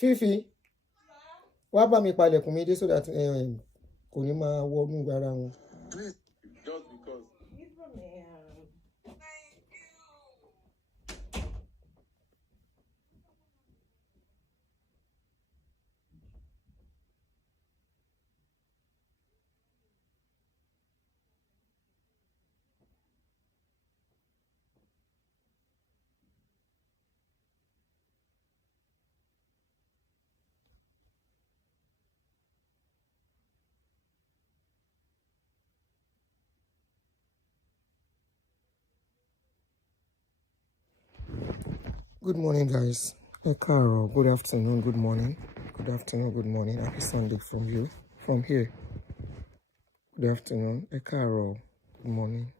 Fifi, wá bá mi palẹ̀kùn mi dé so that kò ní máa wọnú ara wọn. Please, just because. Good morning, guys. Carol, good afternoon, good morning. Good afternoon, good morning. Happy Sunday from you, from here. Good afternoon. Carol, good morning.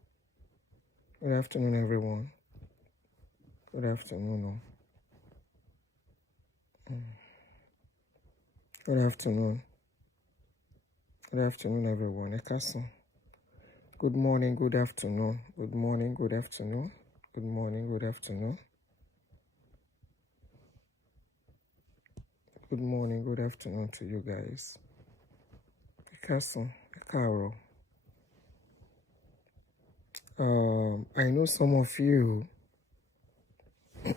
Good afternoon, everyone. Good afternoon. Good afternoon. Good afternoon, everyone. Ekason. Good morning, good afternoon. Good morning, good afternoon. Good morning, good afternoon. Good morning, good afternoon to you guys. Ekason, Carol. I know some of you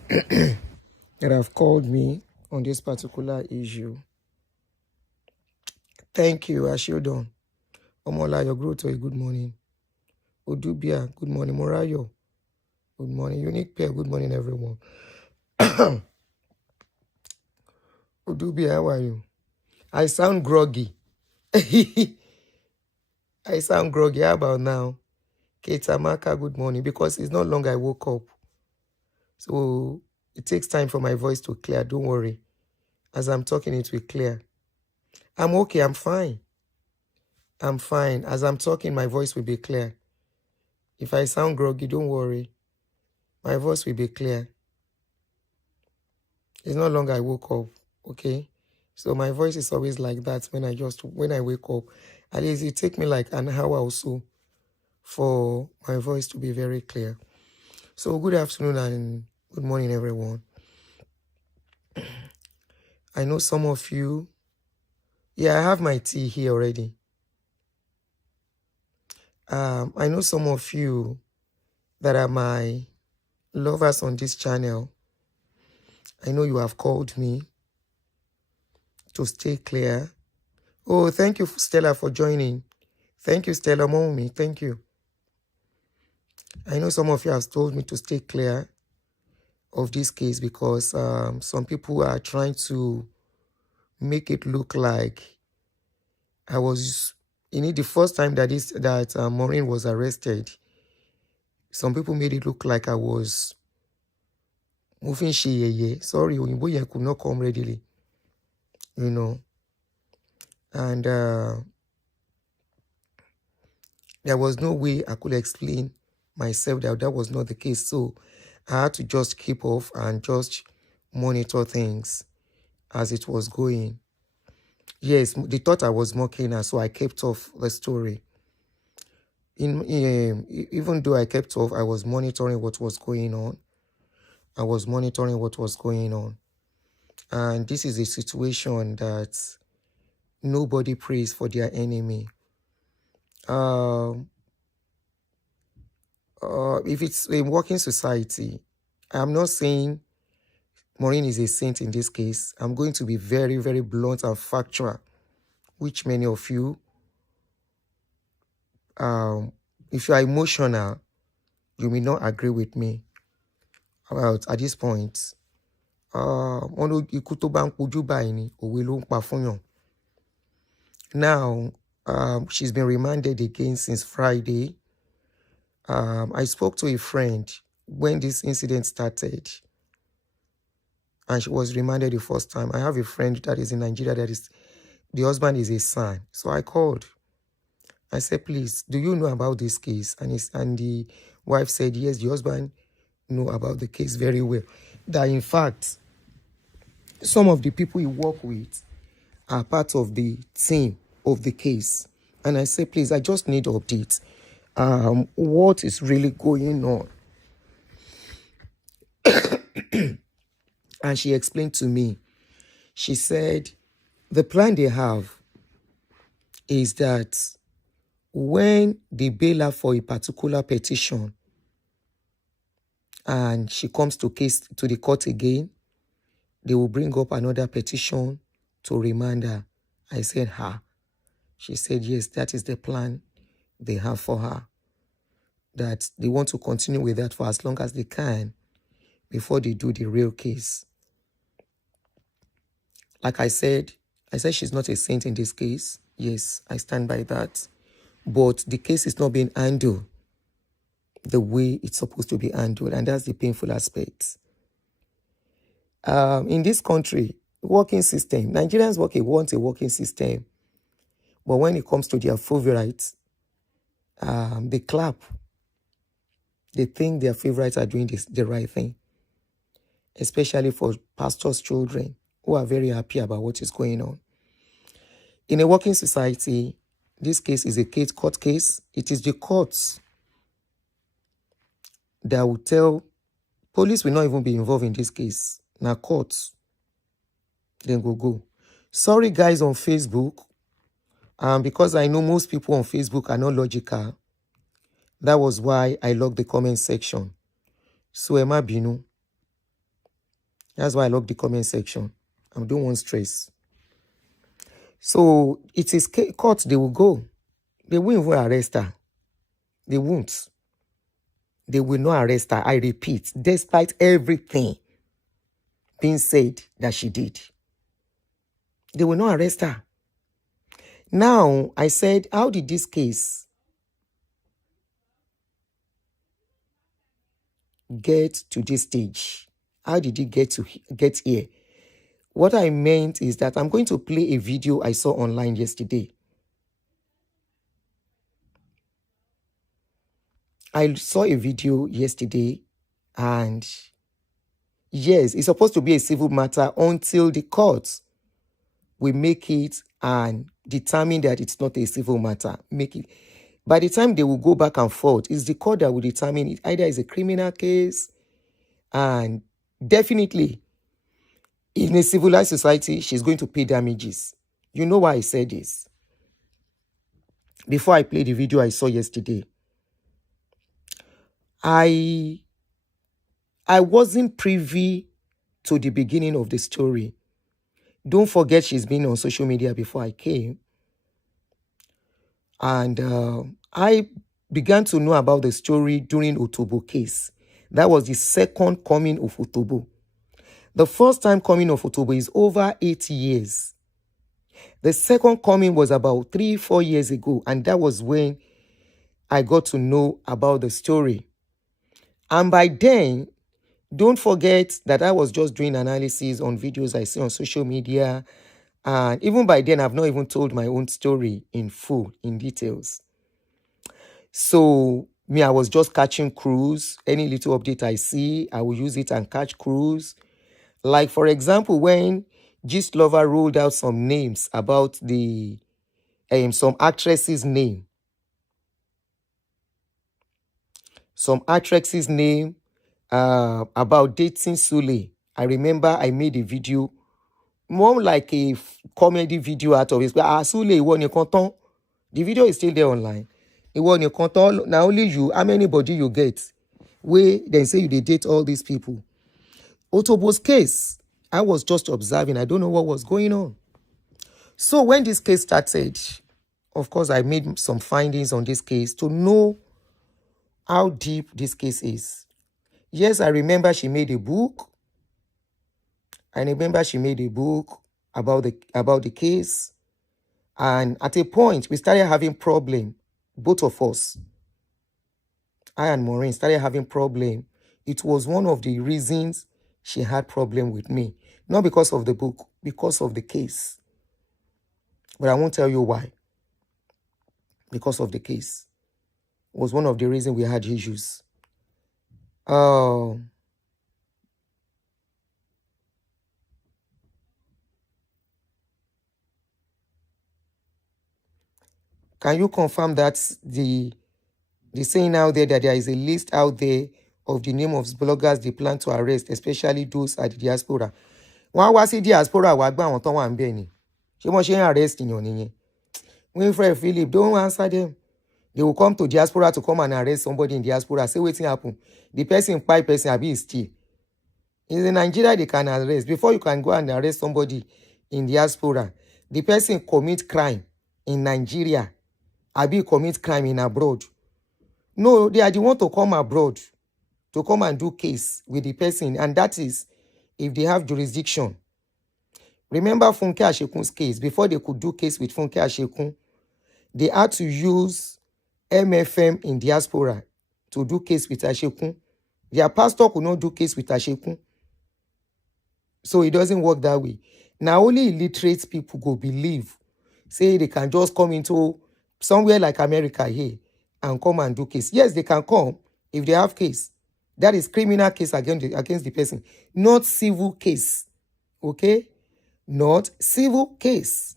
that have called me on this particular issue. Thank you, Ashildon. Omolayo Groto, good morning. Odubia, good morning. Morayo, good morning. Unique Pair, good morning, everyone. Odubia, how are you? I sound groggy. I sound groggy. How about now? Ketamaka, good morning. Because it's not long I woke up. So it takes time for my voice to clear. Don't worry. As I'm talking, it will clear. I'm okay. I'm fine. I'm fine. As I'm talking, my voice will be clear. If I sound groggy, don't worry. My voice will be clear. It's not long I woke up. Okay? So my voice is always like that when I wake up. At least it take me like an hour or so for my voice to be very clear. So good afternoon and good morning, everyone. I know some of you, I have my tea here already. I know some of you that are my lovers on this channel. I know you have called me to stay clear. Oh, thank you, Stella, for joining. Thank you, Stella Mommy. Thank you. I know some of you have told me to stay clear of this case because some people are trying to make it look like I was, the first time that Maureen was arrested, some people made it look like I was moving sheyeye. Sorry, Oyinbo yen could not come readily, and there was no way I could explain myself that was not the case. So I had to just keep off and just monitor things as it was going. Yes, they thought I was mocking her, so I kept off the story. Even though I kept off, I was monitoring what was going on. And this is a situation that nobody prays for their enemy. If it's a working society, I'm not saying Maureen is a saint in this case. I'm going to be very, very blunt and factual, which many of you, if you are emotional, you may not agree with me about at this point. Now, she's been remanded again since Friday. I spoke to a friend when this incident started, and she was remanded the first time. I have a friend that is in Nigeria the husband is a son. So I called. I said, please, do you know about this case? And the wife said, yes, the husband know about the case very well. That in fact, some of the people he work with are part of the team of the case. And I said, please, I just need updates. What is really going on? And she explained to me. She said the plan they have is that when they bail her for a particular petition and she comes to the court again, they will bring up another petition to remand her. I said, her. She said, yes, that is the plan they have for her. That they want to continue with that for as long as they can before they do the real case. Like I said she's not a saint in this case. Yes, I stand by that. But the case is not being handled the way it's supposed to be handled, and that's the painful aspect. In this country, working system, Nigerians want a working system, but when it comes to their favorites, they clap. They think their favorites are doing the right thing, especially for pastors' children who are very happy about what is going on. In a working society, this case is a court case. It is the courts that will tell. Police will not even be involved in this case. Now courts, then go. Sorry guys on Facebook, because I know most people on Facebook are not logical. That was why I locked the comment section. So Emma Binu. That's why I locked the comment section. I don't want stress. So it is court, they will go. They won't even arrest her. They won't. They will not arrest her. I repeat, despite everything being said that she did. They will not arrest her. Now, I said, how did this case get to this stage? How did it get here? What I meant is that I'm going to play a video I saw online yesterday. I saw a video yesterday, and yes, it's supposed to be a civil matter until the courts will make it and determine that it's not a civil matter. Make it. By the time they will go back and forth, it's the court that will determine it. Either it's a criminal case, and definitely in a civilized society, she's going to pay damages. You know why I said this? Before I play the video I saw yesterday, I wasn't privy to the beginning of the story. Don't forget she's been on social media before I came. And I began to know about the story during Otobo case. That was the second coming of Otobo. The first time coming of Otobo is over 8 years. The second coming was about 3-4 years ago. And that was when I got to know about the story. And by then, don't forget that I was just doing analysis on videos I see on social media. And even by then, I've not even told my own story in full, in details. So, I was just catching crews. Any little update I see, I will use it and catch crews. Like, for example, when Gist Lover rolled out some names about the some actresses' name. Some actresses' name about dating Sule. I remember I made a video, more like a comedy video out of it. Sule, ìwọ nìkan tán. The video is still there online. Ìwọ nìkan tán. Now only you, how many body you get? Where then say you dey date all these people. Otobo's case, I was just observing. I don't know what was going on. So when this case started, of course, I made some findings on this case to know how deep this case is. Yes, I remember she made a book. I remember she made a book about the case. And at a point, we started having problem, both of us. I and Maureen started having problem. It was one of the reasons she had problem with me. Not because of the book, because of the case. But I won't tell you why. Because of the case. It was one of the reasons we had issues. Can you confirm that the saying out there that there is a list out there of the name of bloggers they plan to arrest, especially those at the diaspora? Wọ́n á wá sí diaspora wá gbá àwọn tó wà ń bẹ̀ ni. Ṣé wọ́n ṣe ń arrest yàn nìyẹn? Winfred Philip, don't answer them. They will come to diaspora to come and arrest somebody in diaspora. Say wetin happen. The person kpai person abi is still. In Nigeria, they can arrest. Before you can go and arrest somebody in diaspora, the person commit crime in Nigeria, abi commit crime in abroad. No, they are the one to come abroad to come and do case with the person, and that is if they have jurisdiction. Remember Funke Ashekun's case. Before they could do case with Funke Ashekun, they had to use MFM in diaspora to do case with Ashekun. Their pastor could not do case with Ashekun. So it doesn't work that way. Now only illiterate people go believe, say they can just come into somewhere like America here and come and do case. Yes, they can come if they have case. That is criminal case against the person, not civil case. Okay? Not civil case.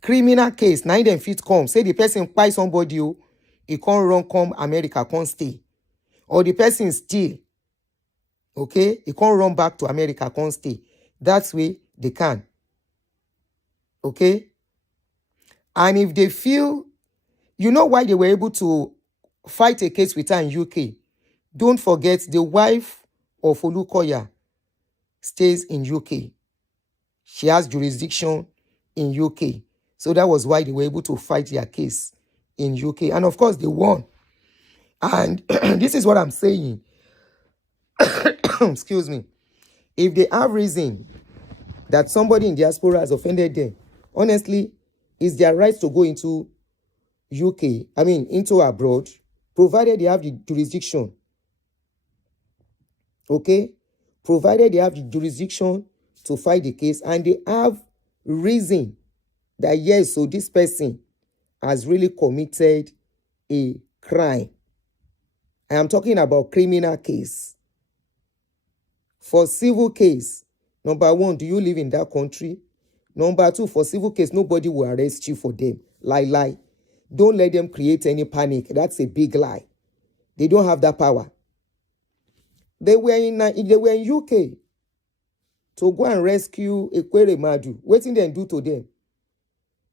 Criminal case, now them fit come. Say the person buy somebody, he can't run, come America, can't stay. Or the person steal. Okay? He can't run back to America, can't stay. That's way they can. Okay? And if they feel, you know why they were able to fight a case with her in UK? Don't forget the wife of Olukoya stays in UK. She has jurisdiction in UK. So that was why they were able to fight their case in UK. And of course, they won. And this is what I'm saying. Excuse me. If they have reason that somebody in diaspora has offended them, honestly, it's their right to go into UK, into abroad, provided they have the jurisdiction. Okay? Provided they have the jurisdiction to fight the case and they have reason that yes, so this person has really committed a crime. I am talking about criminal case. For civil case, number one, do you live in that country? Number two, for civil case, nobody will arrest you for them. Lie. Don't let them create any panic. That's a big lie. They don't have that power. They were in UK to go and rescue Ekwere Madu. What did they do to them?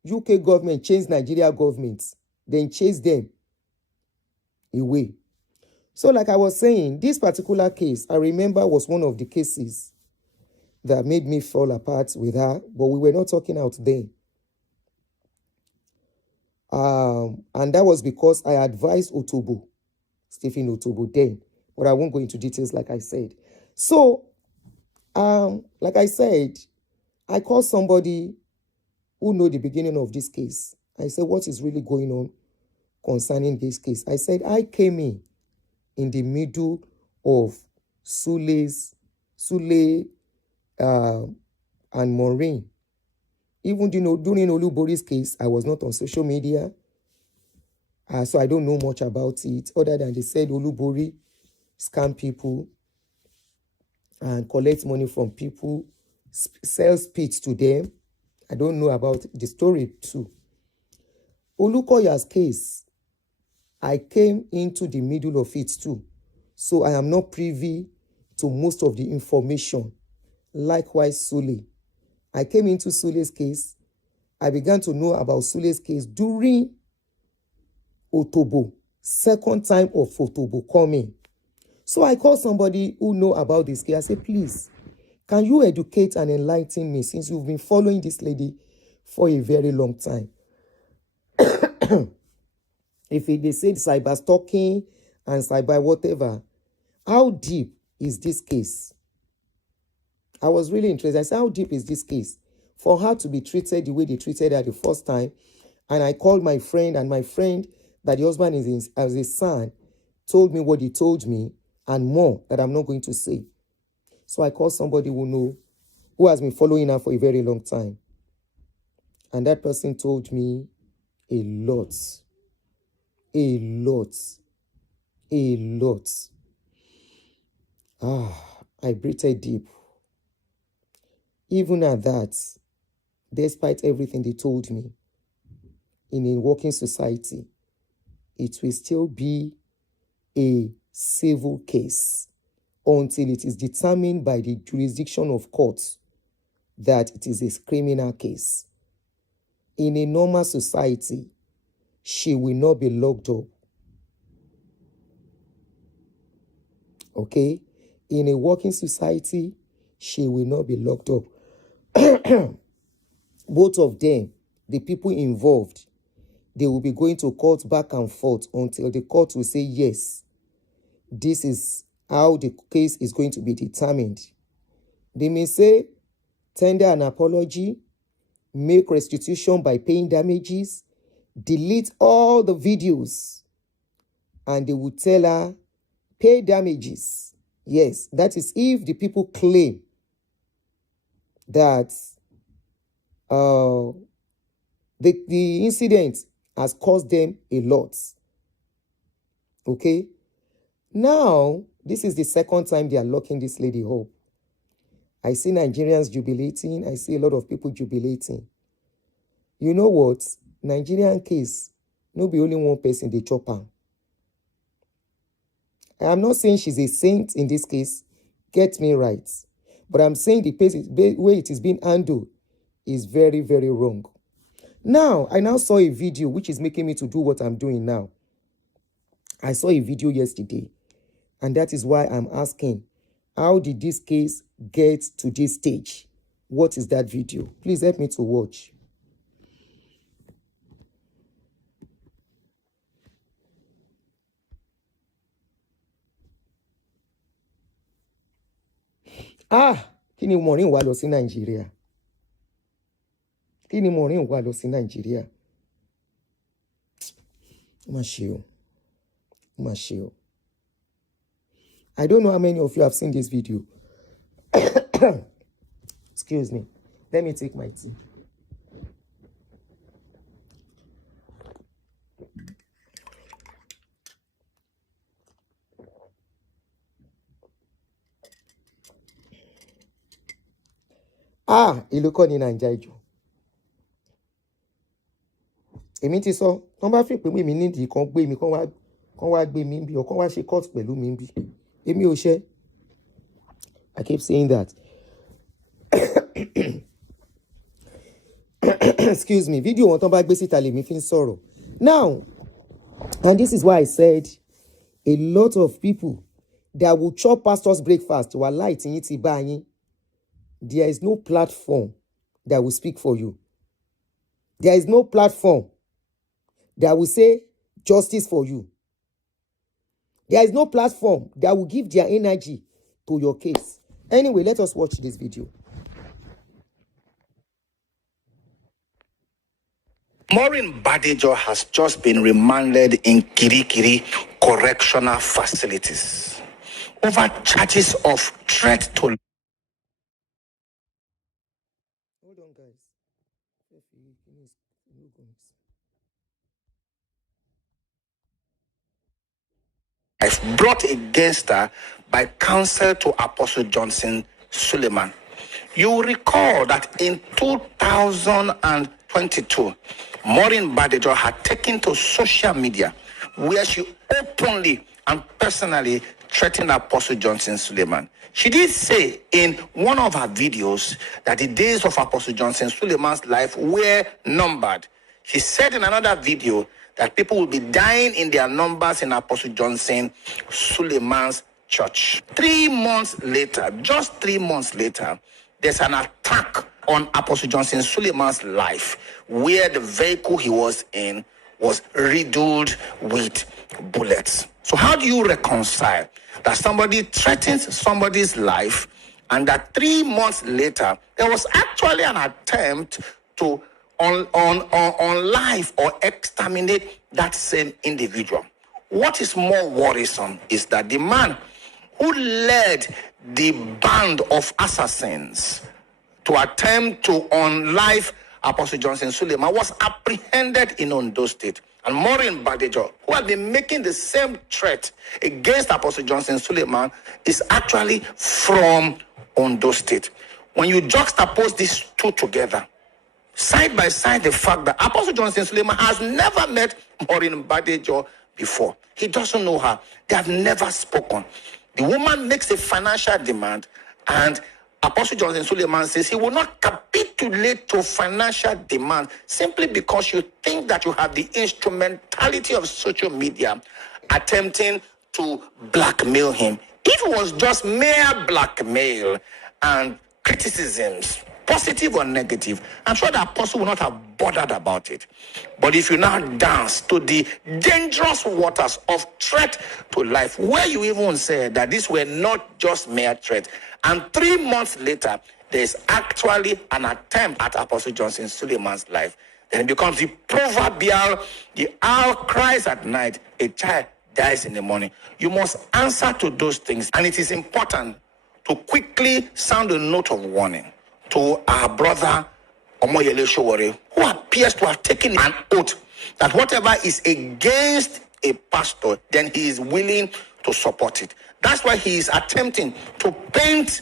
UK government chased Nigeria government, then chased them away. So like I was saying, this particular case, I remember was one of the cases that made me fall apart with her, but we were not talking out then. And that was because I advised Otobo, Stephen Otobo then, but I won't go into details like I said. So, like I said, I called somebody who know the beginning of this case. I said, what is really going on concerning this case? I said, I came in the middle of Sule and Maureen. Even during Olubori's case, I was not on social media. So I don't know much about it, other than they said Olubori scam people and collect money from people, sell speech to them. I don't know about the story too. Olukoya's case, I came into the middle of it too. So I am not privy to most of the information. Likewise, Sule. I came into Sule's case. I began to know about Sule's case during Otobo, second time of Otobo coming. So I called somebody who know about this case. I said, please, can you educate and enlighten me since you've been following this lady for a very long time? If they said cyber stalking and cyber whatever, how deep is this case? I was really interested. I said, how deep is this case? For her to be treated the way they treated her the first time. And I called my friend, and my friend, that the husband is as a son, told me what he told me and more that I'm not going to say. So I called somebody who has been following her for a very long time. And that person told me a lot. I breathed deep. Even at that, despite everything they told me, in a working society, it will still be a civil case. until it is determined by the jurisdiction of courts that it is a criminal case. In a normal society, she will not be locked up. Okay? In a working society, she will not be locked up. Both of them, the people involved, they will be going to court back and forth until the court will say, yes, this is how the case is going to be determined. They may say, tender an apology, make restitution by paying damages, delete all the videos, and they will tell her, pay damages. Yes, that is if the people claim that the incident has caused them a lot. Okay? Now, this is the second time they are locking this lady up. I see Nigerians jubilating. I see a lot of people jubilating. You know what? Nigerian case, no be only one person they chop am. I am not saying she's a saint in this case. Get me right. But I'm saying the way it is being handled is very, very wrong. Now, I now saw a video which is making me to do what I'm doing now. I saw a video yesterday, and that is why I'm asking, how did this case get to this stage? What is that video? Please help me to watch. Kí ni Maureen wá lọ sí Nàìjíríà? Kí ni Maureen wá lọ sí Nàìjíríà? Má ṣe o. Má ṣe o. I don't know how many of you have seen this video. Excuse me. Let me take my tea. Ìlú kọ́ ni Nàìjíríà jù. Èmi ti sọ, wọ́n bá fi pé mi nídìí kan gbé mi, kan wá gbé mi bí, ọ̀kan wá ṣe court pẹ̀lú mi bí. Èmi ò ṣe. I keep saying that. Excuse me. Video wọn tán bá gbé síta lèmi fi ń sọ̀rọ̀. Now, and this is why I said a lot of people that will chop pastor's breakfast wà láì tí yín ti bá yín. There is no platform that will speak for you. There is no platform that will say justice for you. There is no platform that will give their energy to your case. Anyway, let us watch this video. Maureen Badejo has just been remanded in Kirikiri Correctional Facilities over charges of threat to Hold on, guys. life brought against her by counsel to Apostle Johnson Suleiman. You will recall that in 2022, Maureen Badejo had taken to social media where she openly and personally threatened Apostle Johnson Suleiman. She did say in one of her videos that the days of Apostle Johnson Suleiman's life were numbered. She said in another video that people will be dying in their numbers in Apostle Johnson Suleiman's church. 3 months later, just 3 months later, there's an attack on Apostle Johnson Suleiman's life where the vehicle he was in was riddled with bullets. So how do you reconcile that somebody threatens somebody's life and that 3 months later, there was actually an attempt to unlife or exterminate that same individual? What is more worrisome is that the man who led the band of assassins to attempt to unlife Apostle Johnson Suleiman was apprehended in Ondo State. And Maureen Badejo, who had been making the same threat against Apostle Johnson Suleiman, is actually from Ondo State. When you juxtapose these two together, side by side, the fact that Apostle Johnson Suleiman has never met Maureen Badejo before. He doesn't know her. They have never spoken. The woman makes a financial demand, and Apostle Johnson Suleiman says he will not capitulate to financial demand simply because you think that you have the instrumentality of social media attempting to blackmail him. If it was just mere blackmail and criticisms, positive or negative, I'm sure the apostle would not have bothered about it. But if you now dance to the dangerous waters of threat to life, where you even said that these were not just mere threat, and 3 months later, there's actually an attempt at Apostle Johnson Suleiman's life, then it becomes the proverbial, the owl cries at night, a child dies in the morning. You must answer to those things, and it is important to quickly sound a note of warning to our brother Omoyele Sowore, who appears to have taken an oath that whatever is against a pastor, then he is willing to support it. That's why he is attempting to paint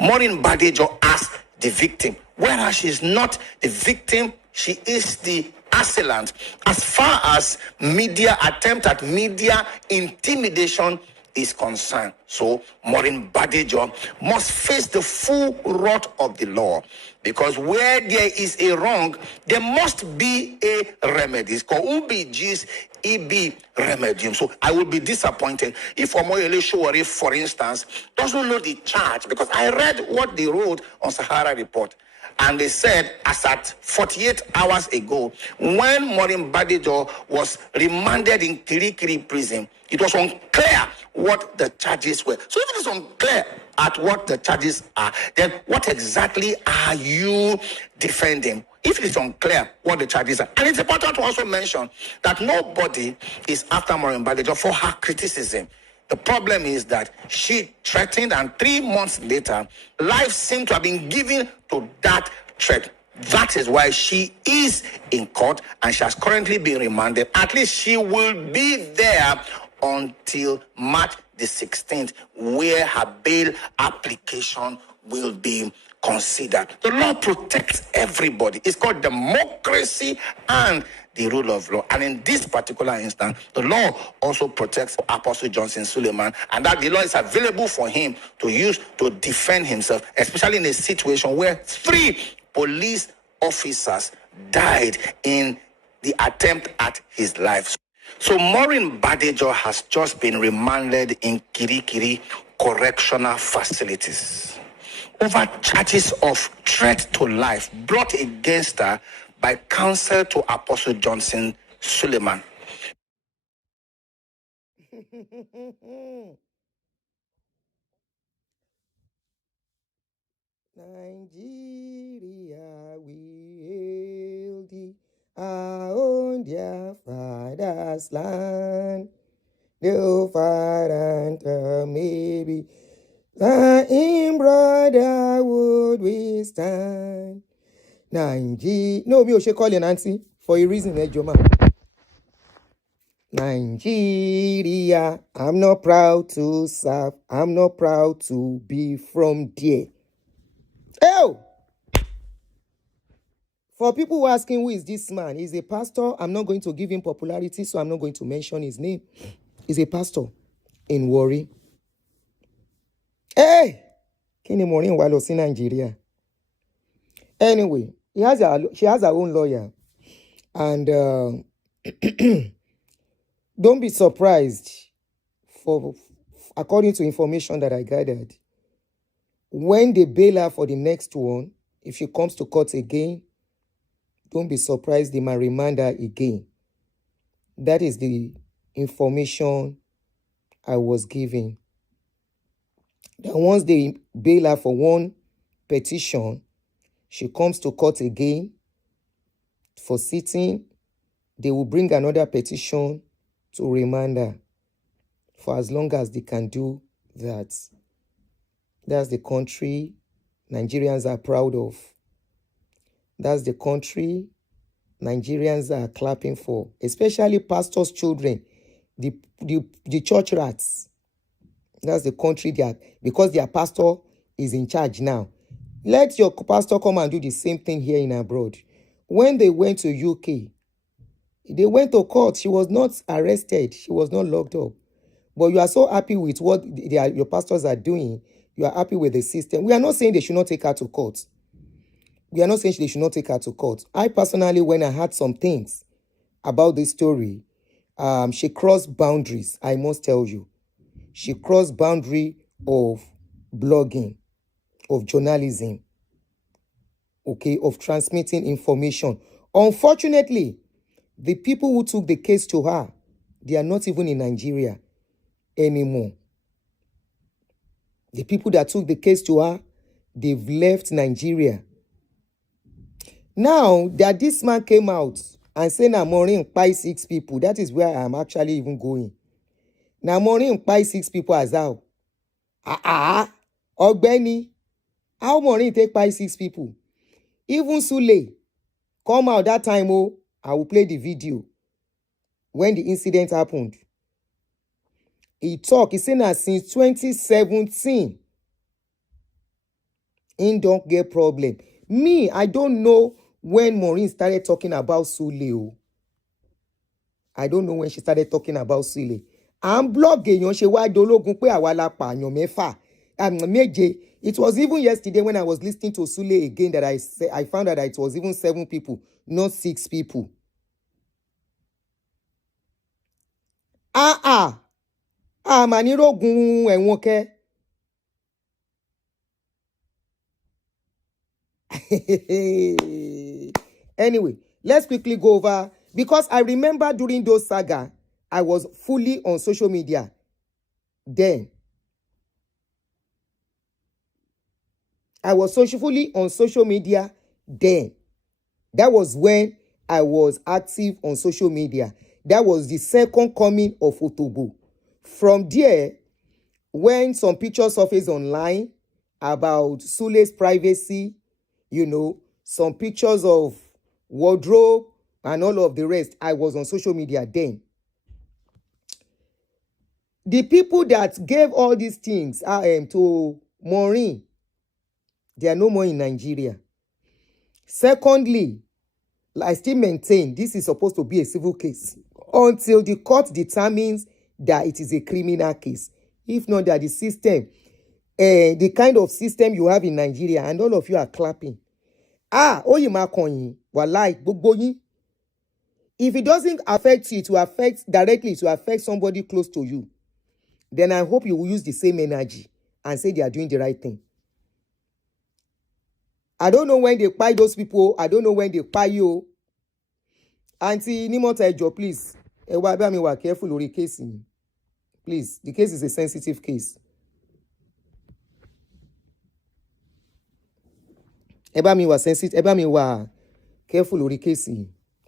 Maureen Badejo as the victim, whereas she's not the victim, she is the assailant. As far as media attempt at media intimidation is concerned, so Maureen Badejo must face the full wrath of the law, because where there is a wrong, there must be a remedy. It's called UBG's EB remedium. So I will be disappointed if Omoyele Sowore, for instance, doesn't know the charge, because I read what they wrote on Sahara Report. And they said, as at 48 hours ago, when Maureen Badejo was remanded in Kirikiri prison, it was unclear what the charges were. So if it is unclear at what the charges are, then what exactly are you defending? If it is unclear what the charges are. And it's important to also mention that nobody is after Maureen Badejo for her criticism. The problem is that she threatened, and 3 months later, life seemed to have been given to that threat. That is why she is in court, and she has currently been remanded. At least she will be there until March the 16th, where her bail application will be considered. The law protects everybody. It's called democracy and the rule of law. And in this particular instance, the law also protects Apostle Johnson Suleiman, and that the law is available for him to use to defend himself, especially in a situation where 3 police officers died in the attempt at his life. So Maureen Badejo has just been remanded in Kirikiri Correctional Facilities over charges of threat to life brought against her by counsel to Apostle Johnson Suleiman. Nigeria, we hail thee, our own dear father's land. No father maybe, in brotherhood we stand. Nigeria, no, me she calling Aunty for a reason, Joma. Nigeria, I'm not proud to serve, I'm not proud to be from there. Oh! For people who are asking who is this man, he's a pastor. I'm not going to give him popularity, so I'm not going to mention his name. He's a pastor in Warri. Hey! Kini Maureen wa lọ sí Nigeria. Anyway, she has her own lawyer. And don't be surprised, according to information that I gathered, when they bail her for the next one, if she comes to court again, don't be surprised they might remand her again. That is the information I was given. That once they bail her for one petition, she comes to court again for sitting, they will bring another petition to remand her for as long as they can do that. That's the country Nigerians are proud of. That's the country Nigerians are clapping for, especially pastors' children, the church rats. That's the country they are, because their pastor is in charge now. Let your pastor come and do the same thing here in abroad. When they went to UK, they went to court. She was not arrested. She was not locked up. But you are so happy with what your pastors are doing. You are happy with the system. We are not saying they should not take her to court. We are not saying they should not take her to court. I personally, when I heard some things about this story, she crossed boundaries, I must tell you. She crossed boundary of blogging, of journalism, okay, of transmitting information. Unfortunately, the people who took the case to her, they are not even in Nigeria anymore. The people that took the case to her, they've left Nigeria. Now that this man came out and said, now Maureen buy 6 people, that is where I'm actually even going. Now Maureen buy 6 people as how? Ogbeni, how Maureen take buy 6 people? Even Sule come out that time, oh, I will play the video when the incident happened. He talk, he said that since 2017, he don't get problem. Me, I don't know when Maureen started talking about Sule. I don't know when she started talking about Sule. I'm blogging, she wá dológun pé àwa la pààyàn mẹ́fà. Méje. It was even yesterday when I was listening to Sule again that I found out that it was even 7 people, not 6 people. Manirogun ẹ̀wọ̀n kẹ́. Anyway, let's quickly go over, because I remember during those saga, I was fully on social media then. I was fully on social media then. That was when I was active on social media. That was the second coming of Otobo. From there, when some pictures surfaced online about Sule's privacy, you know, some pictures of wardrobe and all of the rest, I was on social media then. The people that gave all these things to Maureen, they are no more in Nigeria. Secondly, I still maintain this is supposed to be a civil case until the court determines that it is a criminal case. If not, that the system, the kind of system you have in Nigeria, and all of you are clapping. Walai, gbogbo yin. If it doesn't affect you, it will affect directly, it will affect somebody close to you. Then I hope you will use the same energy and say they are doing the right thing. I don't know when they buy those people. I don't know when they buy you. Aunty Nimotejo, please. Be careful with the case. Please, the case is a sensitive case. Sensitive. Careful with the case.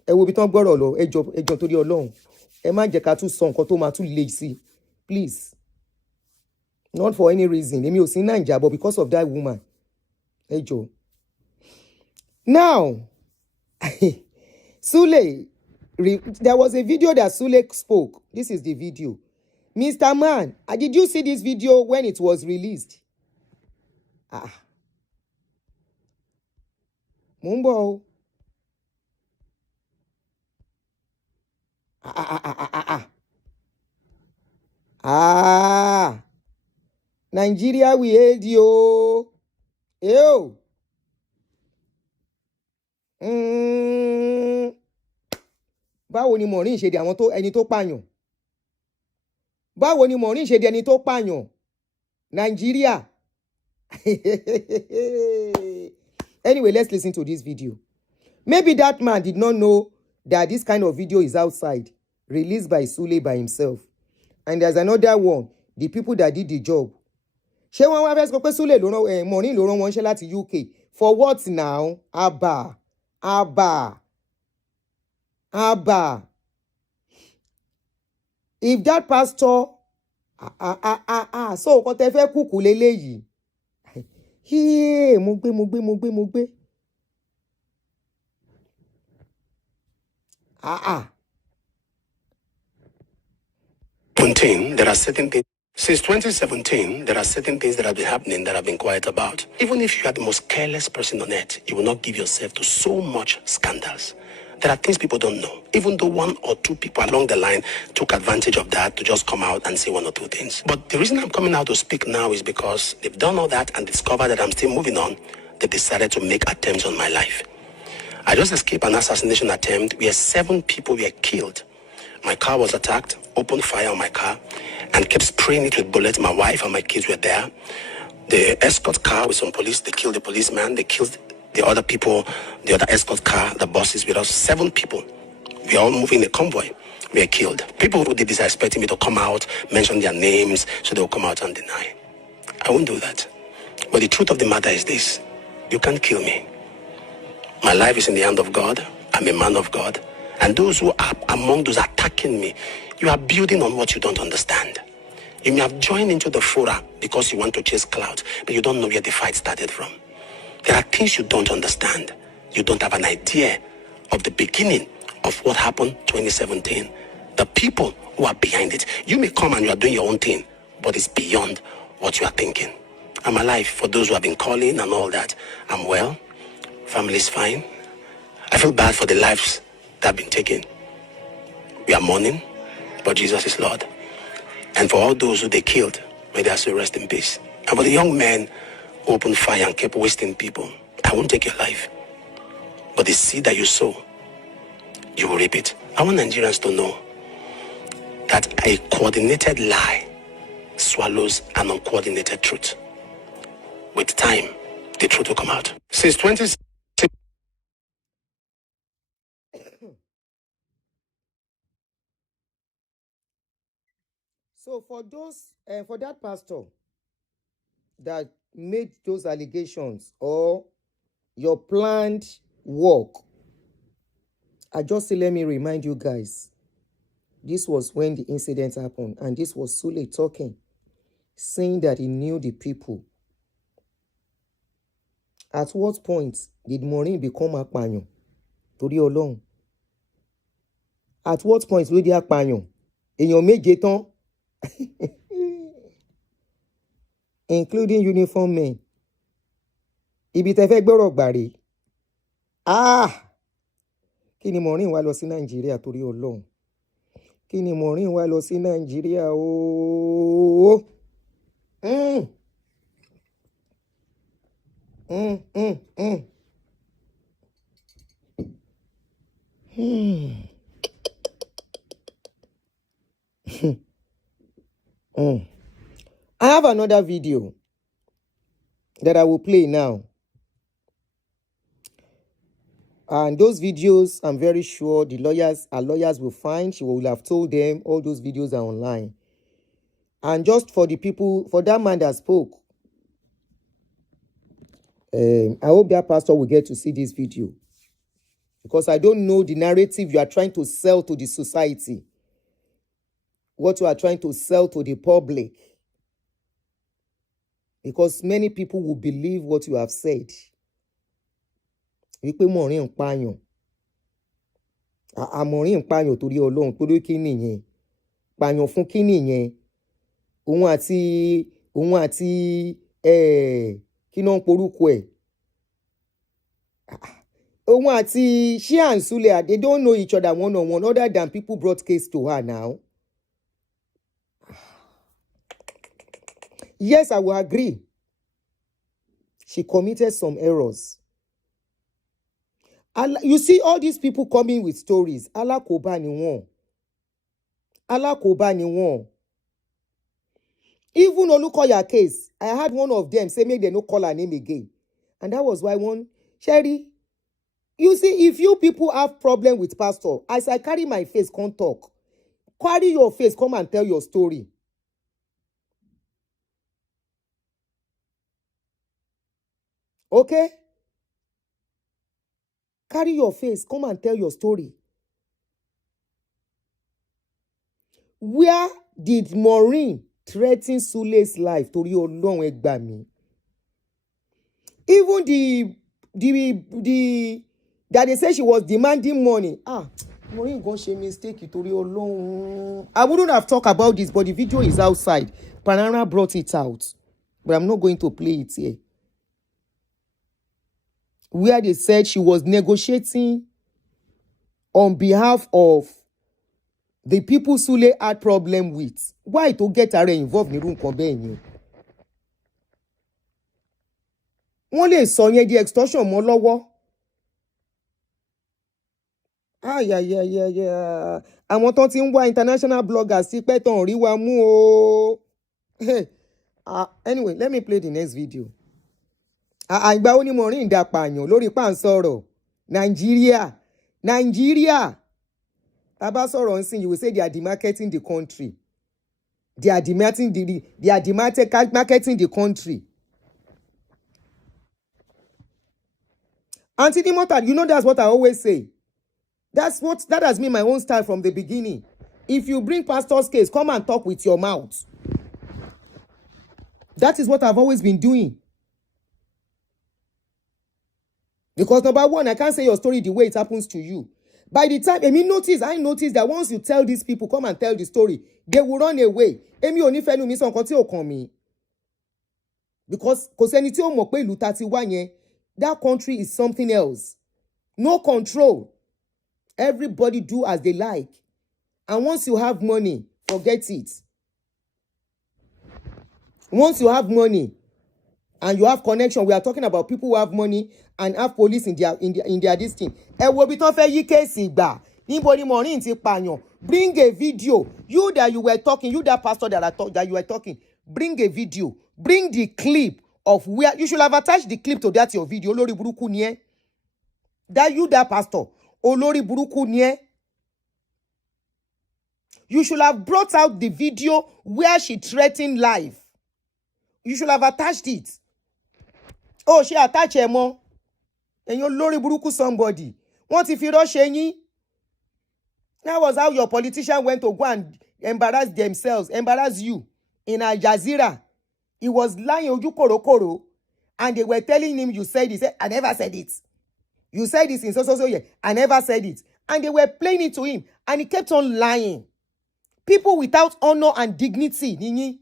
Will be talking about ejo to the Ọlọ́run. Má jẹ́ ká tún sọ nǹkan tó máa tún le sí. Please. Not for any reason. Èmi ò sí Naija, but because of that woman. Ejo. Now, Sule, there was a video that Sule spoke. This is the video. Mr. Man, did you see this video when it was released? Mumbo. Nigeria, we hate you. Ew. Báwo ni Maureen ṣe di àwọn tó ẹni tó pààyàn? Báwo ni Maureen ṣe di ẹni tó pààyàn? Nigeria. Anyway, let's listen to this video. Maybe that man did not know that this kind of video is outside, released by Sule by himself. And there's another one, the people that did the job. Ṣé wọ́n wá fẹ́ sọ pé Sule ló rán Maureen ló rán wọn ṣe láti UK? For what now? Abba. If that pastor, so nǹkan tẹ́ fẹ́ kúkú leléyìí. Mo gbé. There are certain things. Since 2017, there are certain things that have been happening that I've been quiet about. Even if you are the most careless person on earth, you will not give yourself to so much scandals. There are things people don't know, even though one or two people along the line took advantage of that to just come out and say one or two things. But the reason I'm coming out to speak now is because they've done all that and discovered that I'm still moving on. They decided to make attempts on my life. I just escaped an assassination attempt where 7 people were killed. My car was attacked, opened fire on my car, and kept spraying it with bullets. My wife and my kids were there. The escort car with some police, they killed the policeman, they killed the other people, the other escort car, the buses with us. 7 people. We are all moving a convoy. We are killed. People who did this are expecting me to come out, mention their names, so they'll come out and deny. I won't do that. But the truth of the matter is this: you can't kill me. My life is in the hand of God. I'm a man of God. And those who are among those attacking me, you are building on what you don't understand. You may have joined into the fora because you want to chase clout, but you don't know where the fight started from. There are things you don't understand. You don't have an idea of the beginning of what happened 2017. The people who are behind it. You may come and you are doing your own thing, but it's beyond what you are thinking. I'm alive for those who have been calling and all that. I'm well. Family's fine. I feel bad for the lives that have been taken. We are mourning, but Jesus is Lord. And for all those who they killed, may their soul rest in peace. And for the young men who opened fire and kept wasting people, I won't take your life. But the seed that you sow, you will reap it. I want Nigerians to know that a coordinated lie swallows an uncoordinated truth. With time, the truth will come out. Since 2016, So for for that pastor that made those allegations or your planned work, I just say, let me remind you guys, this was when the incident happened, and this was Sule talking, saying that he knew the people. At what point did Maureen become apààyàn? Torí Ọlọ́run. At what point ló di apààyàn? Èèyàn méje tán. Including uniform men. Ibi tẹ́ fẹ́ gbọ́rọ̀ gbà rèé. Kí ni Maureen wá lọ sí Nàìjíríà torí Ọlọ́run? Kí ni Maureen wá lọ sí Nàìjíríà ooo? I have another video that I will play now. And those videos, I'm very sure our lawyers will find. She will have told them all those videos are online. And just for the people, for that man that spoke, I hope that pastor will get to see this video. Because I don't know the narrative you are trying to sell to the society. What you are trying to sell to the public. Because many people will believe what you have said. Wípé Maureen ń pààyàn. Maureen ń pààyàn torí Ọlọ́run, torí kí nìyẹn? Pààyàn fún kí nìyẹn? Òun àti kí náà ń porúkọ ẹ̀? Òun àti she and Sule, they don't know each other one-on-one other than people brought case to her now. Yes, I will agree. She committed some errors. You see all these people coming with stories. Alákòóbá ni wọ́n. Alákòóbá ni wọ́n. Even Olukoya case, I had one of them say make they no call her name again. And that was why one, Sherry, you see, if you people have problem with pastor, as I carry my face, come talk. Carry your face, come and tell your story. Okay? Carry your face, come and tell your story. Where did Maureen threaten Sule's life? Torí Ọlọ́run ẹ gbà mí. Even the that they say she was demanding money. Maureen gonna ṣe mistake torí Ọlọ́run. I wouldn't have talked about this, but the video is outside. Panara brought it out, but I'm not going to play it here. Where they said she was negotiating on behalf of the people Sule had problem with. Why to get her involved nírú nǹkan bẹ́ẹ̀ yẹn? Wọ́n lè sọ yẹn di extortion mọ́ lọ́wọ́. Àwọn tó ti ń wá international bloggers sí pẹ́ tán rí wa mú o. Anyway, let me play the next video. Ìgbà ó ní Maureen dá pààyàn lórí pàǹsọ̀rọ̀ Nàìjíríà. Taba sọ̀rọ̀ ń sìn, you will say they are demarketing the country. They are demarketing the country. Aunty Nimota, you know that's what I always say. That has been my own style from the beginning. If you bring pastor's case, come and talk with your mouth. That is what I've always been doing. Because number one, I can't say your story the way it happens to you. By the time, I noticed that once you tell these people, come and tell the story, they will run away. Because that country is something else. No control. Everybody do as they like. And once you have money, forget it. Once you have money and you have connection, we are talking about people who have money and have police in their this thing. Bring a video. You that you were talking, you that pastor that you were talking, bring a video. Bring the clip of where you should have attached the clip to that your video. Olori buruku nie. That pastor. Olori buruku nie. You should have brought out the video where she threatened life. You should have attached it. Oh, she attached her more. And you lori buruku somebody. What if you don't share? That was how your politician went to go and embarrass you in Al Jazeera. He was lying oju korokoro, and they were telling him, you said, he said, I never said it. You said this in so yeah. I never said it. And they were playing it to him, and he kept on lying. People without honor and dignity, Nini.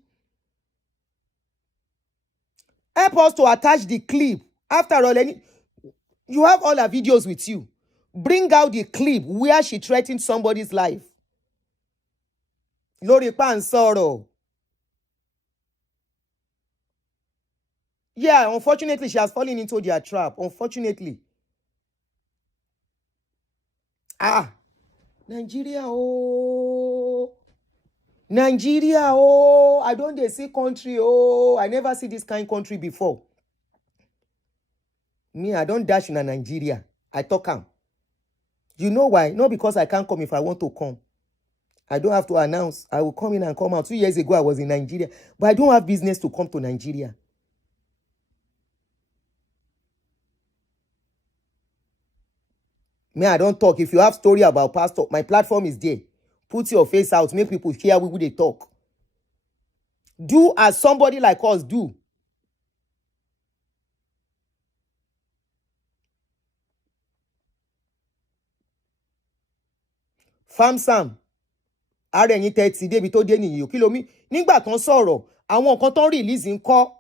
Help us to attach the clip. After all, you have all her videos with you. Bring out the clip where she threatened somebody's life. Lori Pansoro. Yeah, unfortunately, she has fallen into their trap. Unfortunately. Nigeria, oh. Nigeria, oh. I don't see country, oh. I never see this kind of country before. Me, I don't dash in a Nigeria. I talk am. You know why? Not because I can't come if I want to come. I don't have to announce. I will come in and come out. 2 years ago, I was in Nigeria. But I don't have business to come to Nigeria. Me, I don't talk. If you have story about pastor, my platform is there. Put your face out. Make people hear we they talk. Do as somebody like us do. Farm Sam. Are ẹ̀yin tẹ́ ti débi tó dé nìyí o. Kí ló mi? Nígbà tán sọ̀rọ̀, àwọn nǹkan tán release ńkọ́.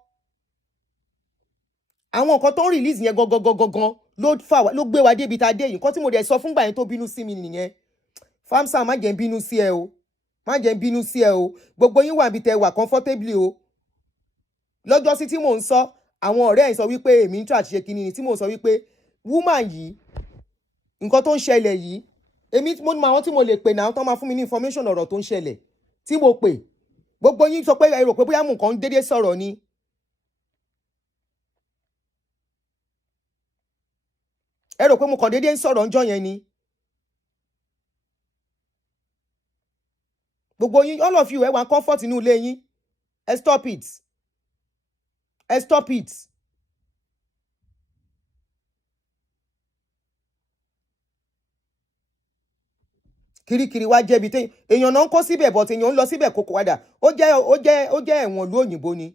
Àwọn nǹkan tán release yẹn gangan ló gbé wa débi tá dé yìí. Nǹkan tí mo dẹ̀ sọ fún gbà yẹn tó bínú sí mi nìyẹn. Farm Sam, má jẹ́ n bínú sí ẹ o. Má jẹ́ n bínú sí ẹ o. Gbogbo yín wà bí tẹ́ wà comfortably o. Lọ́jọ́ sí tí mò ń sọ, àwọn ọ̀rẹ́ ẹ̀ sọ wípé èmi ń try àti ṣe kíni ni tí mò ń sọ wípé woman yìí, nǹkan tó ń ṣẹlẹ̀ yìí, èmi mo ní àwọn tí mo lè pè náà tó máa fún mi ní information ọ̀rọ̀ tó ń ṣẹlẹ̀ tí mo pè. Gbogbo yín sọ pé ẹ rò pé bóyá mò ń kàn dédé sọ̀rọ̀ ni. Ẹ rò pé mo kàn dédé ń sọ̀rọ̀ ńjọ́ yẹn ni. Gbogbo yín, all of you, ẹ wà comfort inú ilé yín. Ẹ stop it. Ẹ stop it. Kirikiri wá jẹ́ bí téèyàn èèyàn náà ń kó síbẹ̀ but èèyàn ń lọ síbẹ̀ kókó wádà. Ó jẹ́ ẹ̀wọ̀n ìlú òyìnbó ni.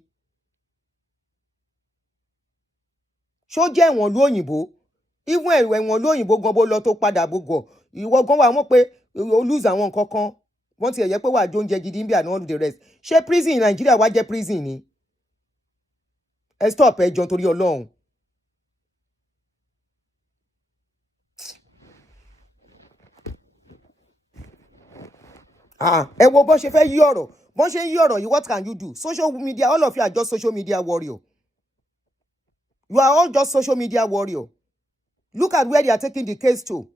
Ṣó jẹ́ ẹ̀wọ̀n ìlú òyìnbó? Even ẹ̀wọ̀n ìlú òyìnbó gan bó lọ tó padà gbogbo. Ìwọ gan wà mọ̀ pé o lose àwọn nǹkan kan. Wọ́n ti ẹ̀yẹ pé wà jó oúnjẹ gidi ń bí and all the rest. Ṣé prison in Nigeria wá jẹ́ prison ni? Ẹ stop ẹ jọ̀ọ́ torí Ọlọ́run. Ẹ wo bó ṣe fẹ́ yí ọ̀rọ̀. Bó ṣe ń yí ọ̀rọ̀ yìí, what can you do? Social media, all of you are just social media warrior. You are all just social media warrior. Look at where they are taking the case to.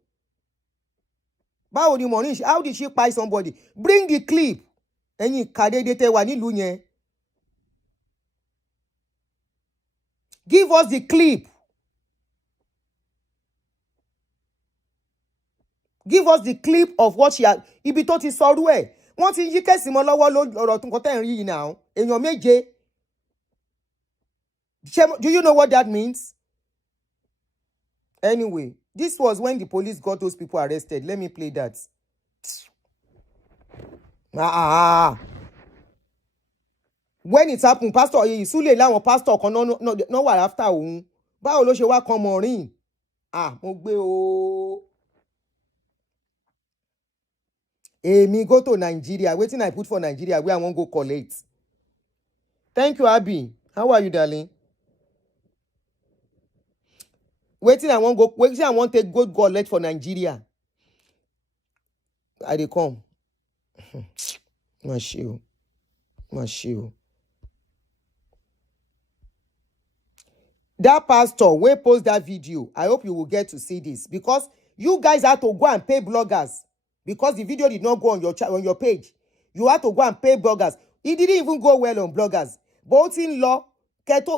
Báwo ni Maureen, how did she buy somebody? Bring the clip. Ẹ̀yin kàdédé tẹ́ wà nílùú yẹn. Give us the clip. Give us the clip of what she had. Ibi tó ti sọrú ẹ̀. Wọ́n ti yí kẹ́sì mọ́ lọ́wọ́ ọ̀rọ̀ tó ń kọ́ tẹ́ ń rí yìí náà. Èèyàn méje. Do you know what that means? Anyway, this was when the police got those people arrested. Let me play that. When it happened, Pastor Sule láwọn pastor kan no wà after òun. Báwo ló ṣe wá kan Maureen? Mo gbé o. Èmi go to Nigeria. Wetin I put for Nigeria where I wan go collect. Thank you, Abby. How are you, darling? Wetin I wan take go collect for Nigeria. I dey come. Ma ṣe o. That pastor wey post that video, I hope you will get to see this because you guys had to go and pay bloggers because the video did not go on your page. You had to go and pay bloggers. It didn't even go well on bloggers. Both in law,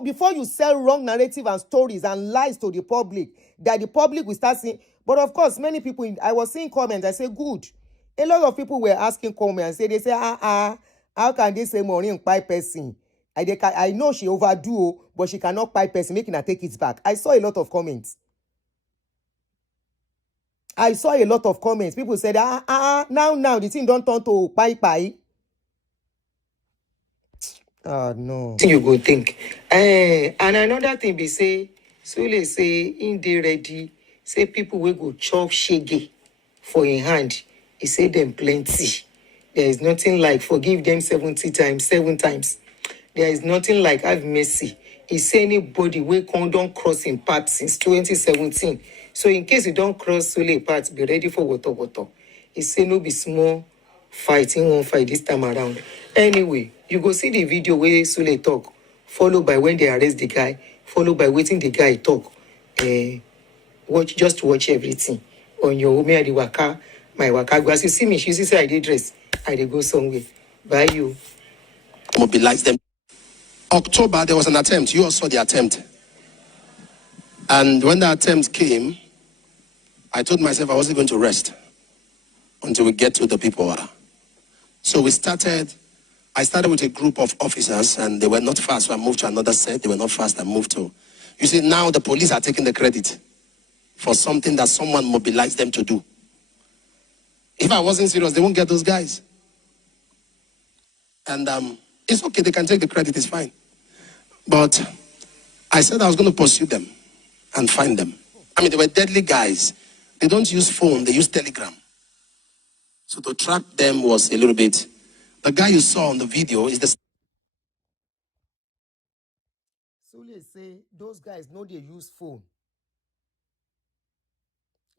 before you sell wrong narrative and stories and lies to the public, that the public will start seeing. But of course, many people, I was seeing comments, I say, good. A lot of people were asking comments, they say, how can they say Maureen pie person? I know she overdo, but she cannot pie person, making her take it back. I saw a lot of comments. People said, now the thing don't turn to pie. No. You go think. And another thing be say, Sule say, in dey ready, say people will go chop shege for in hand. He say them plenty. There is nothing like forgive them 70 times, 7 times. There is nothing like have mercy. He say anybody will don't cross in path since 2017. So in case you don't cross Sule path, be ready for water. He say no be small fighting won't fight this time around. Anyway, you go see the video where Sule talk, followed by when they arrest the guy, followed by waiting the guy talk. Watch everything on your home the waka, my waka. As you see me, she say I did dress, I did go somewhere. Bye you. Mobilize them. October, there was an attempt. You also saw the attempt. And when the attempt came, I told myself I wasn't going to rest until we get to the people. So I started with a group of officers, and they were not fast, so I moved to another set. They were not fast, I moved to. You see, now the police are taking the credit for something that someone mobilized them to do. If I wasn't serious, they won't get those guys. And it's okay, they can take the credit, it's fine. But I said I was going to pursue them and find them. I mean, they were deadly guys. They don't use phone, they use Telegram. So to track them was a little bit. The guy you saw on the video is the... Sule say those guys know they use phone.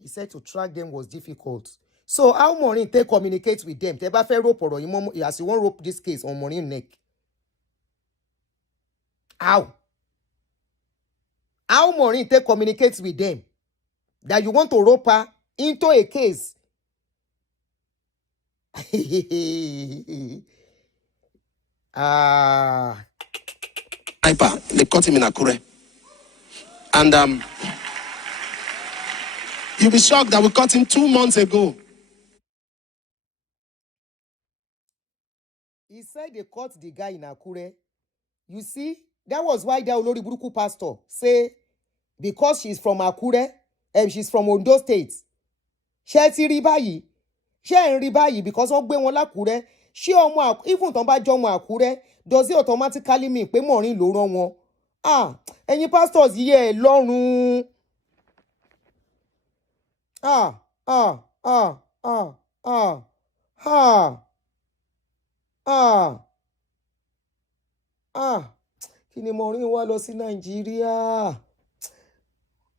He said to track them was difficult. So how Maureen take communicate with them? They bá fẹ́ rope ọ̀rọ̀ yìí as you want rope this case on Maureen neck. How Maureen take communicate with them that you want to rope her into a case? Sniper, they caught him in Akure. And you'll be shocked that we caught him 2 months ago. He said they caught the guy in Akure. You see, that was why the Olori Buruku pastor say because she's from Akure and she's from Ondo State. Ṣé ti rí báyìí? Ṣé ń rí báyìí because wọ́n gbé wọn l'Ákúrẹ́. Ṣé ọmọ even tó bá jọ ọmọ Àkúrẹ́, does it automatically mean pé Maureen ló rán wọn? Ẹ̀yin pastors yìí ẹ lọ́rùn. Kí ni Maureen wá lọ sí Nàìjíríà?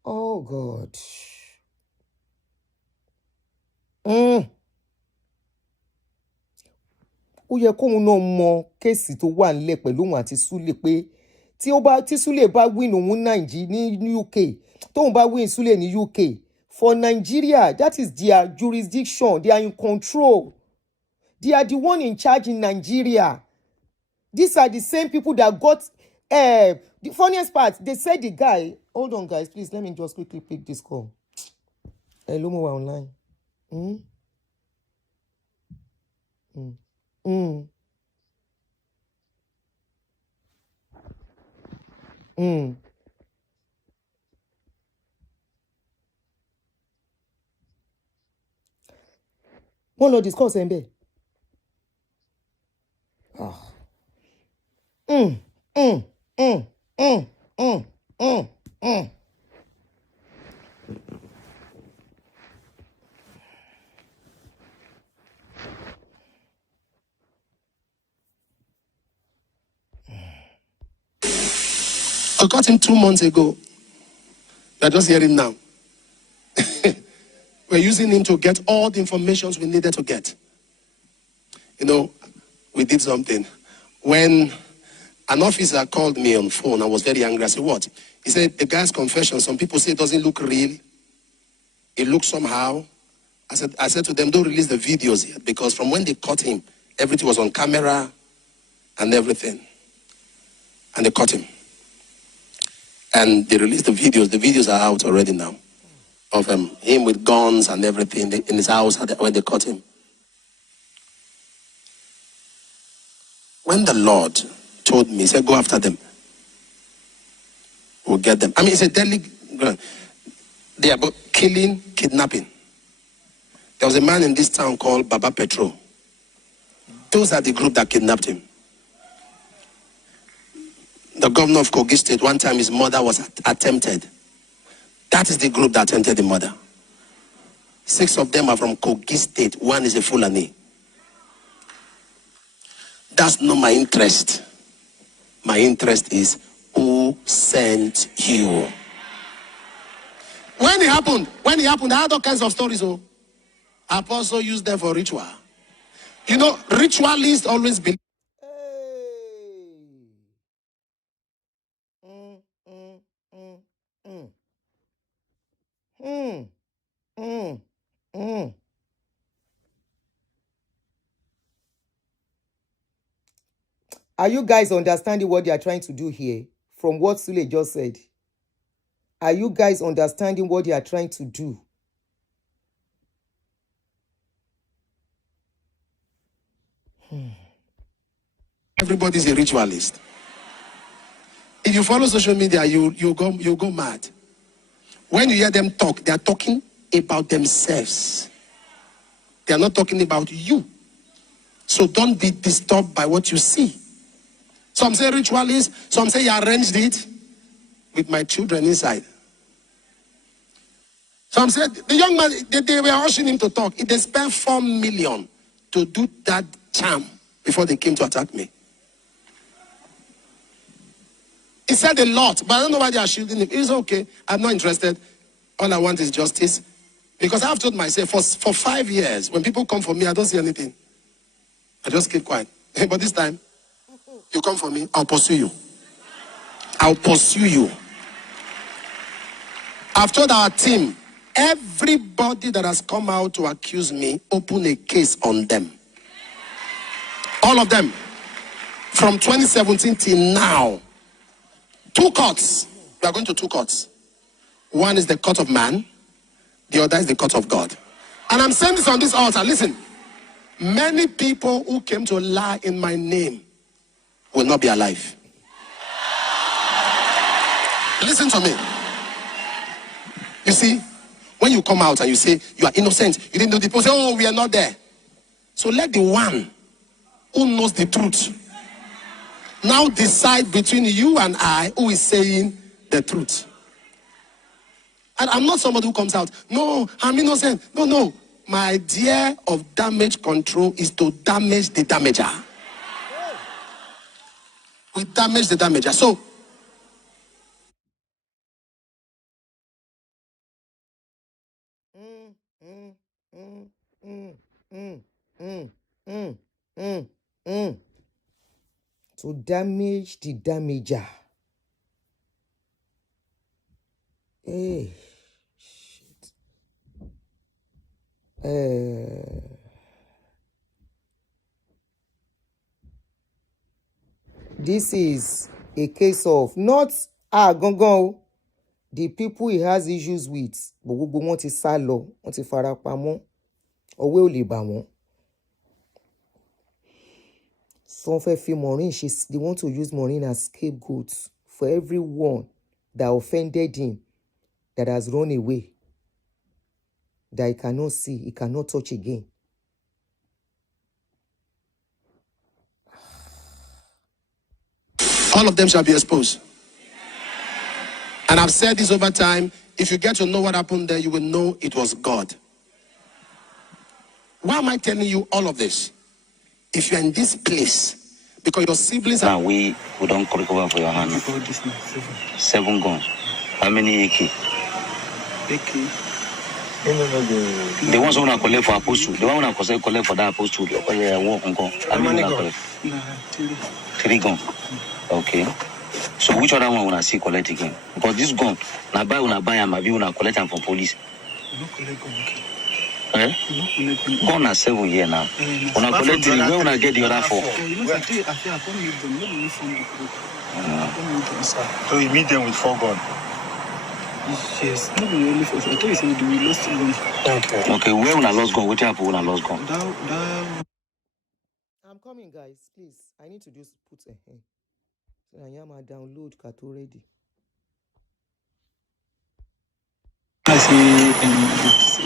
Oh God. ó yẹ kóun náà mọ kéèsì tó wà nílẹ̀ pẹ̀lú òun àti Súlè pé tí Súlè bá win òun ní UK tóun bá win Súlè ní UK for Nigeria that is their jurisdiction, they are in control, they are the one in charge in Nigeria. These are the same people that got the funniest part, they said the guy, hold on guys, please let me just quickly pick this call. Hello, mo wà online. Mm? Mm. Mm. Mm. Wọ́n lọ discuss ẹ̀ ń bẹ̀. Mm. Mm. Mm. Mm. Mm. Mm. Mm. I got him 2 months ago. You're just hearing now. We're using him to get all the information we needed to get. You know, we did something. When an officer called me on phone, I was very angry. I said, what? He said, the guy's confession, some people say it doesn't look real. It looks somehow. I said to them, don't release the videos yet, because from when they caught him, everything was on camera and everything. And they caught him. And they released the videos. The videos are out already now of him with guns and everything in his house when they caught him. When the Lord told me, he said, go after them. We'll get them. I mean, it's a deadly ground. They are about killing, kidnapping. There was a man in this town called Baba Petro. Those are the group that kidnapped him. The governor of Kogi State, one time his mother was attempted. That is the group that attempted the mother. 6 of them are from Kogi State. 1 is a Fulani. That's not my interest. My interest is who sent you. When it happened, I had all kinds of stories. Oh, Apostle used them for ritual. You know, ritualists always believe. Are you guys understanding what they are trying to do here from what Sule just said? Are you guys understanding what they are trying to do? Everybody's a ritualist. If you follow social media, you go mad. When you hear them talk, they are talking about themselves. They are not talking about you. So don't be disturbed by what you see. Some say ritualist, some say you arranged it with my children inside. Some said the young man, they were urging him to talk. They spent 4 million to do that charm before they came to attack me. He said a lot, but I don't know why they are shielding him. It's okay. I'm not interested. All I want is justice. Because I've told myself for 5 years, when people come for me, I don't see anything. I just keep quiet. But this time, you come for me, I'll pursue you. I'll pursue you. I've told our team, everybody that has come out to accuse me, open a case on them. All of them. From 2017 till now. 2 courts. We are going to 2 courts. One is the court of man. The other is the court of God. And I'm saying this on this altar. Listen. Many people who came to lie in my name will not be alive. Listen to me. You see, when you come out and you say you are innocent, you didn't know the people say, oh, we are not there. So let the one who knows the truth now decide between you and I who is saying the truth. And I'm not somebody who comes out, no, I'm innocent. No. My idea of damage control is to damage the damager. We damage the damager. So, To damage the damager. Hey, shit. This is a case of not gangan. The people he has issues with, but gbogbo wọn ti sá lọ, wọn ti fara pamọ́, ọwọ́ ò lè bà wọ́n. Some fẹ́ fi Maureen, they want to use Maureen as scapegoat for everyone that offended him, that has run away, that he cannot see, he cannot touch again. All of them shall be exposed. And I've said this over time. If you get to know what happened there, you will know it was God. Why am I telling you all of this? If you're in this place, because your siblings are... Now we don't recover for your hand. 7 guns. How many AK? The ones who are collect for apostle. The one who are collect for that apostle. How many guns? 3 guns. Okay. So which other one will I see collect again? Because this gun, na buy and maybe una collect them from police. Gun na 7 years now. Una collect it, where una get the other 4? So you meet them with 4 guns? Yes, not only for. I thought you said we lost gun. Okay, where una lost gun? What happened when una lost gun? I'm coming, guys. Please, I need to just put a hand. So I am a download cat already. I see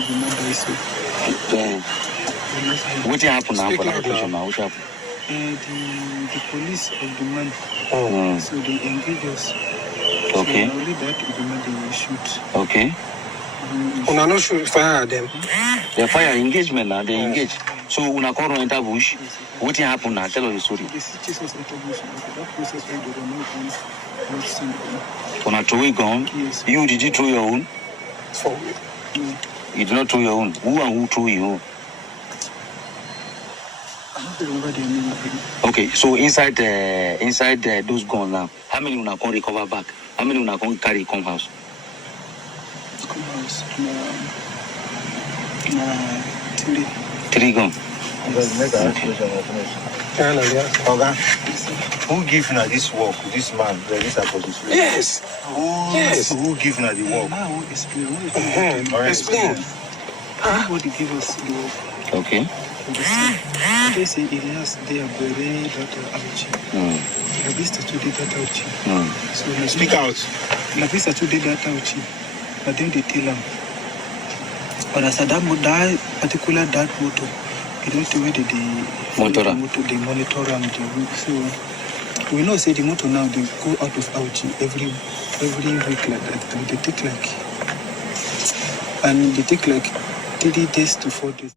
the mother is What happened now for that operation now? What happened? The police of the man. So they engage us. Okay. So only that the man they will shoot. Okay. Una no shoot fire at them. The fire engagement now, they engage. So una call on enter bush. What happened now? Tell us the story. They see Jesus enter bush. That process where they don't know not send them. Una throw a gun. Yes. You did you throw your own? You did not throw your own. Who and who threw you? I don't remember the name of him. Okay, so inside those guns now, how many una can recover back? How many una can carry come house? Come house. 3 guns. Okay. Who give now this work, this man, this opposition? Yes. Yes. Who give now the work? Now explain. Explain. Everybody give us the work. Okay. They say Elias, they are buried that Aunty. La vista today that Aunty. So Speak out. La vista today that Aunty. But then they tell them. But as that particular that motor, you don't know whether they monitor them. So we know say the motor now they go out of Aunty every week like that. And they take like 30 days to 4 days.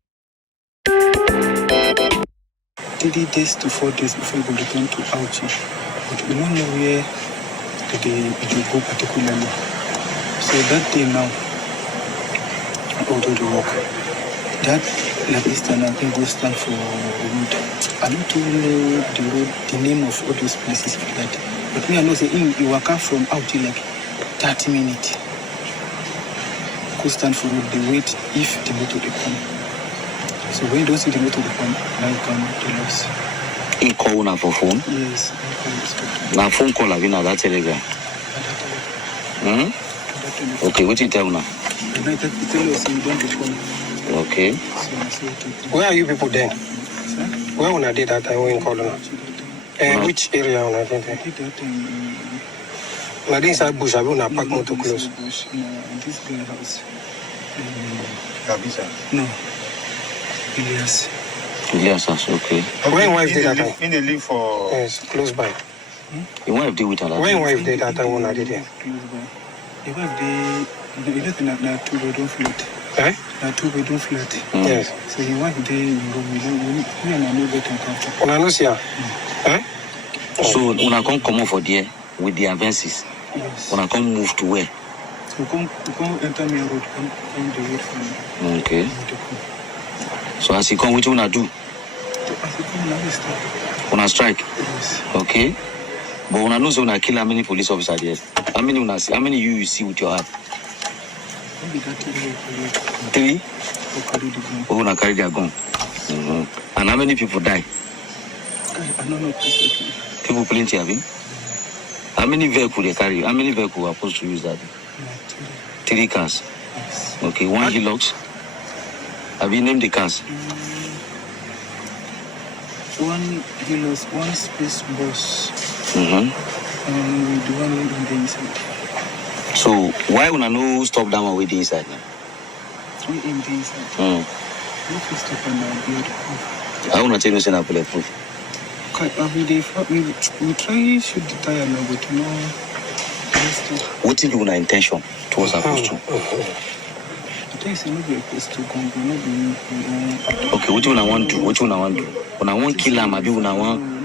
30 days to 4 days before we return to Aunty. But we don't know where it will go particularly. So that day now, although the work, that La Vista now can go stand for road. I don't even know the name of all those places like that. But me I know say you walk out from Aunty like 30 minutes. Go stand for road, they wait if the motor will come. So when you don't see the motor come, now you can tell us. In call una for phone? Yes, Na phone call have na that telegram. Okay, what you tell now? tell us you don't respond. Okay. Where are you people then? Sir? Where una did that time when called una? Which area una did there? Una did inside bush, una park motor close. This girl house. Kabisa. No. Elias. Yes, that's okay. When wife did that time? In the live for... Yes, close by. You want to deal with her? When wife did that time when I did there? Close by. The wife, you don't think that 2-bedroom flat. Eh? That 2-bedroom flat. Yes. So the wife there in room, we and I know better comfort. Una no see her? Eh? So una come come for there with the advances. Yes. Una come move to where? So come enter me road, come the road from Okay. So as you come, what you wanna do? I said, come now, Una strike. Yes. Okay. But una know so una kill how many police officers there? How many you see with your eye? Maybe that Three? will carry the gun. Oh, una carry their gun. And how many people die? I don't know precisely. People plenty, have you? How many vehicles they carry? How many vehicles are supposed to use that? Three cars. Yes. Okay, one Hilux. Have you named the cars? One Hilux, one space bus, Mm-hmm. and the one in the inside. So why una no stop that one with the inside now? We in the inside. Look, we stop and build. I wanna tell you say na bulletproof. We try shoot the tire now, but no. What is your intention towards supposed to? The tire is not very close to gun, but not be. Okay, what you wanna want to do? What you wanna want to do? Una want kill him, maybe una want.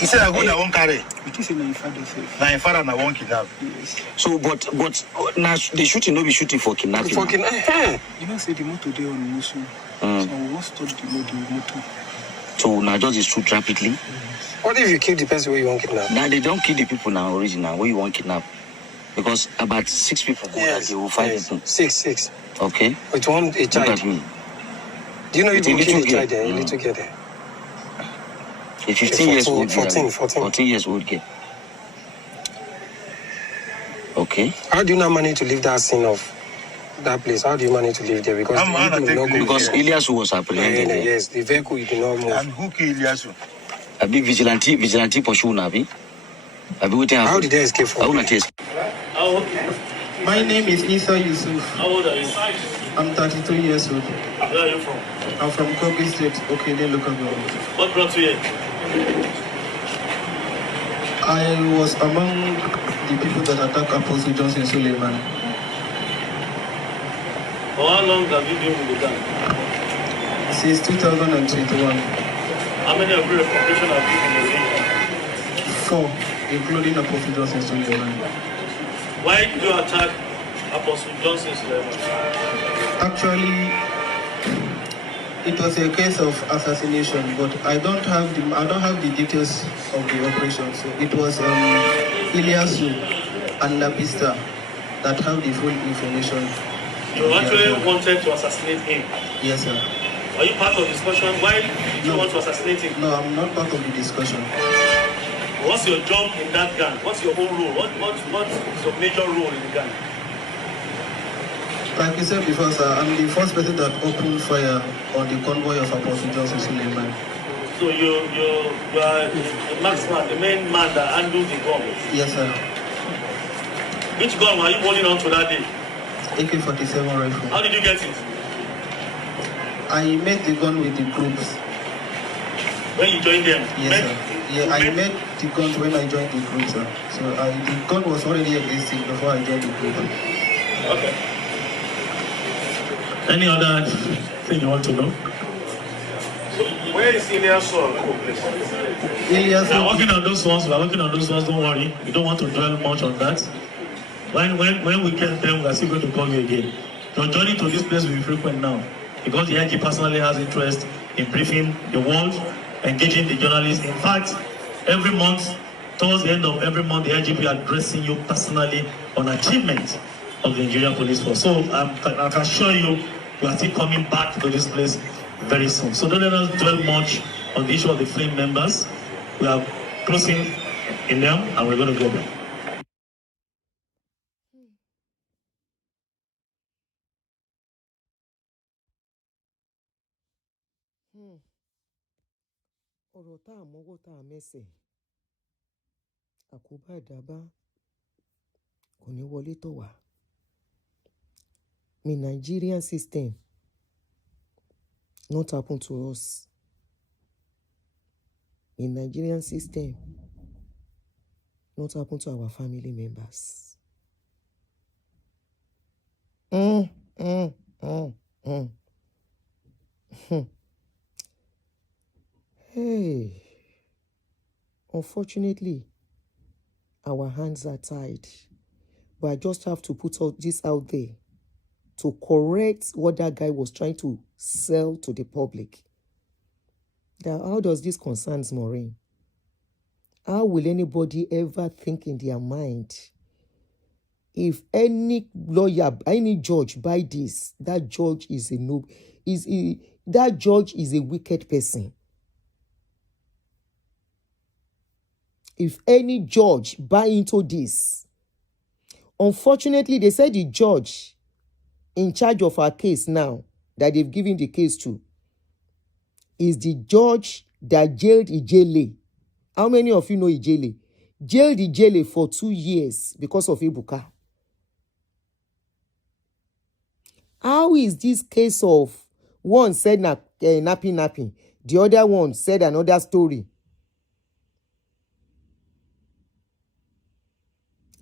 He said, I go na one carry. It is in my father safe. Na him father na one kidnap. Yes. So, but now the shooting no be shooting for kidnapping. You know, say the motor there on motion. So I will stop the motor. So now just shoot rapidly. What if you kill the person where you want kidnap? Now they don't kill the people now original where you want kidnap, because about 6 people go that they will fight people. Six. Okay. With one a Look child. at me. Do you know you It's a can kill a little child there? girl. A little girl there. A 15 years old girl. 14 years old girl. Okay. How do you not manage to leave that scene of that place? How do you manage to leave there? Because I'm the vehicle will not go Because there. Ilyasu was apprehended. there. Yes, the vehicle you do not move. And who kill Ilyasu? A big vigilante pursue Nabi. A big waiting. How did they escape I from wanna there? test. My name is Isa Yusuf. How old are you? I'm 32 years old. Where are you from? I'm from Kogi State, Okene local government. What brought you here? I was among the people that attacked Apostle Johnson Suleiman. For how long have you been with the gang? Since 2021. How many of your reputation have you been engaged 4, including Apostle Johnson Suleiman. in? Why did you attack Apostle Johnson Suleiman? Actually, it was a case of assassination, but I don't have the details of the operation. So it was Ilyasu and Labista that have the full information. You actually wanted to assassinate him. Yes, sir. Are you part of the discussion? Why did you want to assassinate him? No, I'm not part of the discussion. What's your job in that gang? What's your whole role? What is your major role in the gang? Like you said before, sir, I'm the first person that opened fire on the convoy of Apostle Johnson Suleiman. So you are the marksman, the main man that handles the gun. Yes, sir. Which gun were you holding on to that day? AK-47 rifle. How did you get it? I met the gun with the groups. When you joined them? Yes, sir. Yeah, I met the gun when I joined the group, sir. So the gun was already existing before I joined the group. Okay. Any other thing you want to know? Where is Ilyasu? We are working on those ones. Don't worry. We don't want to dwell much on that. When we get them, we are still going to call you again. Your journey to this place will be frequent now, because the IG personally has interest in briefing the world, engaging the journalists. In fact, every month, towards the end of every month, the IG will be addressing you personally on achievements of the Nigerian police force. So I can assure you, we are still coming back to this place very soon. So don't let us dwell much on the issue of the fleeing members. We are closing in them, and we're going to go back. ọ̀rọ̀ tá a mọ́wọ́ tá a mẹ́sẹ̀ àkóbá ìdábá kò ní wọlé tọ̀ wá. May Nigerian system not happen to us. May Nigerian system not happen to our family members. Hey, unfortunately, our hands are tied. But I just have to put all this out there to correct what that guy was trying to sell to the public. How does this concern Maureen? How will anybody ever think in their mind, if any lawyer, any judge buy this, that judge is that judge is a wicked person? If any judge buy into this, unfortunately, they said the judge in charge of our case now, that they've given the case to, is the judge that jailed Ijele. How many of you know Ijele? Jailed Ijele for 2 years because of Ebuka. How is this case of one said napping, the other one said another story?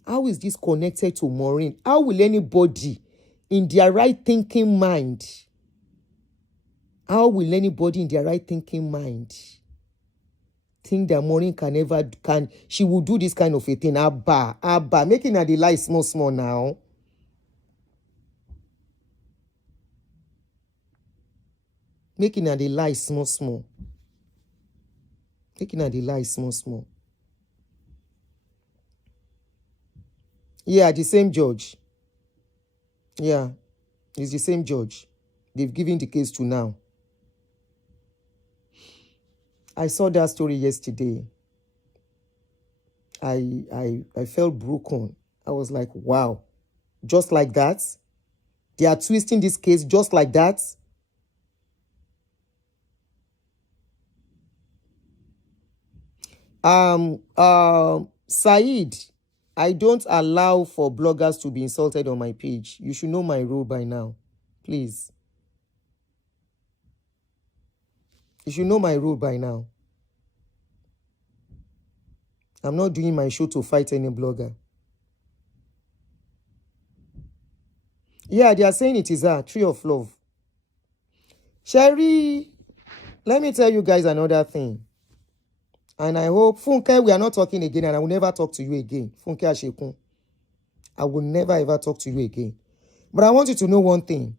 How is this connected to Maureen? How will anybody in their right thinking mind, think that Maureen she will do this kind of a thing? Abba, making her the lie small now. Making her the lie small. Making her the lie small. Yeah, the same judge. Yeah, it's the same judge. They've given the case to now. I saw that story yesterday. I felt broken. I was like, wow. Just like that? They are twisting this case just like that? Said, I don't allow for bloggers to be insulted on my page. You should know my rule by now. Please. You should know my rule by now. I'm not doing my show to fight any blogger. Yeah, they are saying it is a tree of love. Sherry, let me tell you guys another thing. And I hope, Funke, we are not talking again, and I will never talk to you again. Funke Ashekun. I will never ever talk to you again. But I want you to know one thing.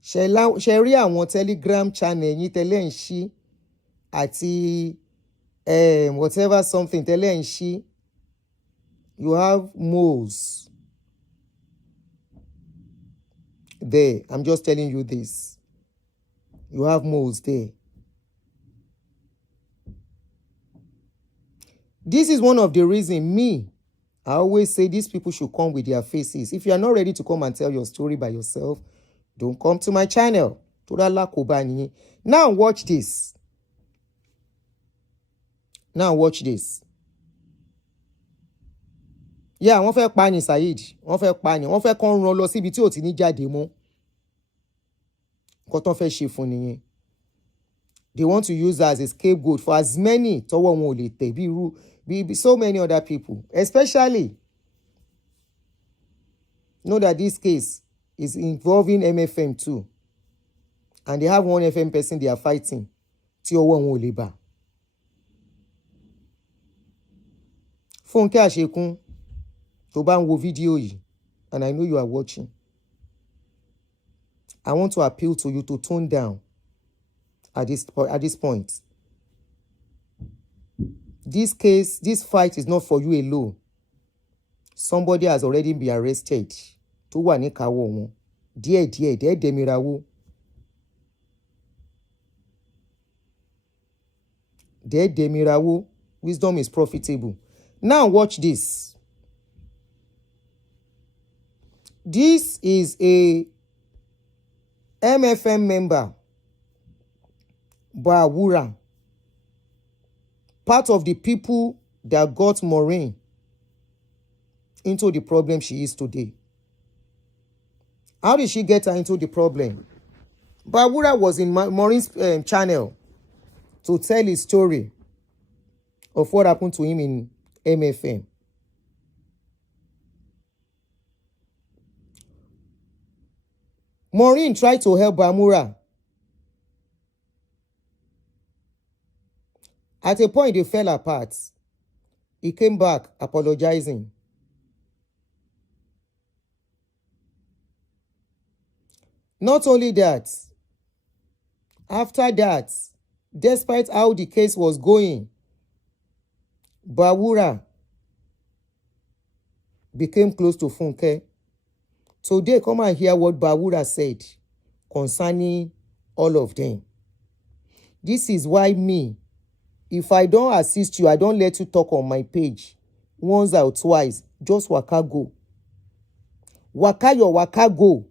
Sherry àwọn Telegram channel yín tẹ́lẹ̀ ń ṣí àti whatever something tẹ́lẹ̀ ń ṣí, you have moles there. I'm just telling you this. You have moles there. This is one of the reasons I always say these people should come with their faces. If you are not ready to come and tell your story by yourself, don't come to my channel. Now watch this. Now watch this. Yeah, wọ́n fẹ́ pa ni Saheed. Wọ́n fẹ́ pa ni. Wọ́n fẹ́ kàn rán lọ síbi tí ò ti ní jáde mọ́. Nǹkan tọ́n fẹ́ ṣe fún nìyẹn. They want to use her as a scapegoat for as many tọ́wọ́ wọn ò lè tẹ̀ bí so many other people. Especially, know that this case is involving MFM too. And they have one FM person they are fighting. Tí ọwọ́ wọn ò lè bà. Funke Ashekun, tó bá ń wo fídíò yìí, and I know you are watching, I want to appeal to you to tone down at this point. This case, this fight is not for you alone. Somebody has already been arrested. Tó wà ní káwọ́ wọn. Díẹ̀, dẹ́ẹ̀dẹ̀mìràwó. Dẹ́ẹ̀dẹ̀mìràwó. Wisdom is profitable. Now watch this. This is a MFM member, Bawura, part of the people that got Maureen into the problem she is today. How did she get her into the problem? Bawura was in Maureen's channel to tell his story of what happened to him in MFM. Maureen tried to help Bawura. At a point, they fell apart. He came back apologizing. Not only that, After that, despite how the case was going, Bawura became close to Funke. Today, come and hear what Bawura said concerning all of them. This is why me, if I don't assist you, I don't let you talk on my page once or twice. Just waka go. Waka your waka go.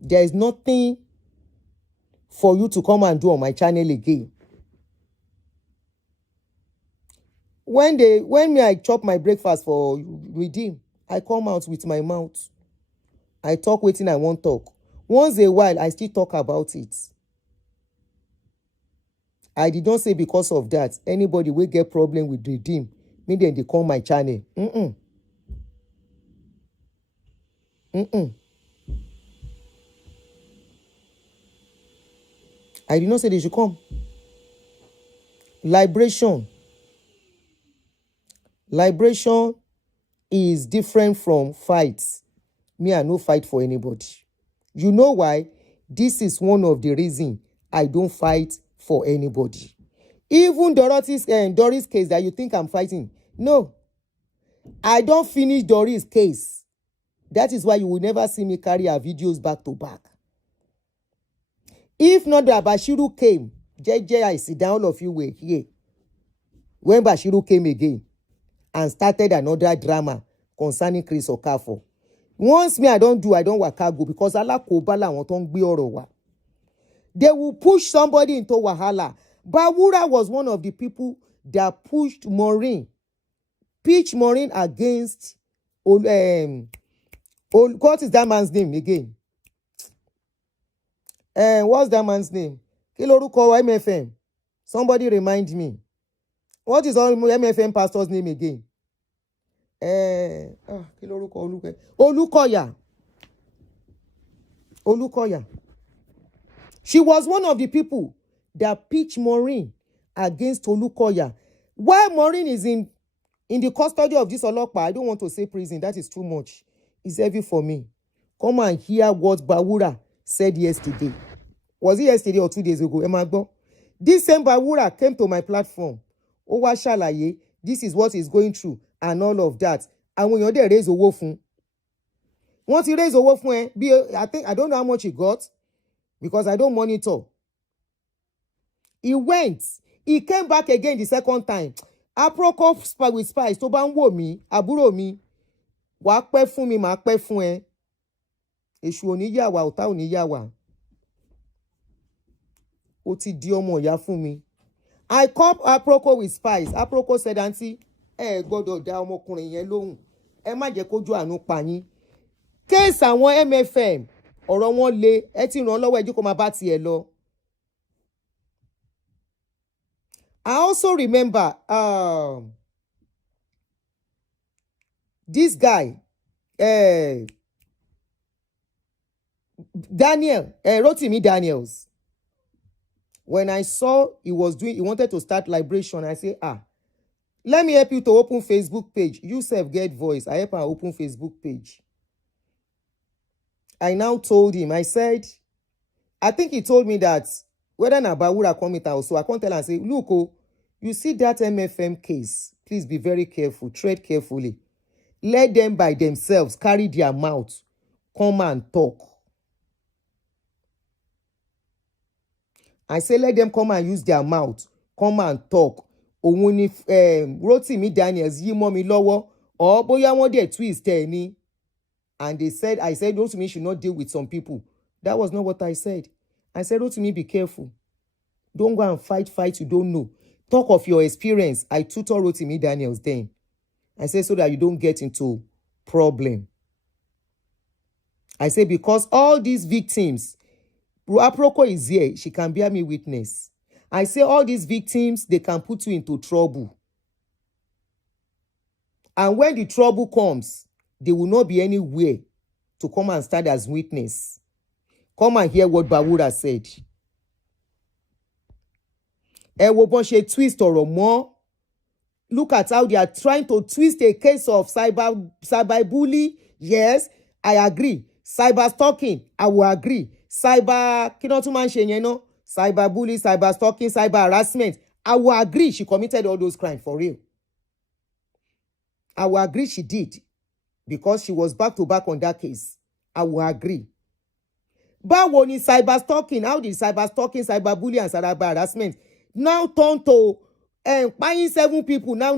There is nothing for you to come and do on my channel again. When me I chop my breakfast for redeem, I come out with my mouth. I talk wetin I want talk. Once a while, I still talk about it. I did not say because of that, anybody will get problem with redeem, me then they call my channel. I did not say they should come. Liberation is different from fights. Me, I no fight for anybody. You know why? This is one of the reasons I don't fight for anybody. Even Doris case that you think I'm fighting. No. I don't finish Doris' case. That is why you will never see me carry her videos back to back. If not that Bashiru came, JJ, I sit down, all of you were here. When Bashiru came again and started another drama concerning Chris Okafor. Once me, I don't waka go because Allah kobala won ton gbe oro wa. They will push somebody into wahala. Bawura was one of the people that pushed Maureen, pitched Maureen against what is that man's name again? What's that man's name? Kiloruko MFM. Somebody remind me. What is all MFM pastor's name again? Olukoya. She was one of the people that pitched Maureen against Olukoya. While Maureen is in the custody of this Olokpa, I don't want to say prison. That is too much. It's heavy for me. Come and hear what Bawura said yesterday. Was it yesterday or 2 days ago? Emagbo. This same Bawura came to my platform. Owa Shalaye, this is what he's going through and all of that. And when you're there, raise a wolf. Once he raised a wolf, I don't know how much he got because I don't monitor. He went. He came back again the second time. Aproko with spice. To ban wo mi, àbúrò mi. Wàá pẹ́ fún mi, màá pẹ́ fún ẹ. Èṣù ò ní yà wá, ọ̀tá ò ní yà wá. Ó ti di ọmọ ìyá fún mi. I called Aproko with spice. Aproko said, Aunty, gbọ́dọ̀ dá ọmọkùnrin yẹn lóhùn. Ẹ má jẹ́ kójú àánú pa yín. Case àwọn MFM, ọ̀rọ̀ wọn le, ẹ ti ràn lọ́wọ́ ẹjú kó máa bá tiẹ̀ lọ. I also remember this guy, Rotimi Daniels. When I saw he wanted to start liberation, I say, let me help you to open Facebook page. You self get voice. I help her open Facebook page. I now told him, I said, I think he told me that whether Nabawura come it out, so I can't tell and say, look, you see that MFM case, please be very careful, tread carefully. Let them by themselves carry their mouth, come and talk. I say let them come and use their mouth, come and talk. Òun ni Rotimi Daniels yí mọ́ mi lọ́wọ́, or bóyá wọ́n dẹ̀ twist ni. And I said Rotimi should not deal with some people. That was not what I said. I said, Rotimi, be careful. Don't go and fight you don't know. Talk of your experience. I tutor Rotimi Daniels then. I said so that you don't get into problem. I said because all these victims, Aproko is here, she can bear me witness. I say all these victims, they can put you into trouble. And when the trouble comes, they will not be anywhere to come and stand as witness. Come and hear what Bawura said. Wo bon she twist ọ̀rọ̀ mọ́. Look at how they are trying to twist a case of cyber bully. Yes, I agree. Cyber stalking, I will agree. cyber kí ló tún máa ń ṣe yẹn náà, cyber bullying, cyber stalking, cyber harassment. I will agree she committed all those crimes for real. I will agree she did because she was back to back on that case. I will agree. Báwo ni cyber stalking? How did cyber stalking, cyber bullying, and cyber harassment now turn to buying 7 people now?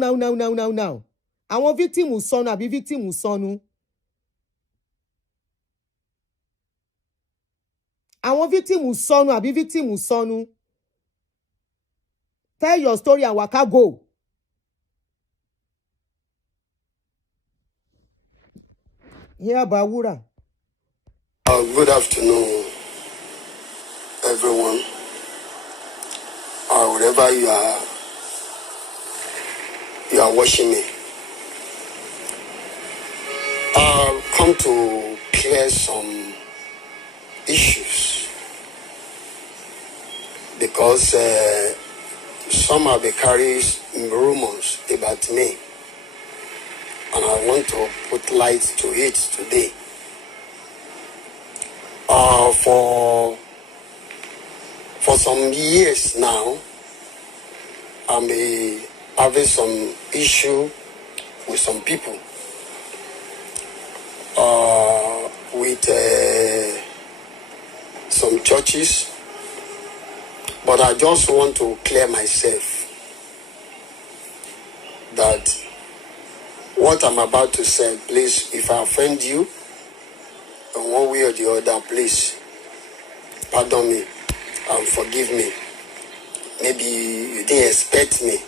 Àwọn victim ò sọnù àbí victim ò sọnù? Àwọn victim ò sọnù àbí victim ò sọnù? Tell your story and waka go. Here, Bawura. Good afternoon, everyone. Wherever you are watching me. I'll come to clear some issues because some have been carrying rumors about me, and I want to put light to it today. For some years now, I'm having some issue with some people, with some churches, but I just want to clear myself that what I'm about to say, please, if I offend you in one way or the other, please pardon me and forgive me. Maybe you didn't expect me,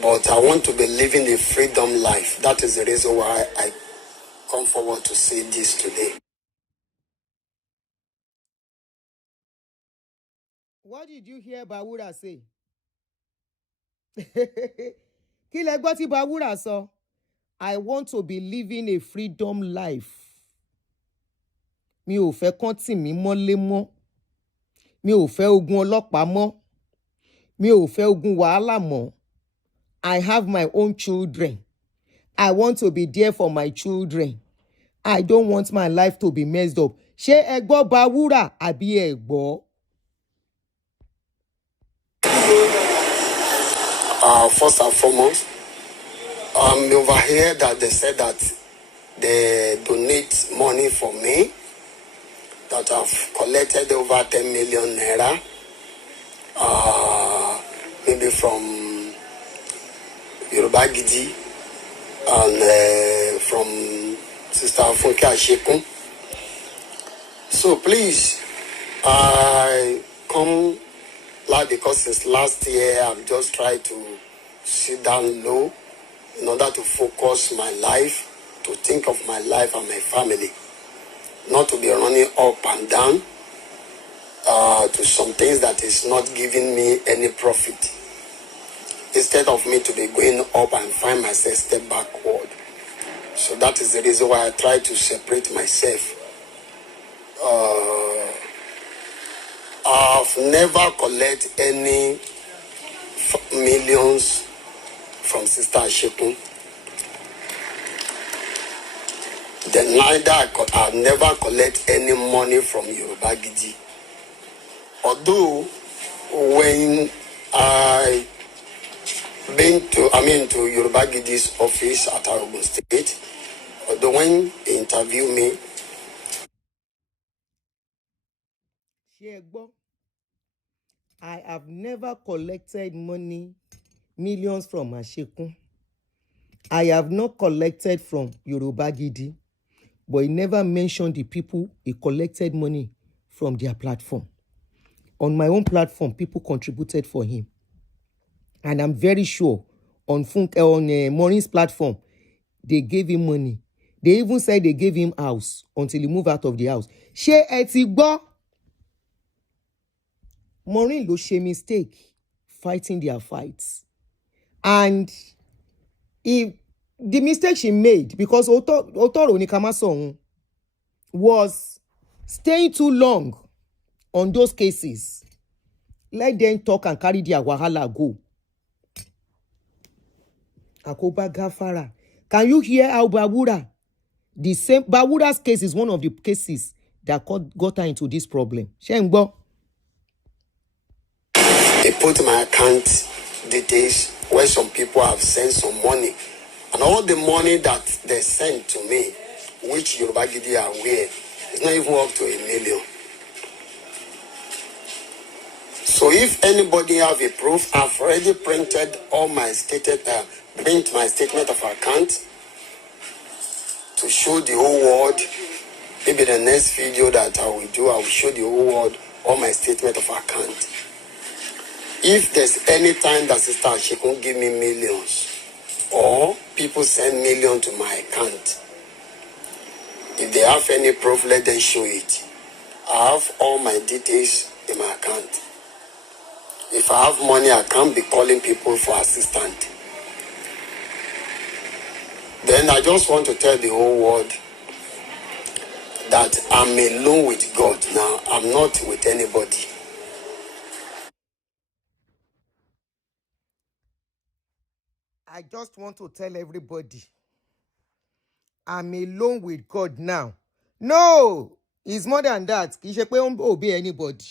but I want to be living a freedom life. That is the reason why I come forward to say this today. What did you hear Bawura say? Kí lẹ gbọ́ tí Bawura sọ? I want to be living a freedom life. Mi ò fẹ́ kán tì mí mọ́lé mọ́. Mi ò fẹ́ ogun ọlọ́pàá mọ́. Mi ò fẹ́ ogun wàhálà mọ́. I have my own children. I want to be there for my children. I don't want my life to be messed up. Ṣé ẹ gbọ́ Bawura àbí ẹ gbọ́? First and foremost, over here that they said that they donate money for me, that I've collected over 10 million naira, maybe from Yoruba Gidi and from Sister Funke Ashekun. So please, I come like because since last year I've just tried to sit down low in order to focus my life, to think of my life and my family, not to be running up and down to some things that is not giving me any profit. Instead of me to be going up and find myself step backward. So that is the reason why I try to separate myself. I've never collected any millions from Sister Ashekun. Then neither I've never collected any money from Yoruba Gidi. Although when I been to Yoruba Gidi's office at Ogun State, although when they interviewed me, I have never collected money, millions from Ashekun. I have not collected from Yoruba Gidi, but he never mentioned the people he collected money from their platform. On my own platform, people contributed for him. And I'm very sure on Maureen's platform, they gave him money. They even said they gave him house until he moved out of the house. Ṣé ẹ ti gbọ́? Maureen ló ṣe mistake fighting their fights. And if the mistake she made, because Otoro Nikamasong was staying too long on those cases. Let them talk and carry their wahala go. Akoba Gafara. Can you hear how Bawura? The same Bawura's case is one of the cases that got her into this problem. Shengbo. They put my account details where some people have sent some money. And all the money that they sent to me, which Yoruba Gidi are aware, is not even up to 1 million. So if anybody have a proof, I've already printed all my print my statement of account to show the whole world. Maybe the next video that I will do, I will show the whole world all my statement of account. If there's any time that sister she can give me millions, or people send millions to my account, if they have any proof, let them show it. I have all my details in my account. If I have money, I can't be calling people for assistance. Then I just want to tell the whole world that I'm alone with God now. I'm not with anybody. I just want to tell everybody, I'm alone with God now. No, it's more than that. Kì í ṣe pé ó ń obey anybody.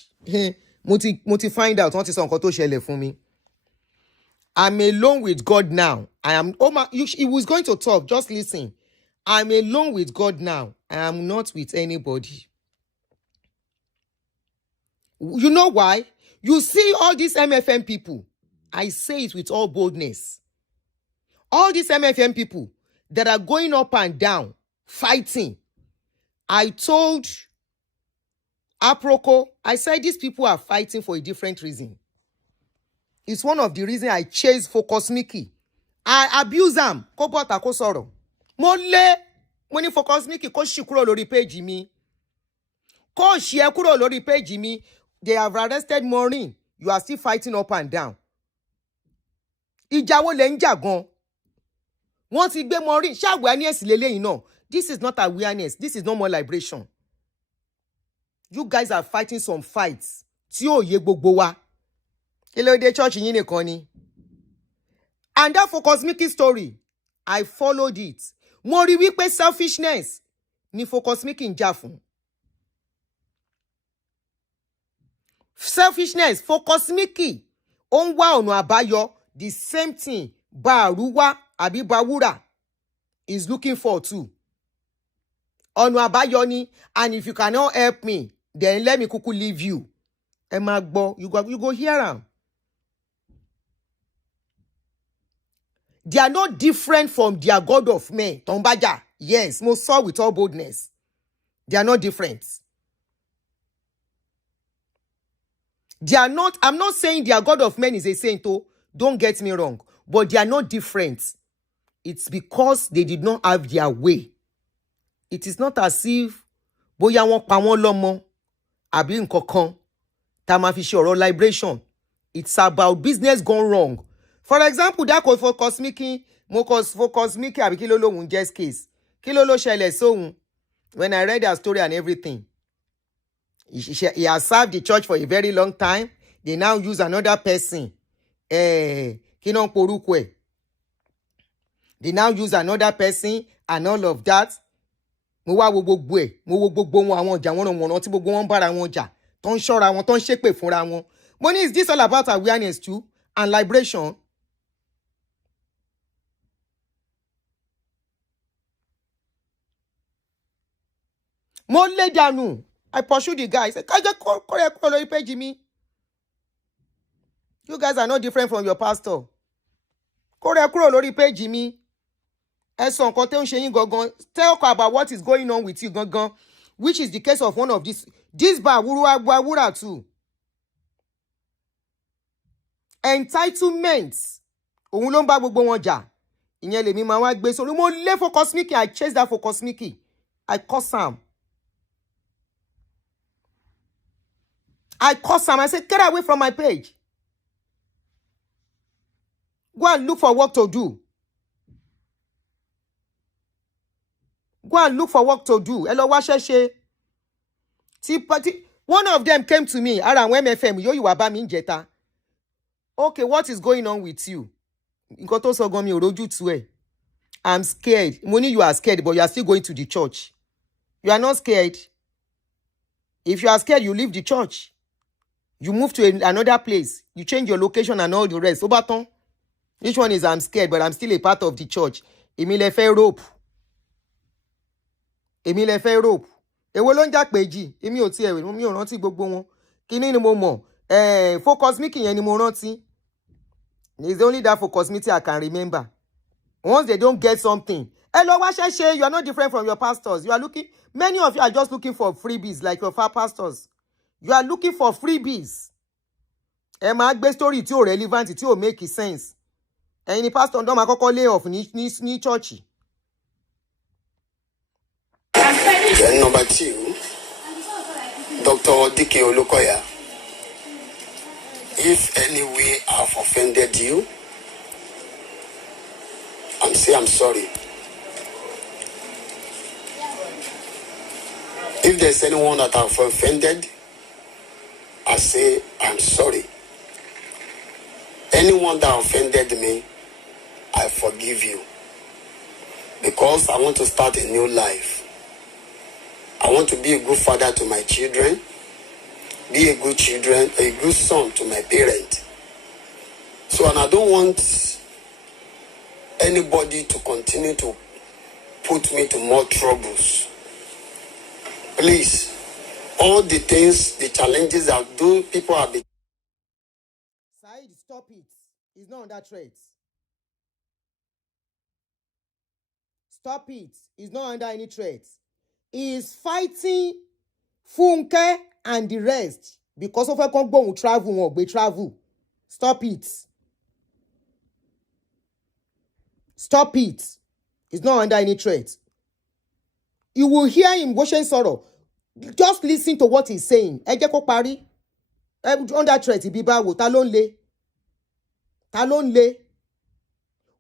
Mo ti find out wọ́n ti sọ nǹkan tó ṣẹlẹ̀ fún mi. I'm alone with God now. He was going to talk. Just listen. I'm alone with God now. I am not with anybody. You know why? You see all these MFM people. I say it with all boldness. All these MFM people that are going up and down, fighting. I told Aproko, I said these people are fighting for a different reason. It's one of the reasons I chase Focus Mickey. I abuse them. Ko bota ko sọ̀rọ̀. Mo ní Focus Mickey ko ṣí kúrò lórí page mi. Ko ṣí ẹ kúrò lórí page mi. They have arrested Maureen. You are still fighting up and down. Ìjà wo lẹ ń jà gan. Wọ́n ti gbé Maureen. Ṣé awareness lélẹ́yìn náà? This is not awareness. This is no more liberation. You guys are fighting some fights. Tí ó yé gbogbo wa. Kí ló dé church yín nìkan ni? And that Focus Mickey story, I followed it. Mo rí wípé selfishness ni Focus Mickey ń jà fún. Selfishness, Focus Mickey, ó ń wá ọ̀nà àbáyọ, the same thing, Baruwa àbí Bawura is looking for too. Ọ̀nà àbáyọ ni, and if you cannot help me, then let me kuku leave you. Ẹ máa gbọ́, you go hear am. They are not different from their God of men. Tombaja. Yes, mo sọ with all boldness. They are not different. They are not, I'm not saying their God of men is a saint, oh, don't get me wrong. But they are not different. It's because they did not have their way. It is not as if bóyá wọ́n pa wọ́n lọ́mọ àbí nǹkankan tá máa fi ṣe ọ̀rọ̀ liberation. It's about business gone wrong. For example, that call for Cosmic, Focus Mickey, àbí kí ló lóhùn just case. Kí ló ṣẹlẹ̀ sóhun? When I read their story and everything, he has served the church for a very long time. They now use another person. Kí ló ń porúkọ ẹ̀? They now use another person and all of that. Mo wá wo gbogbo ẹ̀, mo wo gbogbo wọn àwọn ọjà wọn tí gbogbo wọn bára wọn jà, tó ń ṣọ́ra wọn, tó ń ṣépè fúnra wọn. Mo ní, is this all about awareness too and liberation? Mo lay down. I pursue the guy. I said, page me. You guys are not different from your pastor. Page me. Tell about what is going on with you, gangan, which is the case of one of this Bawura too. Entitlements. Òun ló ń bá gbogbo wọn jà. Ìyẹn lèmi máa wá gbé sórí. Mo lé Focus Mickey. I chase that Focus Mickey. I curse him. I said, get away from my page. Go and look for work to do. Go and look for work to do. Hello, Washeshe. One of them came to me. Around MFM, you were about me in Jetta. Okay, what is going on with you? I'm scared. Money, you are scared, but you are still going to the church. You are not scared. If you are scared, you leave the church. You move to another place. You change your location and all the rest. Obaton. Which one is I'm scared, but I'm still a part of the church? Èmi lè fẹ́ rope. Èmi lè fẹ́ rope. Èwo ló ń jà péjì? Èmi ò tiẹ̀ mi ò rántí gbogbo wọn. Kíní ni mo mọ̀. Focus me yẹn ni mo rántí. It's only that focus meeting I can remember. Once they don't get something. Hello, you are not different from your pastors. You are looking, many of you are just looking for freebies like your pastors. You are looking for freebies. Ẹ máa gbé story tí ò relevant, tí ò make sense. Ẹ̀yin ni pastor ndo máa kọ́kọ́ lay off ní church. Then number 2, Dr. Dike Olukoya. If any way I've offended you, I'm sorry. If there's anyone that I've offended, I say I'm sorry. Anyone that offended me, I forgive you. Because I want to start a new life. I want to be a good father to my children, be a good son to my parents. So, and I don't want anybody to continue to put me to more troubles. Please, all the things, the challenges that people have been. Said, stop it. He's not under threat. Stop it. He's not under any threat. He is fighting Funke and the rest because of a go travel. Stop it. Stop it. He's not under any threat. You will hear him washing sorrow. Just listen to what he's saying. Ẹ jẹ́ kó parí. Under threat, ibi báwo, ta ló ń lé? Ta ló ń lé?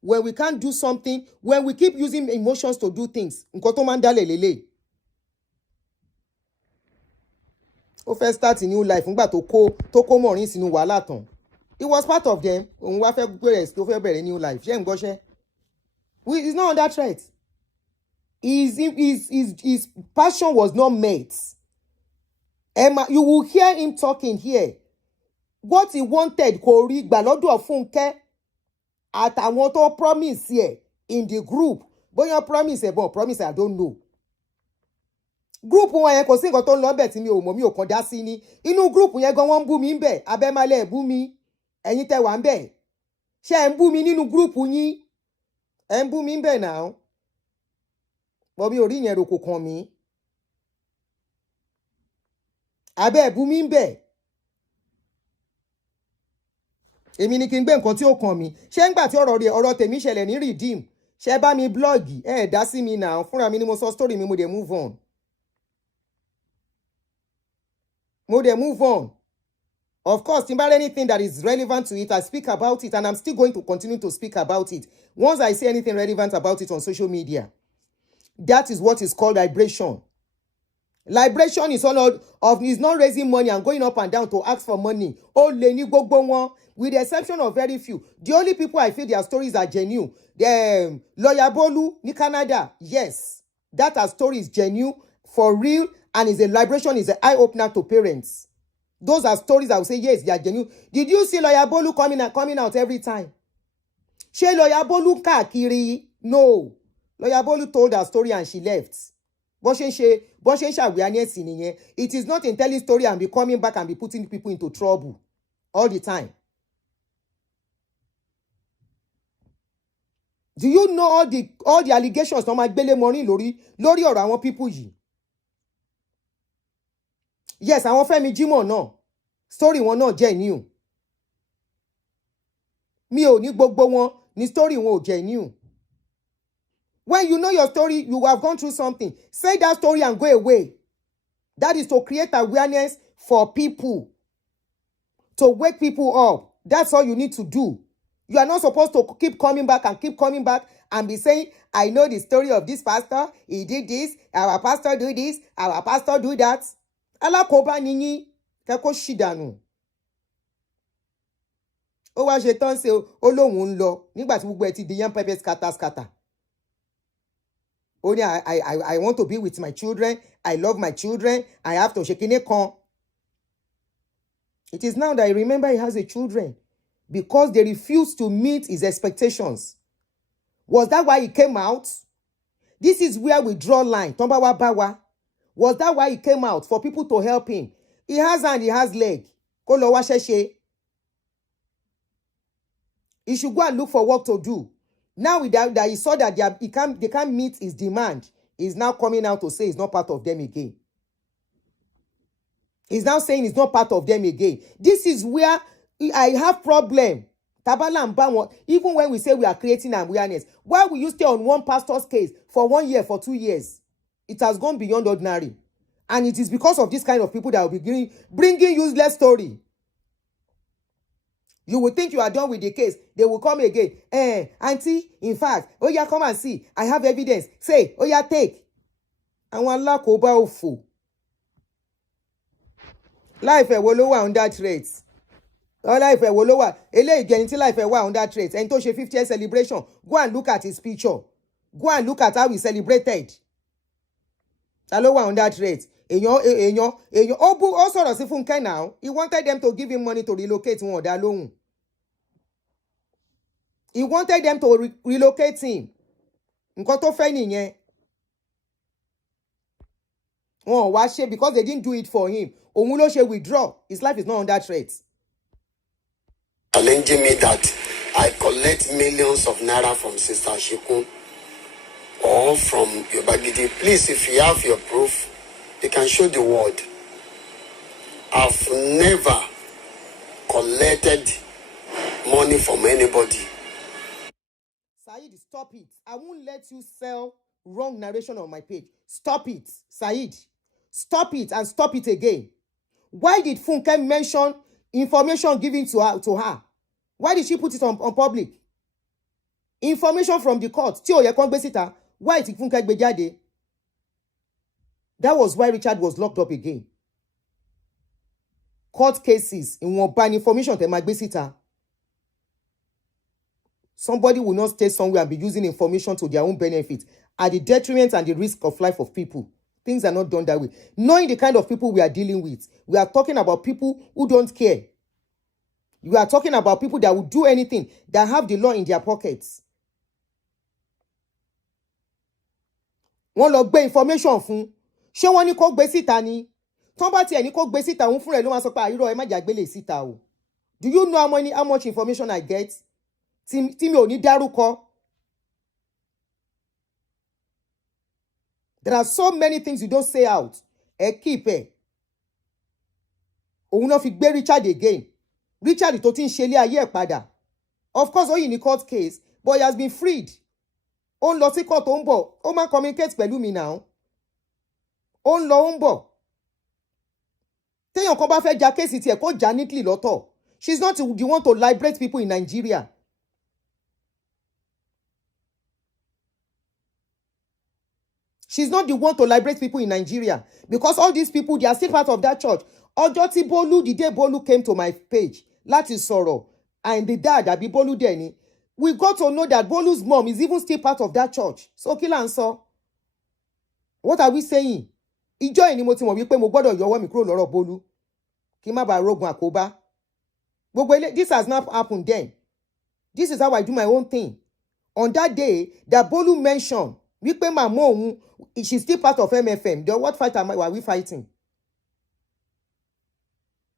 When we can't do something, when we keep using emotions to do things, nǹkan tó máa ń dálẹ̀ lélẹ̀. Ó fẹ́ start a new life nígbà tó kó Maureen sínú wàhálà tán. It was part of them. Òun wá fẹ́ bẹ̀rẹ̀ new life. Ṣé ń gbọ́ṣẹ́? He's not under threat. His passion was not met. Emma, you will hear him talking here. What he wanted kò rí gbà lọ́dọ̀ Funke àtàwọn tó promise here in the group. Bóyá promise I don't know. Group wọn yẹn kò sí nǹkan tó ń lọ bẹ̀ tí mi ò mọ̀, mi ò kàn dá sí ni. Inú group yẹn gan wọ́n ń bú mi ń bẹ̀. Abẹ́málẹ̀ bú mi. Ẹ̀yin tẹ́ wà ń bẹ̀. Ṣé ẹ ń bú mi nínú group yín? Ẹ ń bú mi ń bẹ̀ now. Bọ́ mi ò rí yẹn ro kò kàn mí. Abẹ́ bú mi ń bẹ̀. Èmi ni kí n gbé nǹkan tí ó kàn mí. Ṣé ńgbà tí ọ̀rọ̀ tèmi ṣẹlẹ̀ ní redeem? Ṣé bá mi blọ́ọ̀gì? Dá sí mi now. Fúnra mi ni mo sọ story mi, mo dẹ̀ move on. Move on. Of course, if there anything that is relevant to it, I speak about it, and I'm still going to continue to speak about it. Once I say anything relevant about it on social media, that is what is called liberation. Liberation is all of is not raising money and going up and down to ask for money. Oh, Leni Gbogbo wọn, with the exception of very few. The only people I feel their stories are genuine. The Lawyer Bolu in Canada, yes, that her story is genuine for real, and is a liberation, is an eye opener to parents. Those are stories I would say yes, they are genuine. Did you see Lawyer Bolu coming out every time? Ṣé Lawyer Bolu káàkiri? No. Lawyer Bolu told her story and she left. Bó ṣe ń ṣe awareness nìyẹn. It is not in telling story and be coming back and be putting people into trouble all the time. Do you know all the allegations tó máa gbélé Maureen lórí ọ̀rọ̀ àwọn people yìí? Yes, àwọn Fẹ́mi Jímọ̀ náà. Story wọn náà jẹ́ new. Mi ò ní gbogbo wọn ní story wọn ò jẹ́ new. When you know your story, you have gone through something. Say that story and go away. That is to create awareness for people. To wake people up. That's all you need to do. You are not supposed to keep coming back and be saying, I know the story of this pastor. He did this. Our pastor do this. Our pastor do that. Alákòóbá ni yín. Kẹ́kọ̀ọ́ ṣì dànù. Ó wá ṣe tán ṣe ó lóun ń lọ nígbà tí gbogbo ẹ̀ ti di yán pẹ́pẹ́ scatter. Only I want to be with my children. I love my children. I have to shake in a con. It is now that I remember he has a children because they refused to meet his expectations. Was that why he came out? This is where we draw line. Tombawa bawa. Was that why he came out? For people to help him. He has hand, he has leg. He should go and look for work to do. Now that he saw that they can't meet his demand, he's now coming out to say he's not part of them again. He's now saying he's not part of them again. This is where I have problem. Tabala and Bamwa, even when we say we are creating awareness, why will you stay on one pastor's case for 1 year, for 2 years? It has gone beyond ordinary. And it is because of this kind of people that will be bringing useless story. You will think you are done with the case. They will come again. Aunty, in fact, oh yeah, come and see. I have evidence. Say, oh yeah, take. And one lack over full. Life a wolowa on that rate. Or life a wolowa. Ele again life a on that rate. And to 50th celebration. Go and look at his picture. Go and look at how we celebrated. Talowa on that rate. Obu also Rosifunke now. He wanted them to give him money to relocate one alone. He wanted them to relocate him. Nǹkan tó fẹ́ nìyẹn. Wọ́n wá ṣe because they didn't do it for him. Òun ló ṣe withdraw. His life is not on that threat. Challenging me that I collect millions of naira from Sister Shikun or from Yobagidi. Please, if you have your proof, you can show the world. I've never collected money from anybody. Said, stop it. I won't let you sell wrong narration on my page. Stop it, Said. Stop it and stop it again. Why did Funke mention information given to her? Why did she put it on public? Information from the court. Why did Funke gbé jáde? That was why Richard was locked up again. Court cases in one ban information te ma gbé síta. Somebody will not stay somewhere and be using information to their own benefit at the detriment and the risk of life of people. Things are not done that way. Knowing the kind of people we are dealing with, we are talking about people who don't care. We are talking about people that will do anything, that have the law in their pockets. Wọ́n lọ gbé information fún. Ṣé wọ́n ní kó gbé síta ni? Tọ́n bá tiẹ̀ ní kó gbé síta òun fúnra ẹ̀ ló máa sọ pé àìrọ̀ ẹ má jà gbélé síta o. Do you know how much information I get? Tí mi ò ní dárúkọ. There are so many things you don't say out. Ẹ keep ẹ. Òun náà fi gbé Richard again. Richard tó ti ń ṣe ilé ayé ẹ̀ padà. Of course, ó yìí ní court case, but he has been freed. Ó ń lọ sí court ó ń bọ̀. Ó máa communicate pẹ̀lú mi now. Ó ń lọ ó ń bọ̀. Téèyàn kan bá fẹ́ ja case tiẹ̀ kó ja neatly lọ́tọ̀. She's not the one to liberate people in Nigeria. She's not the one to liberate people in Nigeria. Because all these people, they are still part of that church. Ọjọ́ tí Bolu, the day Bolu came to my page, láti sọ̀rọ̀, and the dad, àbí Bolu dẹ̀, we got to know that Bolu's mom is even still part of that church. So kí là ń sọ? What are we saying? Ìjọ ẹni mo ti mọ̀ wípé mo gbọ́dọ̀ yọwọ́ mi kúrò lọ́rọ̀ Bolu. Kí má bàa rogun àkóbá. This has not happened then. This is how I do my own thing. On that day, that Bolu mentioned, wípé màmá òun, she's still part of MFM. Then what fight are we fighting?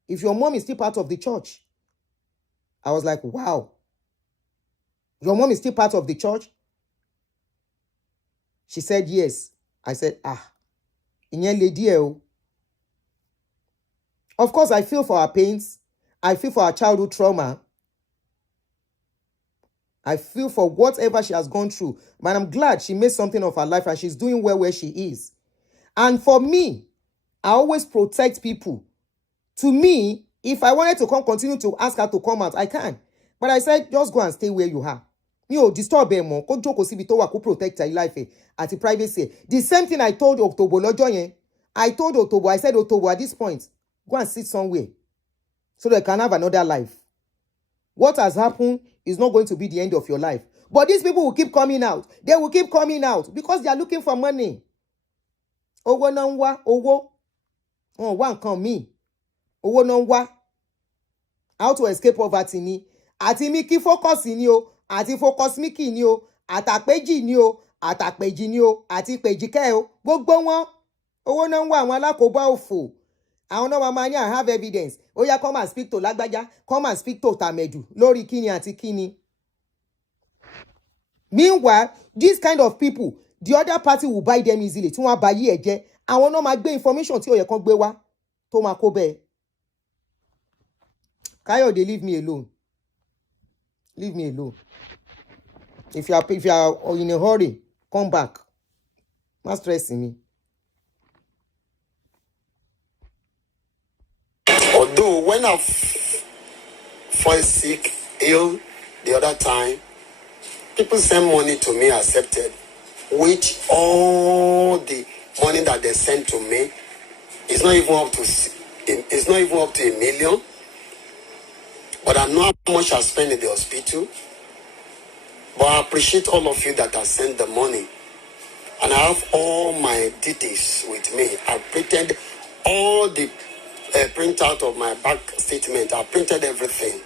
If your mom is still part of the church. I was like, wow. Your mom is still part of the church? She said, yes. I said, ìyẹn lè díẹ̀ o. Of course, I feel for her pains. I feel for her childhood trauma. I feel for whatever she has gone through. But I'm glad she made something of her life and she's doing well where she is. And for me, I always protect people. To me, if I wanted to continue to ask her to come out, I can. But I said, just go and stay where you are. Disturb her more. Kó jókòó síbi tó wà kó protect her life at the privacy. The same thing I told Otobo lọ́jọ́ yẹn. I told Otobo, I said, Otobo, at this point, go and sit somewhere so they can have another life. What has happened is not going to be the end of your life. But these people will keep coming out. They will keep coming out because they are looking for money. Owó náà ń wá, owó. Wọ́n wá nǹkan míì. Owó náà ń wá. How to escape poverty ni. Àti mi kí focus ni o. Àti focus mi kì ni o. Àtàpéjì ni o. Àtàpéjì ni o. Àti péjìkẹ́ o. Gbogbo wọn. Owó náà ń wá àwọn alákòóbá òfò. Àwọn náà máa ní I have evidence. Ó yá, come and speak to Lágbájá. Come and speak to Tàmẹ̀dù. Lórí kíni àti kíni. Meanwhile, these kind of people, the other party will buy them easily. Tí wọ́n bá yí ẹ̀jẹ̀. Àwọn náà máa gbé information tí ó yẹ kán gbé wá. Tó máa kó bẹ́ẹ̀. Kayode, leave me alone. Leave me alone. If you are in a hurry, come back. Not stressing me. Although when I fell sick, ill the other time, people send money to me, accepted, which all the money that they sent to me is not even up to $1 million. But I know how much I spent in the hospital. But I appreciate all of you that have sent the money. And I have all my details with me. I printed all the printout of my bank statement. I printed everything.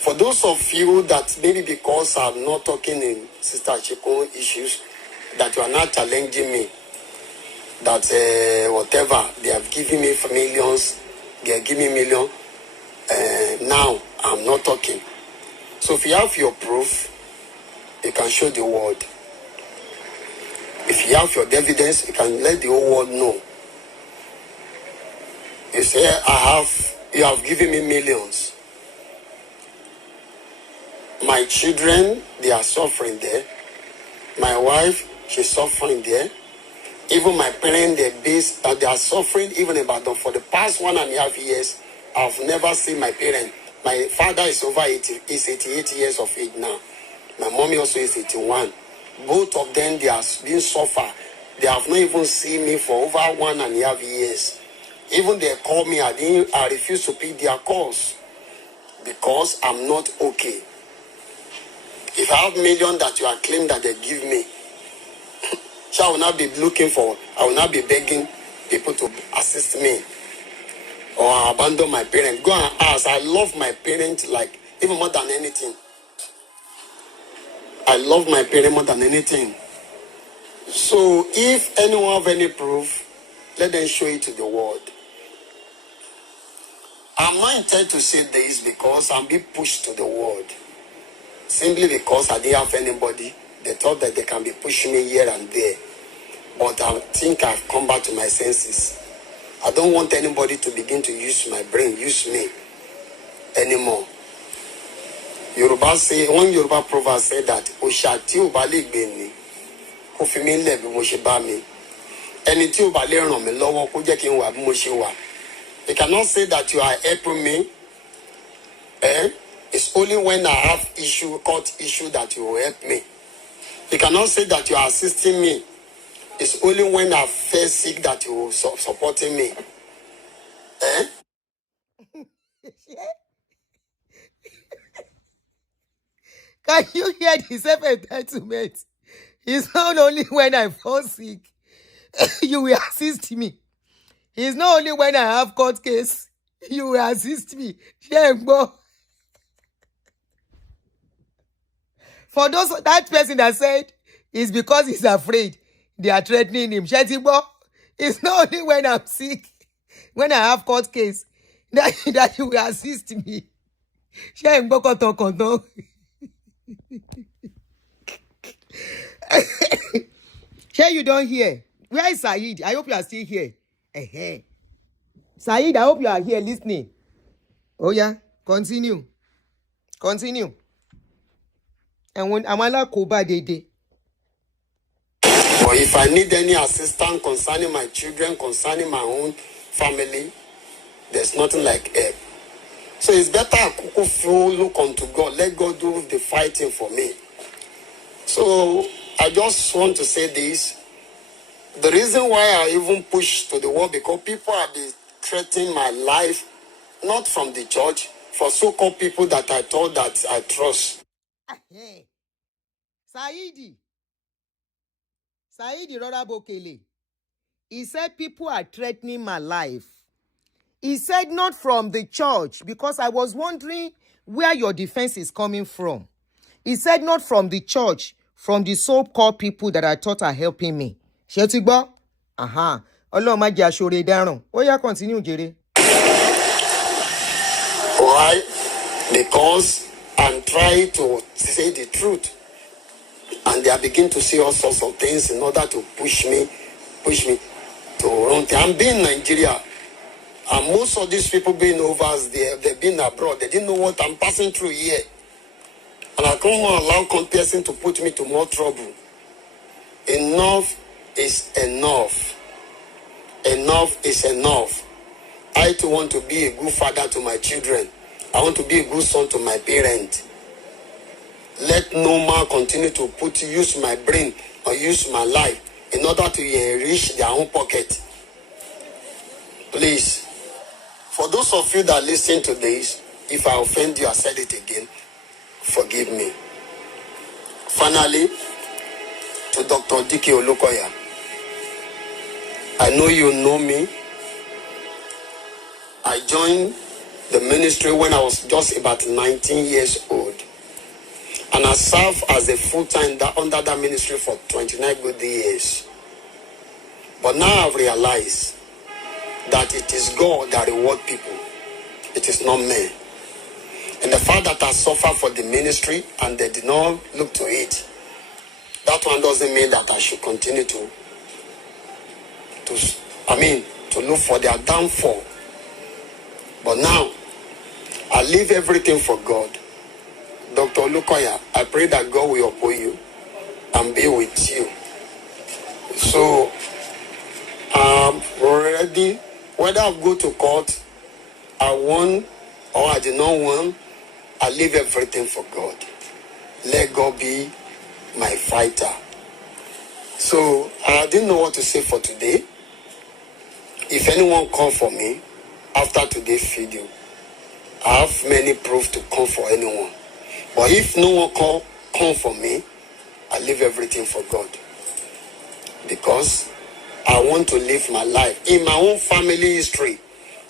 For those of you that maybe because I'm not talking in Sister Chikun issues, that you are not challenging me, that whatever, they have given me millions, they are giving me millions, now I'm not talking. So if you have your proof, you can show the world. If you have your evidence, you can let the whole world know. You say, you have given me millions. My children, they are suffering there. My wife, she's suffering there. Even my parents, they are suffering even about them. For the past 1.5 years, I've never seen my parents. My father is over 80, is 88 years of age now. My mommy also is 81. Both of them, they are being suffer. They have not even seen me for over 1.5 years. Even they call me, I refuse to pick their calls because I'm not okay. If I have millions that you are claiming that they give me, I will not be looking for, I will not be begging people to assist me or abandon my parents. Go and ask. I love my parents like even more than anything. I love my parents more than anything. So if anyone have any proof, let them show it to the world. I'm not intended to say this because I'm being pushed to the world. Simply because I didn't have anybody. They thought that they can be pushing me here and there. But I think I've come back to my senses. I don't want anybody to begin to use my brain, use me anymore. Yoruba say, one Yoruba proverb said that Oshati ubaligbe kò fi mí lẹ̀ bí mo ṣe bá mi. Ẹni tí ó bá lè ràn mí lọ́wọ́ kó jẹ́ kí n wà bí mo ṣe wà. You cannot say that you are helping me. It's only when I have court issue that you will help me. You cannot say that you are assisting me. It's only when I feel sick that you will supporting me. Can you hear the self-entitlement? It's not only when I fall sick, you will assist me. It's not only when I have court case, you will assist me. For that person that said it's because he's afraid, they are threatening him. It's not only when I'm sick, when I have court case, that you will assist me. Share you don't hear. Where is Saeed? I hope you are still here. Saeed, I hope you are here listening. Oh yeah, continue. And when Amala Koba Dede. But if I need any assistance concerning my children, concerning my own family, there's nothing like help. So it's better I look unto God. Let God do the fighting for me. So I just want to say this. The reason why I even push to the world, because people have been threatening my life, not from the church, for so-called people that I thought that I trust. Saidi Rorabokele. He said people are threatening my life. He said not from the church, because I was wondering where your defense is coming from. He said not from the church, from the so-called people that I thought are helping me. Ṣé ti gbọ́? Aha. Ọlọ́run má jẹ́ aṣọ́re dáràn. Ó yá, continue jèrè. Why? Because I'm trying to say the truth. And they are beginning to see all sorts of things in order to push me to wrong thing. I'm being Nigeria. And most of these people being over there, they've been abroad. They didn't know what I'm passing through here. And I can't allow comparison to put me to more trouble. Enough is enough. Enough is enough. I too want to be a good father to my children. I want to be a good son to my parents. Let no man continue to use my brain or use my life in order to enrich their own pocket. Please, for those of you that listen to this, if I offend you, I said it again, forgive me. Finally, to Dr. Dike Olukoya, I know you know me. I joined the ministry when I was just about 19 years old. And I served as a full-time under that ministry for 29 good years. But now I've realized that it is God that rewards people. It is not me. And the fact that I suffered for the ministry and they did not look to it, that one doesn't mean that I should continue to look for their downfall. But now, I leave everything for God. Dr. Olukoya, I pray that God will uphold you and be with you. So, I'm ready. Whether I go to court, I won or I did not win, I leave everything for God. Let God be my fighter. So, I didn't know what to say for today. If anyone come for me after today's video, I have many proof to come for anyone. But if no one come for me, I leave everything for God. Because I want to live my life. In my own family history,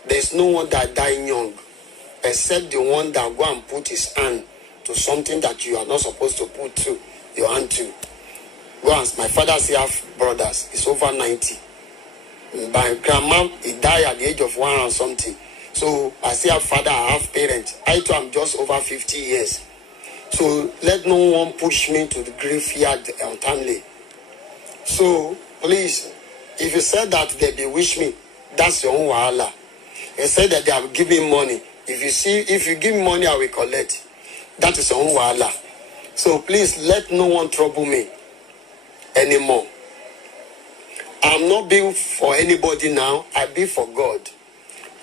there's no one that died young, except the one that go and put his hand to something that you are not supposed to put to your hand to. Once my father still have brothers, he's over 90. My grandma, he died at the age of 1 or something. So I still have father, I have parents. I too am just over 50 years. So let no one push me to the graveyard untimely. So please, if you said that they bewitch me, that's your own wahala. You said that they are giving money. If you give me money, I will collect. That is your own wahala. So please let no one trouble me anymore. I'm not built for anybody now. I build for God.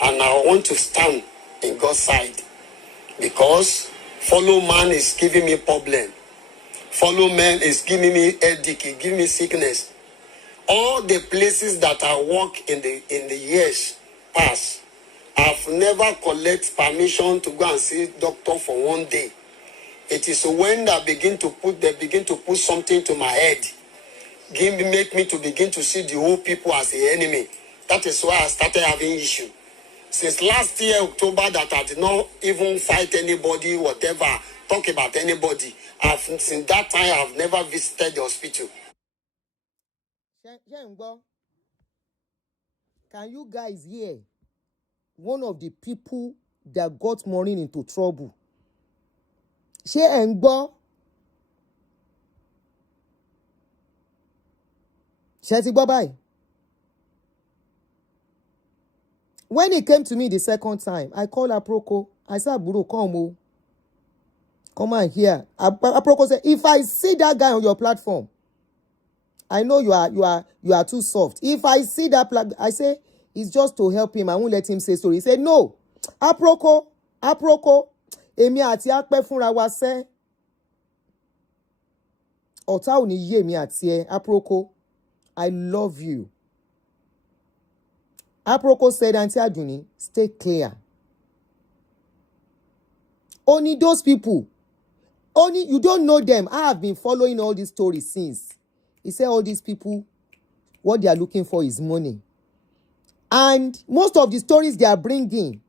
And I want to stand in God's side. Because follow man is giving me problem. Follow man is giving me headache, giving me sickness. All the places that I work in the years past, I've never collect permission to go and see doctor for one day. It is when they begin to put something to my head, make me to begin to see the whole people as the enemy. That is why I started having issue. Since last year, October, that I did not even fight anybody, whatever, talk about anybody. Since that time, I've never visited the hospital. Can you guys hear one of the people that got Maureen into trouble? Ṣé ẹ̀ ń gbọ́? Ṣé ti gbọ́ báyìí? When he came to me the second time, I called Aproko. I said, Aburo, come and hear. Aproko said, if I see that guy on your platform, I know you are too soft. If I see that I say, it's just to help him. I won't let him say story. He said, no. Aproko, èmi àti Apẹ́ fúnra wa ṣe. Ọ̀tá ò ní yé èmi àti ẹ. Aproko, I love you. Aproko said, Aunty Aduni, stay clear. Only those people, Only you don't know them. I have been following all these stories since. He said all these people, what they are looking for is money. And most of the stories they are bringing,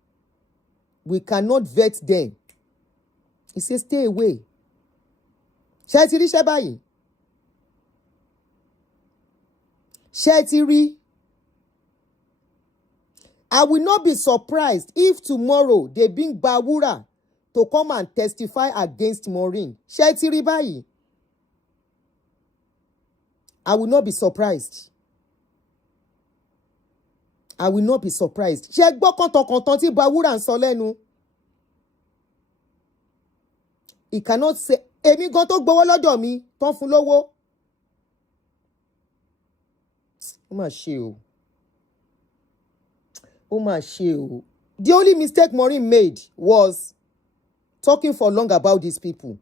we cannot vet them. He says, stay away. Shetiri Shebayi. Shetiri. I will not be surprised if tomorrow they bring Bawura to come and testify against Maureen. Shetiri Bayi. I will not be surprised. I will not be surprised. Ṣé gbọ́ kọ́ntọ̀kọ̀ntọ̀ tí Bawura ń sọ lẹ́nu. He cannot say, èmi gan tó gbowó lọ́dọ̀ mi, tán fún lówó. Ó mà ṣe o. Ó mà ṣe o. The only mistake Maureen made was talking for long about these people,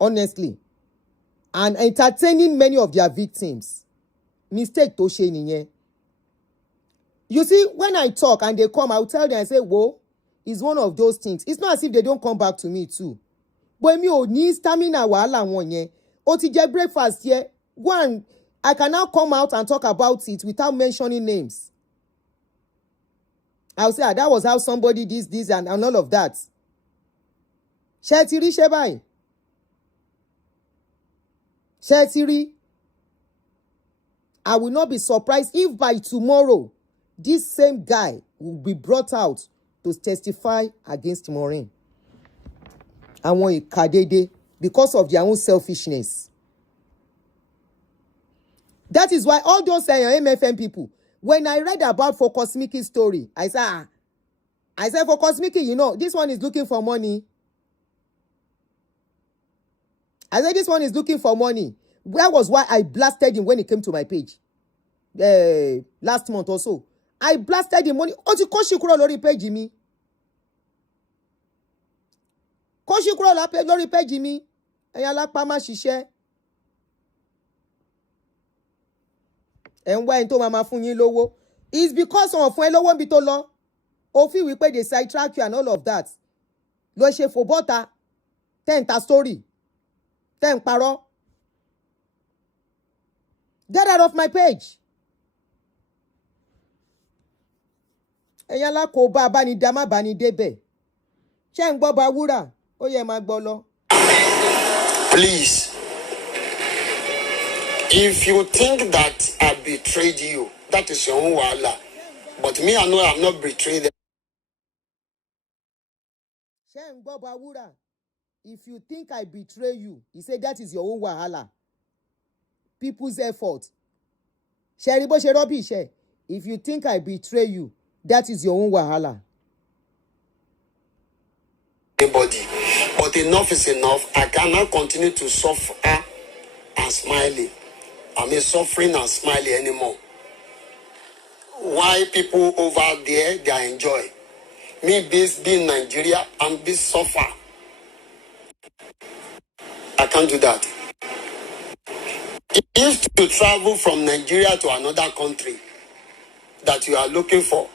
honestly, and entertaining many of their victims. Mistake tó ṣe nìyẹn. You see, when I talk and they come, I will tell them, I say, whoa, it's one of those things. It's not as if they don't come back to me too. But me ò ní stamina wàhálà wọn yẹn. Ó ti jẹ breakfast here. Go and, I can now come out and talk about it without mentioning names. I'll say, that was how somebody this, and all of that. Shetiri Shebai. Shetiri. I will not be surprised if by tomorrow, this same guy will be brought out to testify against Maureen. Àwọn ìkàdédé because of their own selfishness. That is why all those MFM people, when I read about for Cosmic's story, I said for Cosmic, you know, this one is looking for money. I said this one is looking for money. That was why I blasted him when he came to my page. Last month or so. I blasted him money. Ó ti kó ṣì kúrò lórí page mi. Kó ṣì kúrò lórí page mi. Ẹ̀yin alápá má ṣiṣẹ́. Ẹ ń wá ẹni tó máa fún yín lówó. It's because wọn fún ẹ lówó níbi tó lọ. Ó fi wí pé they sidetrack you and all of that. Lọ ṣe fò bọ́ta. Ten ta story. Ten parọ́. Get out of my page. Ẹ̀yin alákòóbá abánidá má bá ní débẹ̀. Ṣé ń gbọ́ Bawura? Ó yẹ máa gbọ́ lọ. Please, if you think that I betrayed you, that is your own wahala. But me, I know I'm not betrayed them. Ṣé ń gbọ́ Bawura? If you think I betray you, he said that is your own wahala. People's effort. Ṣé rí bó ṣe rọ́bì ṣe? If you think I betray you, that is your own wahala. Anybody. But enough is enough. I cannot continue to suffer and smiling. Suffering and smiling anymore. Why people over there, they enjoy. Me being Nigeria and be suffer. I can't do that. If you travel from Nigeria to another country that you are looking for,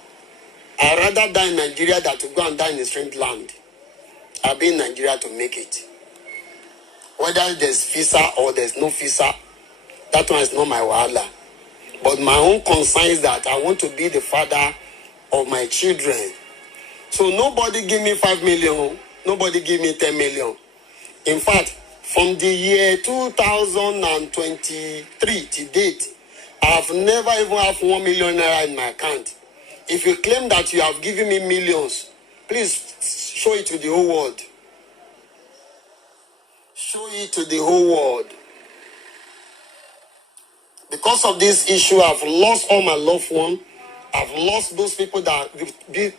I'd rather die in Nigeria than to go and die in a strange land. I'll be in Nigeria to make it. Whether there's visa or there's no visa, that one is not my wahala. But my own concern is that I want to be the father of my children. So nobody give me 5 million. Nobody give me 10 million. In fact, from the year 2023 to date, I've never even had 1 million naira in my account. If you claim that you have given me millions, please show it to the whole world. Show it to the whole world. Because of this issue, I've lost all my loved ones. I've lost those people that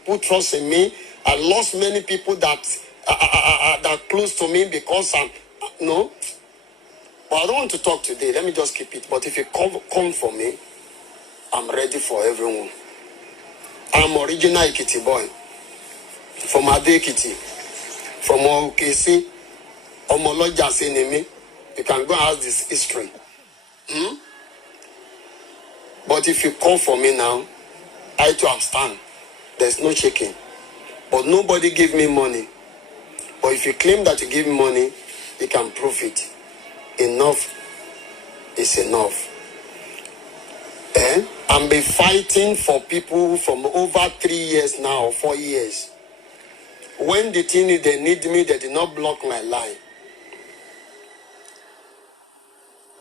put trust in me. I lost many people that are close to me because I'm no. But I don't want to talk today. Let me just keep it. But if you come for me, I'm ready for everyone. I'm original Ekiti boy. From Ade Ekiti. From OKC. Omoloja Senemi. You can go and ask this history. But if you come for me now, I too am stand. There's no shaking. But nobody give me money. But if you claim that you give me money, he can prove it. Enough is enough. I'm been fighting for people from over 3 years now, 4 years. When the thing they need me, they did not block my line.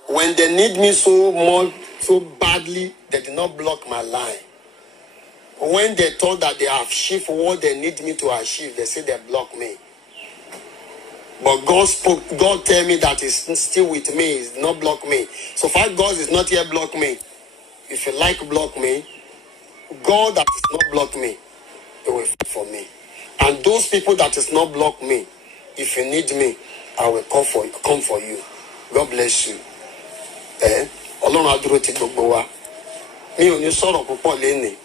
When they need me so badly, they did not block my line. When they thought that they have achieved what they need me to achieve, they say they block me. But God spoke, God tell me that He's still with me, He's not block me. So far God is not here block me. If you like block me, God that is not block me, He will fight for me. And those people that is not block me, if you need me, I will come for you. God bless you. Ọlọ́run á dúró tì gbogbo wa. Mi ò ní sọ̀rọ̀ púpọ̀ lénìí.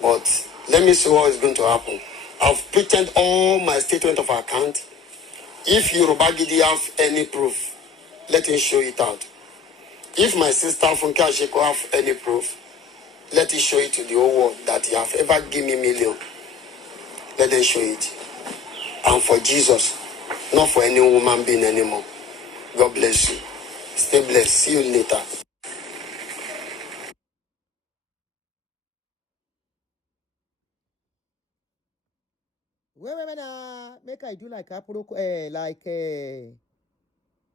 But let me see what is going to happen. I've printed all my statement of account. If Yoruba Gidi have any proof, let him show it out. If my sister Funke Asheko have any proof, let him show it to the whole world that he have ever given me million. Let them show it. And for Jesus, not for any woman being anymore. God bless you. Stay blessed. See you later. Wait, make I do like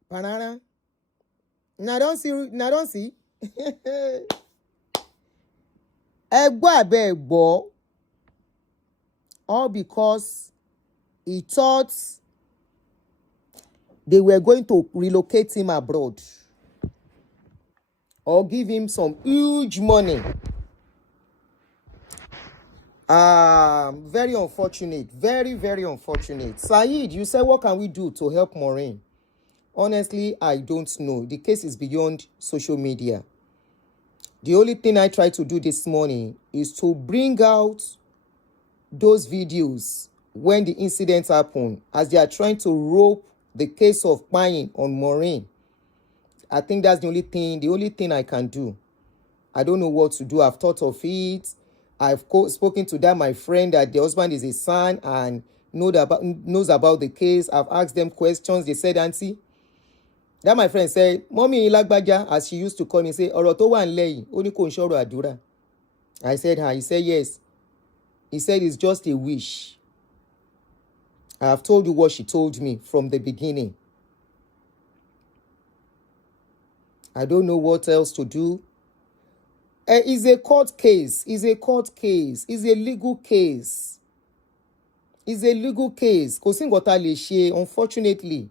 banana. Now don't see. Egbo. All because he thought they were going to relocate him abroad or give him some huge money. Very unfortunate. Very, very unfortunate. Saeed, you said, what can we do to help Maureen? Honestly, I don't know. The case is beyond social media. The only thing I tried to do this morning is to bring out those videos when the incident happened, as they are trying to rope the case of buying on Maureen. I think that's the only thing I can do. I don't know what to do. I've thought of it. I've spoken to that, my friend, that the husband is a son and knows about the case. I've asked them questions. They said, Aunty, that my friend said, Mommy Ilagbaja, as she used to call me, say, Ọ̀rọ̀ tó wà nílẹ̀ yìí, ó ní kò ń ṣọ̀rọ̀ àdúrà. I said, He said, yes. He said, it's just a wish. I have told you what she told me from the beginning. I don't know what else to do. It's a court case. It's a court case. It's a legal case. It's a legal case. Kò sí nǹkan tá lè ṣe, unfortunately.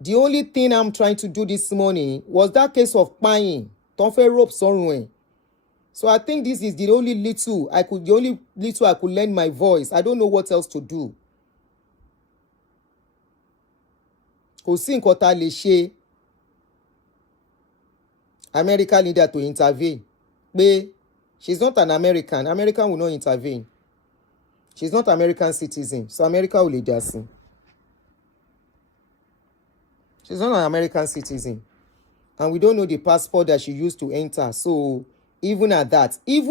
The only thing I'm trying to do this morning was that case of buying. Tó fẹ́ rope sọ́rùn ẹ̀. So I think this is the only little I could lend my voice. I don't know what else to do. Kò sí nǹkan tá lè ṣe. America needed to intervene. But she's not an American. American will not intervene. She's not American citizen. So America will lead us. She's not an American citizen. And we don't know the passport that she used to enter. So even at that, the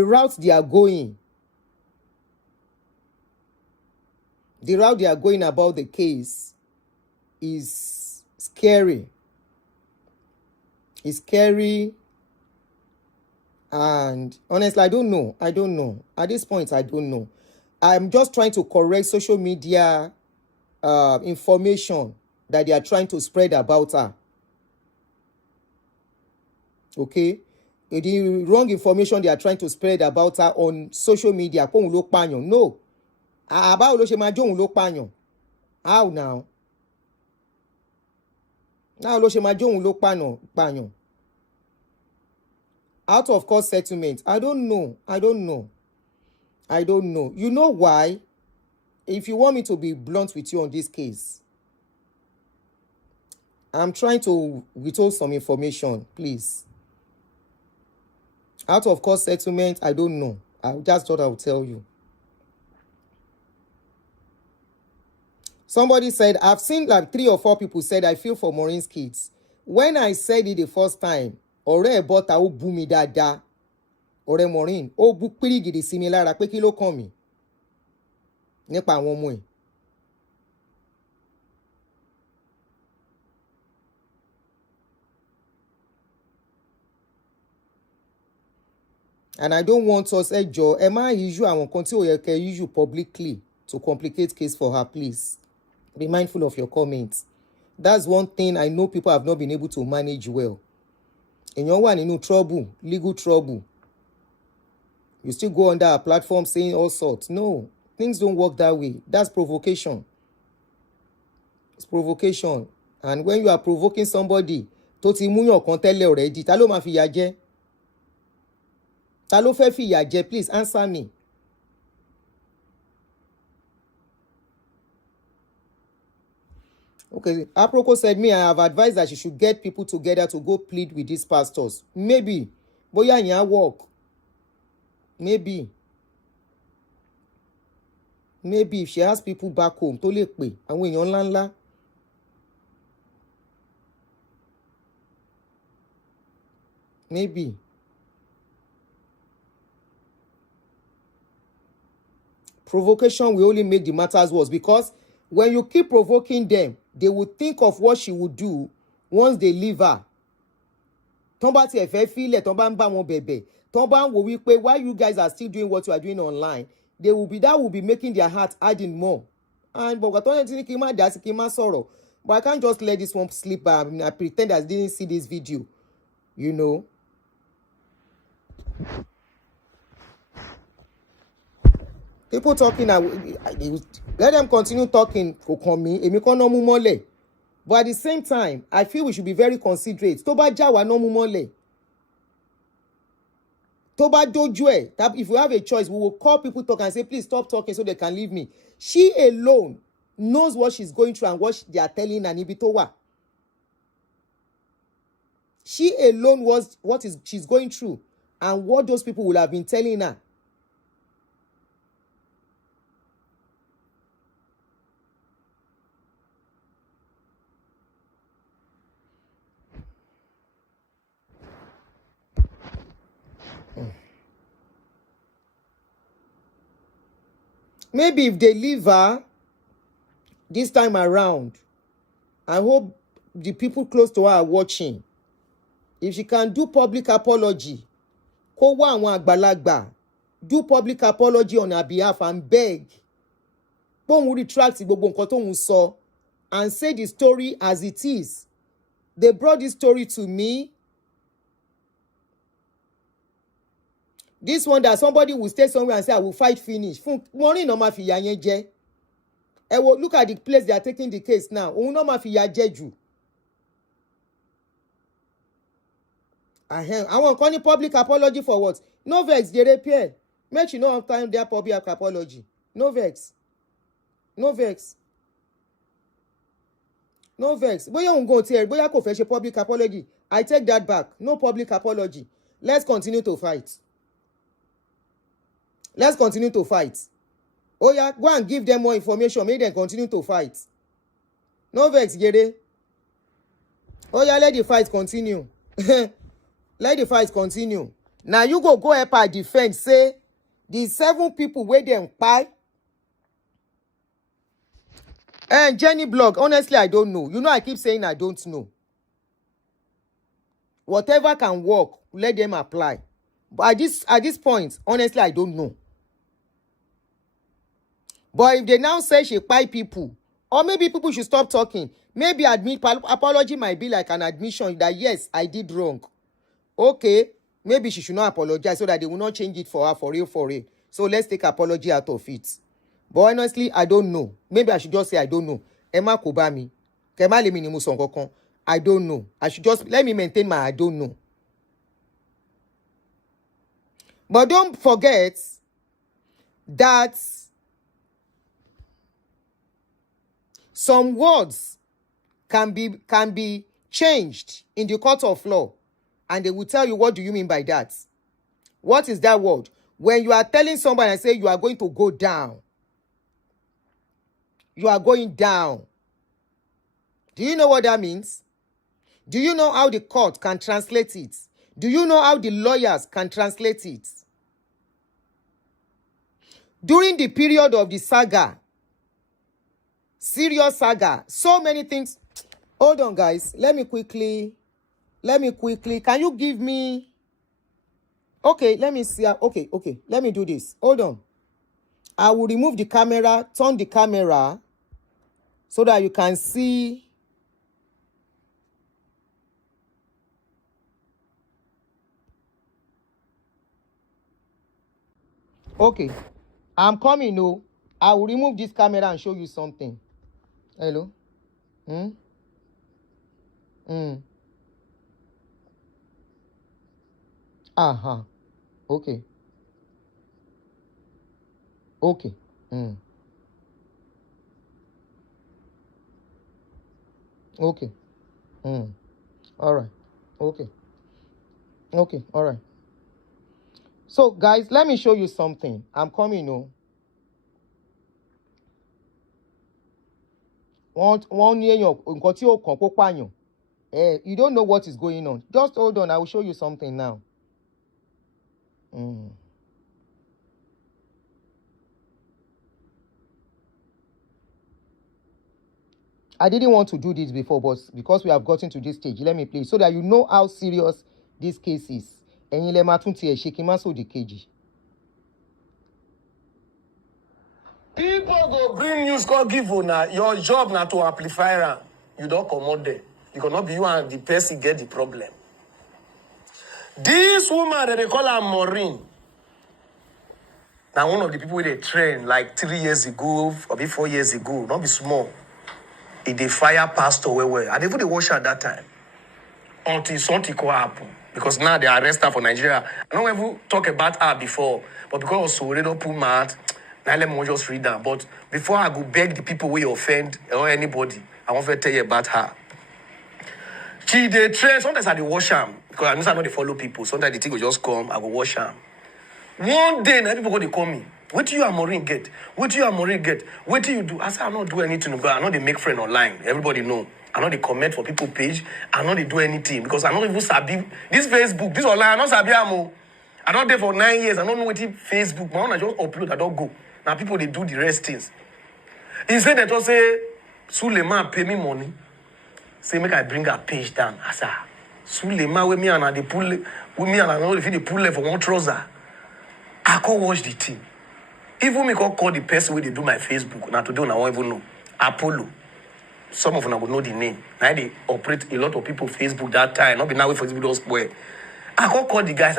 route they are going about the case is scary. It's scary. And honestly, I don't know. At this point, I don't know. I'm just trying to correct social media information that they are trying to spread about her. Okay? The wrong information they are trying to spread about her on social media. No. How now? Out of court settlement. I don't know. You know why? If you want me to be blunt with you on this case, I'm trying to withhold some information, please. Out of court settlement, I don't know. I just thought I would tell you. Somebody said, I've seen like 3 or 4 people said, I feel for Maureen's kids. When I said it the first time, ọ̀rẹ́ bọ́ta ó bú mi dáadáa. Ọ̀rẹ́ Maureen, ó bú pírígìdì sí mi lára pé kí ló kàn mí nípa àwọn ọmọ ẹ̀. And I don't want us, Joe, am I issue and continue issue publicly to complicate case for her, please. Be mindful of your comments. That's one thing I know people have not been able to manage well. In your one, trouble, legal trouble. You still go under a platform saying all sorts. No, things don't work that way. That's provocation. It's provocation. And when you are provoking somebody, tó ti mú yàn kan tẹ́lẹ̀ already, ta ló máa fìyà jẹ? Ta ló fẹ́ fìyà jẹ? Please answer me. Okay, Aproko said me, I have advised that she should get people together to go plead with these pastors. Maybe. Bóyá yẹn á work. Maybe if she has people back home tó lè pè àwọn èèyàn ńláńlá. Maybe. Provocation will only make the matters worse, because when you keep provoking them, they will think of what she would do once they leave her. Tọ́n bá tiẹ̀ fẹ́ fílẹ̀, tọ́n bá ń bá wọn bẹ̀bẹ̀, tọ́n bá ń wò wípé why you guys are still doing what you are doing online, that will be making their heart harden more. And but what I think sorrow. But I can't just let this one slip by. I pretend I didn't see this video. You know. People talking, let them continue talking. But at the same time, I feel we should be very considerate. Tó bá já wa no mú mọ́lẹ̀. Tó bá dojú ẹ̀, if we have a choice, we will call people talk and say, please stop talking so they can leave me. She alone knows what she's going through and what they are telling her níbi tó wà. She alone was she's going through and what those people will have been telling her. Maybe if they leave her this time around, I hope the people close to her are watching. If she can do public apology, kó wá àwọn àgbàlagbà, do public apology on her behalf and beg. Póun retract gbogbo nǹkan tóun sọ and say the story as it is. They brought this story to me. This one that somebody will stay somewhere and say, I will fight finish. Maureen no ma fìyà yẹn jẹ. Look at the place they are taking the case now. Òun no ma fìyà jẹ jù. I want to public apology for what? No vex, they repair. Make sure you know time their public apology. No vex. No vex. No vex. Bóyá òun go tell, bóyá kò fẹ́ ṣe public apology. I take that back. No public apology. Let's continue to fight. Let's continue to fight. Oh yeah, go and give them more information. Make them continue to fight. No vex, Gere. Oh yeah, let the fight continue. Let the fight continue. Now you go help her defend. Say the 7 people where them pie. And Jenny blog, honestly, I don't know. You know, I keep saying I don't know. Whatever can work, let them apply. But at this point, honestly, I don't know. But if they now say she pie people, or maybe people should stop talking. Maybe apology might be like an admission that yes, I did wrong. Okay, maybe she should not apologize so that they will not change it for her for real. So let's take apology out of it. But honestly, I don't know. Maybe I should just say I don't know. Emma Kobami. I don't know. I should just let me maintain my I don't know. But don't forget that some words can be changed in the court of law, and they will tell you, what do you mean by that? What is that word? When you are telling somebody and say you are going to go down, you are going down. Do you know what that means? Do you know how the court can translate it? Do you know how the lawyers can translate it? During the period of the saga, serious saga, so many things. Hold on, guys. Let me quickly. Can you give me Okay, let me see. Okay, let me do this. Hold on. I will remove the camera, turn the camera so that you can see. Okay, I'm coming. No, I will remove this camera and show you something. Hello. Okay. Okay. Okay. All right. Okay. Okay. All right. So, guys, let me show you something. I'm coming. No. One year, you don't know what is going on. Just hold on. I will show you something now. I didn't want to do this before, but because we have gotten to this stage, let me play so that you know how serious this case is. People go bring news call give una. Your job now to amplify am. You don't come out there. You cannot be you and the person get the problem. This woman that they call her Maureen. Now one of the people they trained like 3 years ago, or maybe 4 years ago, not be small. They fire pastor where and even they wash her at that time. Until something could happen. Because now they arrest her for Nigeria. I don't ever talk about her before, but because also they don't put mad, now let me just read that. But before I go beg the people we offend or anybody, I want to tell you about her. She they train, sometimes I dey wash her because I know they follow people. Sometimes the thing will just come, I go wash her. One day, now people go they call me. What do you and Maureen get? What do you and Maureen get? What do you do? I say I not do anything, but I know they make friend online. Everybody know. I know they comment for people page. I know they do anything because I know even sabi this Facebook, this online. I know sabi amo. I don't there for 9 years. I don't know what Facebook. My own I just upload. I don't go. Now people they do the rest things. He said that also say Suleiman pay me money. Say make I bring her page down. I say Suleiman with me and I they pull with me and I know if they pull for one trouser. I can't watch the thing. Even me call the person where they do my Facebook. Now today I won't even know. Apollo. Some of them would know the name. Now they operate a lot of people Facebook that time. Not be now with Facebook don't square. I can't call the guys.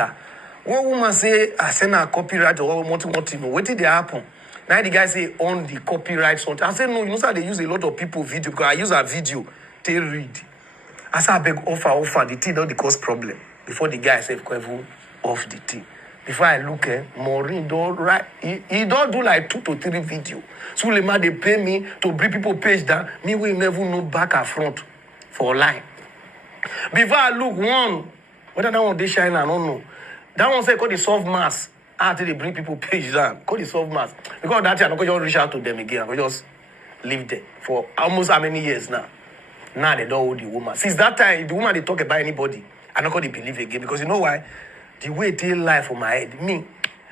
One woman say I send her copyright or what did they happen? Now the guy say on the copyright something. I say no, you know how they use a lot of people video because I use a video to read. I say I beg offer the thing don't cause problem. Before the guy say off the thing. Before I look Maureen don't write. He don't do like 2 to 3 video. Suleiman they pay me to bring people page down. Me will never know back and front for line. Before I look one, whether that one they shine I don't know. That one say call the soft mass. After they bring people page down, call the soft mass. Because that time I could just reach out to them again. I could just live there for almost how many years now. Now they don't hold the woman. Since that time, the woman they talk about anybody, I don't gonna believe again because you know why? The way they lie for my head. Me,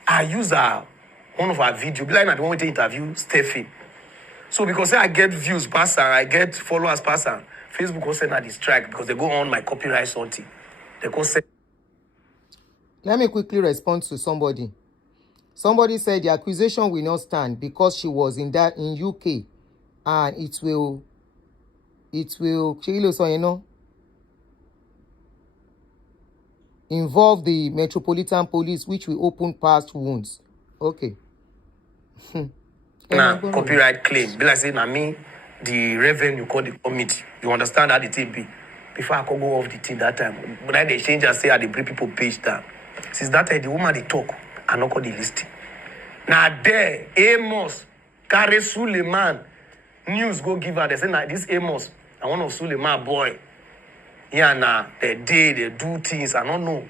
I use one of our video. Be like the one we interview Steffi. So because I get views pass her, I get followers pass her, Facebook will send her the strike because they go on my copyright something. They go send. Let me quickly respond to somebody. Somebody said the accusation will not stand because she was in UK, and it will, involve the Metropolitan Police, which will open past wounds. Okay. Now, copyright claim. Be like say, na me, the revenue call the committee. You understand how the thing be? Before I could go off the thing that time. But I they change and say I they bring people page down. Since that time, the woman they talk, I not call the listing. Now there, Amos, carry Suleiman, news go give her. They say, nah, this Amos, I one of Suleiman boy. Yeah, nah, they do things, I don't know.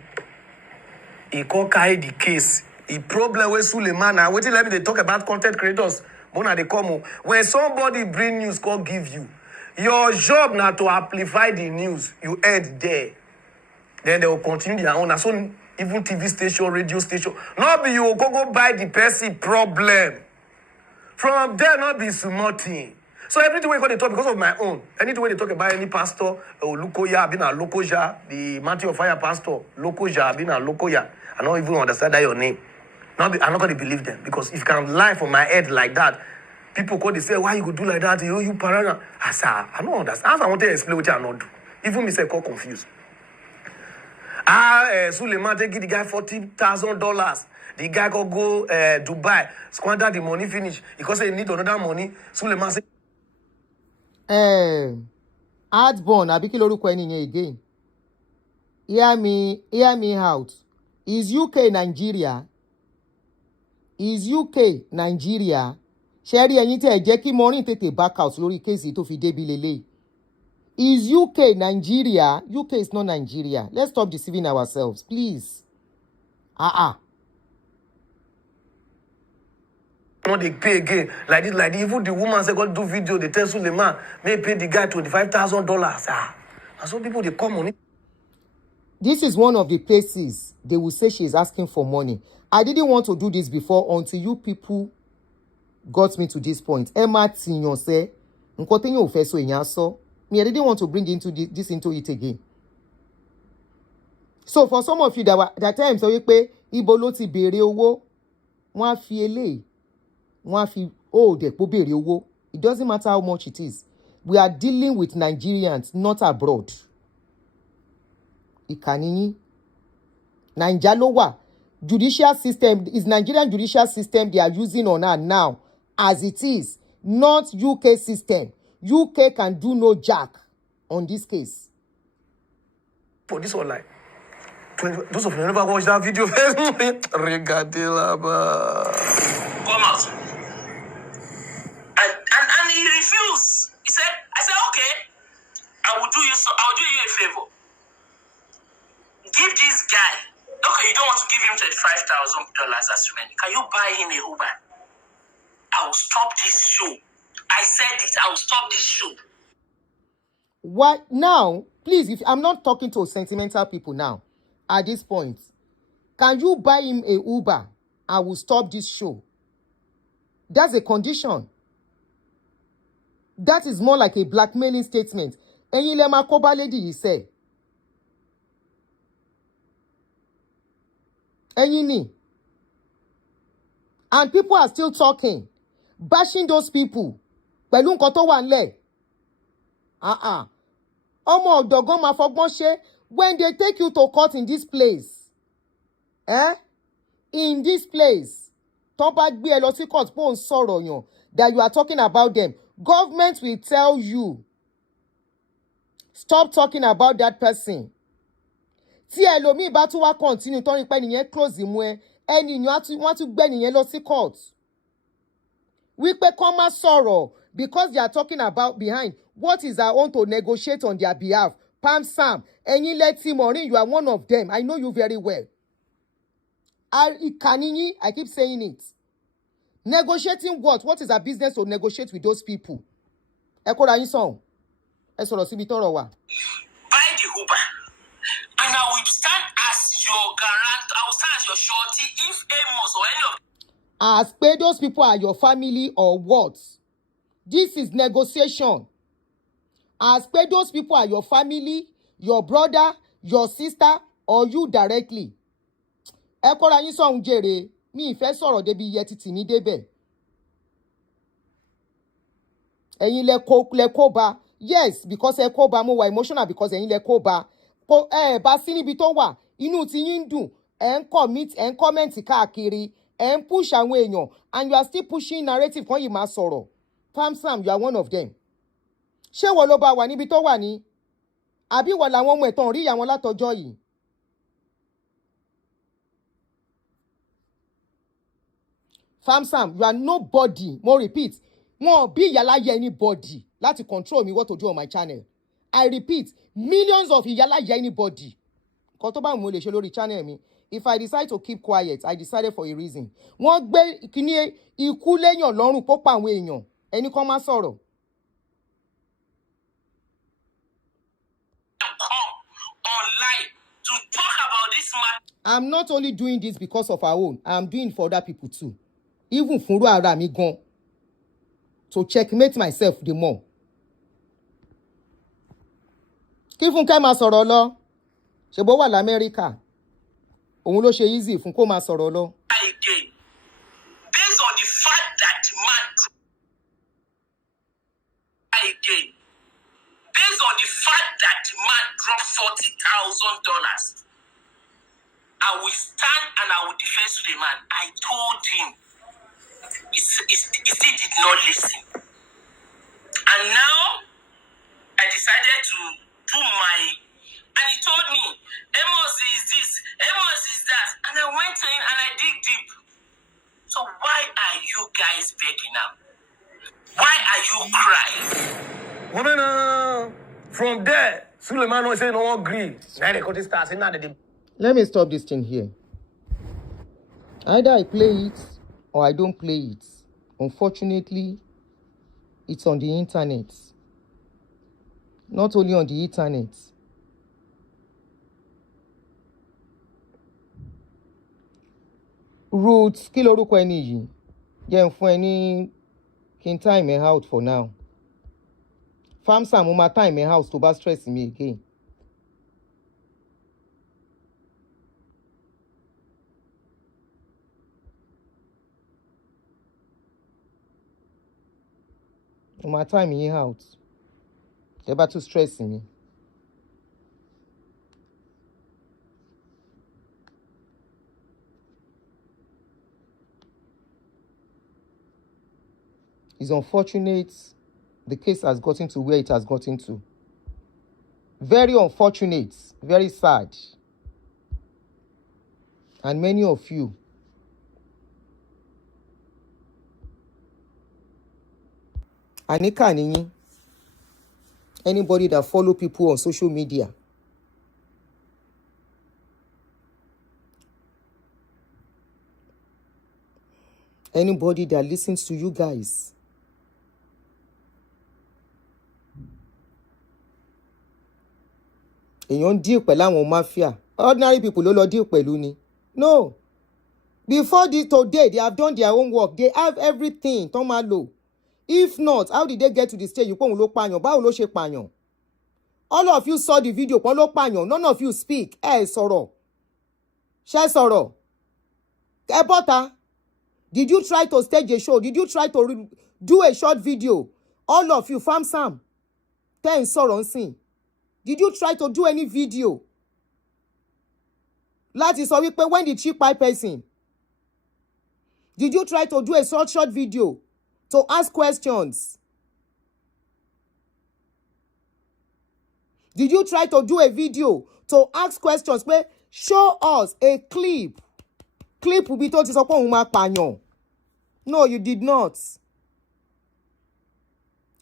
He can't carry the case. The problem with Suleiman, now, wait till let me they talk about content creators. But they come when somebody bring news, call give you. Your job now to amplify the news, you end there. Then they will continue their own. So even TV station, radio station. Not be you go buy the person problem. From there, not be small thing. So everything we go to talk because of my own. Anything when they talk about any pastor or Lukoya, been a Lokoja, the Mountain of Fire pastor, Lokoja, been a Lokoya. I don't even understand that your name. I'm not going to believe them because if you can lie from my head like that, people call they say, why you go do like that? You parana. I say, I don't understand. As I want to explain what I not do. Even me say, call confused. Suleiman take the guy $40,000. The guy go Dubai, squander the money, finish. Because he need another money. Suleiman say, Adborn, àbí kí lorúkọ ẹni yẹn again. Hear me out. Is UK Nigeria? Is UK Nigeria? Ṣé rí ẹ̀yin tẹ́ ẹ jẹ́ kí Maureen tètè back out lórí kéèsì tó fi débi lélẹ̀. Is UK Nigeria? UK is not Nigeria. Let's stop deceiving ourselves, please. when they pay again, like this. Even the woman say, go do video, they tell Suleiman, may pay the guy $25,000. And some people, they come on it. This is one of the places they will say she is asking for money. I didn't want to do this before until you people got me to this point. Emma Tinyon say, me, I didn't want to bring this into it again. So for some of you that time so you pay ibo lo ti bere owo, wọ́n fi ele, wọ́n fi de po bere owo. It doesn't matter how much it is. We are dealing with Nigerians, not abroad. Ikanini. Naija lo wa. Judicial system is Nigerian judicial system they are using on her now as it is, not UK system. UK can do no jack on this case. For this one, like, those of you who never watched that video, regadela ba. Come out. And he refused. He said, I said, okay, I will do you a favor. Give this guy. Okay, you don't want to give him $35,000 as rent. Can you buy him a Uber? I will stop this show. I said it. I will stop this show. What now? Please, if I'm not talking to sentimental people now, at this point, can you buy him a Uber? I will stop this show. That's a condition. That is more like a blackmailing statement. Ẹ̀yin lẹ máa kó bá lady yìí say. Ẹ̀yin ni. And people are still talking, bashing those people. Pẹ̀lú nǹkan tó wà nílẹ̀. Ọmọ ọ̀dọ̀ gan máa fọgbọ́n ṣe when they take you to court in this place. In this place. Tó bá gbé ẹ lọ sí court pé ó ń sọ̀rọ̀ yàn that you are talking about them. Government will tell you, stop talking about that person. Tí ẹlòmíì bá tún wá continue tó ń pẹ́ nìyẹn close ìmú ẹ, ẹni yẹn wọ́n tún gbé nìyẹn lọ sí court. Wípé kán má sọ̀rọ̀ because they are talking about behind. What is our own to negotiate on their behalf? Pam Sam, ẹ̀yin lẹ́tí Maureen, you are one of them. I know you very well. I keep saying it. Negotiating what? What is our business to negotiate with those people? Ẹ kóra yín sọ̀hún. Ẹ sọ̀rọ̀ síbi tọ́rọ̀ wà. Buy the Uber. And I will stand as your guarantor. I will stand as your surety if Amos or any of As pé those people are your family or what? This is negotiation. As pé those people are your family, your brother, your sister, or you directly. Ẹ kóra yín sọ̀hún jèrè. Mi ìfẹ́ sọ̀rọ̀ débi iye títì ní débẹ̀. Ẹ̀yin lẹ kó bá. Yes, because ẹ kó bá mo wà emotional because ẹ̀yin lẹ kó bá. Bá sí níbi tó wà, inú ti yín dùn, ẹ̀ ń comment káàkiri, ẹ̀ ń push àwọn èèyàn, and you are still pushing narrative kan yìí máa sọ̀rọ̀. Pam Sam, you are one of them. Ṣé wọ́n ló bá wà níbi tó wà ní? Àbí wọ́n làwọn ọmọ ẹ̀tàn rí àwọn látọjọ́ yìí? Pam Sam, you are nobody. Mo repeat, wọ́n bí ìyáláyé anybody láti control me what to do on my channel. I repeat, millions of ìyáláyé anybody. Kò tó bá mo lè ṣe lórí channel mi. If I decide to keep quiet, I decided for a reason. Wọ́n gbé kíní ikú léyàn lọ́rùn pó pa àwọn èèyàn. Ẹni kan má sọ̀rọ̀. online to talk about this matter. I'm not only doing this because of our own. I'm doing it for other people too. Even fúnrú ara mi gan. to checkmate myself the more. Kí Fúnkẹ́ máa sọ̀rọ̀ lọ, ṣe bó wà l'Amẹ́ríkà, òun ló ṣe easy fún kó máa sọ̀rọ̀ lọ. Again, based on the fact that the man again, based on the fact that the man dropped $40,000, I will stand and I will defend Suleiman. I told him. He still did not listen. And now, I decided to do my... And he told me, Amos is this, Amos is that. And I went in and I dig deep. So why are you guys begging now? Why are you crying? Woman, from there, Suleiman was saying no agree. Now they got this start saying now that they... Let me stop this thing here. Either I play it or I don't play it. Unfortunately, it's on the internet. Not only on the internet. Roots, kí lorúkọ ẹni yìí. Jẹ́ n fún ẹ ní kí n time ẹ out for now. Famsa mo máa time ẹ house tó bá stress me again. My time in out. They're about to stress me. It's unfortunate the case has gotten to where it has gotten to. Very unfortunate, very sad. And many of you Anika nìyí. Anybody that follow people on social media. Anybody that listens to you guys. Èèyàn deal pẹ̀lú àwọn mafia. Ordinary people ló lọ deal pẹ̀lú ni. No. Before this today, they have done their own work. They have everything. Tán máa lò. If not, how did they get to the stage? You pon ló pààyàn, báwo ló ṣe pààyàn? All of you saw the video, pon ló pààyàn. None of you speak. Sọ̀rọ̀. Ṣé sọ̀rọ̀. Ẹ bọ́ta. Did you try to stage a show? Did you try to do a short video? All of you, Fam Sam. Tẹ́ ń sọ̀rọ̀ nsìn. Did you try to do any video? Láti sọ wípé when did she pipe person? Did you try to do a short video? To ask questions? Did you try to do a video to ask questions? But show us a clip. Clip will be told to support pààyàn. No, you did not.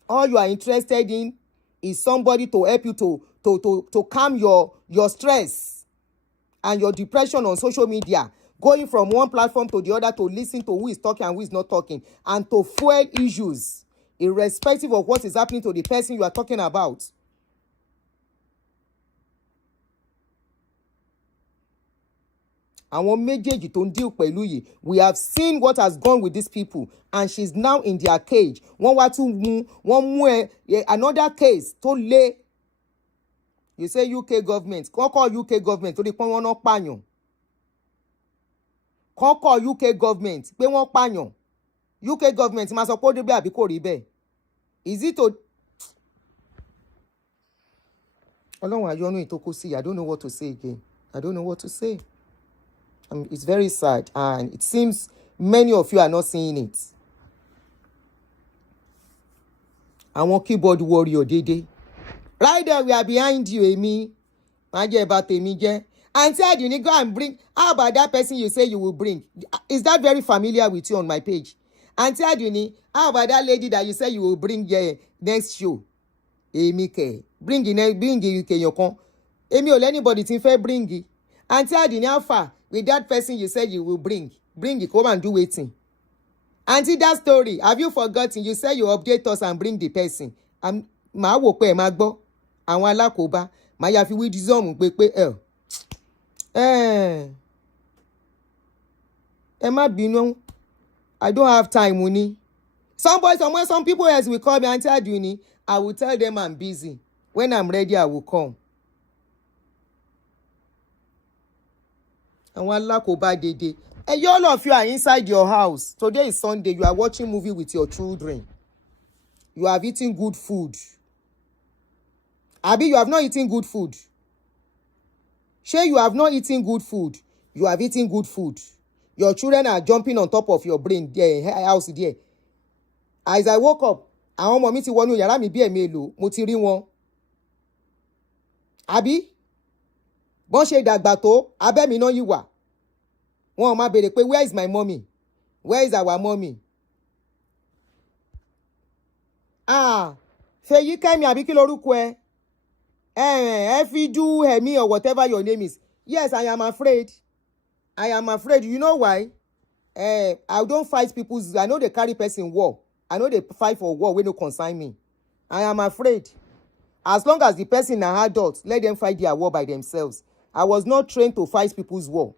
All you are interested in is somebody to help you to calm your stress and your depression on social media. Going from one platform to the other to listen to who is talking and who is not talking, and to fuel issues, irrespective of what is happening to the person you are talking about. Àwọn méjèèjì tó ń deal pẹ̀lú yìí, we have seen what has gone with these people, and she's now in their cage. Wọ́n wá tún mú another case tó lé. You say UK government, kàn call UK government torí pé wọ́n náà pààyàn. Kàn call UK government pé wọ́n pààyàn. UK government máa sọ pé ó dé bẹ́ẹ̀ àbí kò rí bẹ́ẹ̀. Is it to... Ọlọ́run àyọ́nú ìtókò sí, I don't know what to say again. I don't know what to say. It's very sad, and it seems many of you are not seeing it. Àwọn keyboard warrior dédé. Right there, we are behind you, Amy. Aunty Aduni, go and bring. How about that person you say you will bring? Is that very familiar with you on my page? Aunty Aduni, how about that lady that you say you will bring next show? Amy, bring you Yokon. Amy, or anybody tin fair bring it. Aunty Aduni, how far with that person you said you will bring? Bring it, come and do waiting. Aunty, that story, have you forgotten? You said you update us and bring the person. Ma wo pe ma gbọ́. Àwọn alákòóbá, ma ya fi wisdom pé ẹ má bínú. I don't have time, Uni. Some people else will call me, Aunty Aduni. I will tell them I'm busy. When I'm ready, I will come. And one lack of bad day. And all of you are inside your house. Today is Sunday. You are watching movie with your children. You have eaten good food. Abi, you have not eaten good food. Shay, you have not eaten good food. You have eaten good food. Your children are jumping on top of your brain there, house there. As I woke up, àwọn ọmọ mi ti wọnú yàrá mi bí ẹ̀mélòó, mo ti rí wọn. Àbí? Bọ́n ṣe dàgbà tó, abẹ́ mi náà yìí wà. Wọ́n máa béèrè pé where is my mommy? Where is our mommy? Fèyí Kẹ́mi àbí kí lorúkọ ẹ? Efidu, Hemi, or whatever your name is. Yes, I am afraid. I am afraid. You know why? I don't fight people's. I know they carry person war. I know they fight for war when they consign me. I am afraid. As long as the person are adults, let them fight their war by themselves. I was not trained to fight people's war.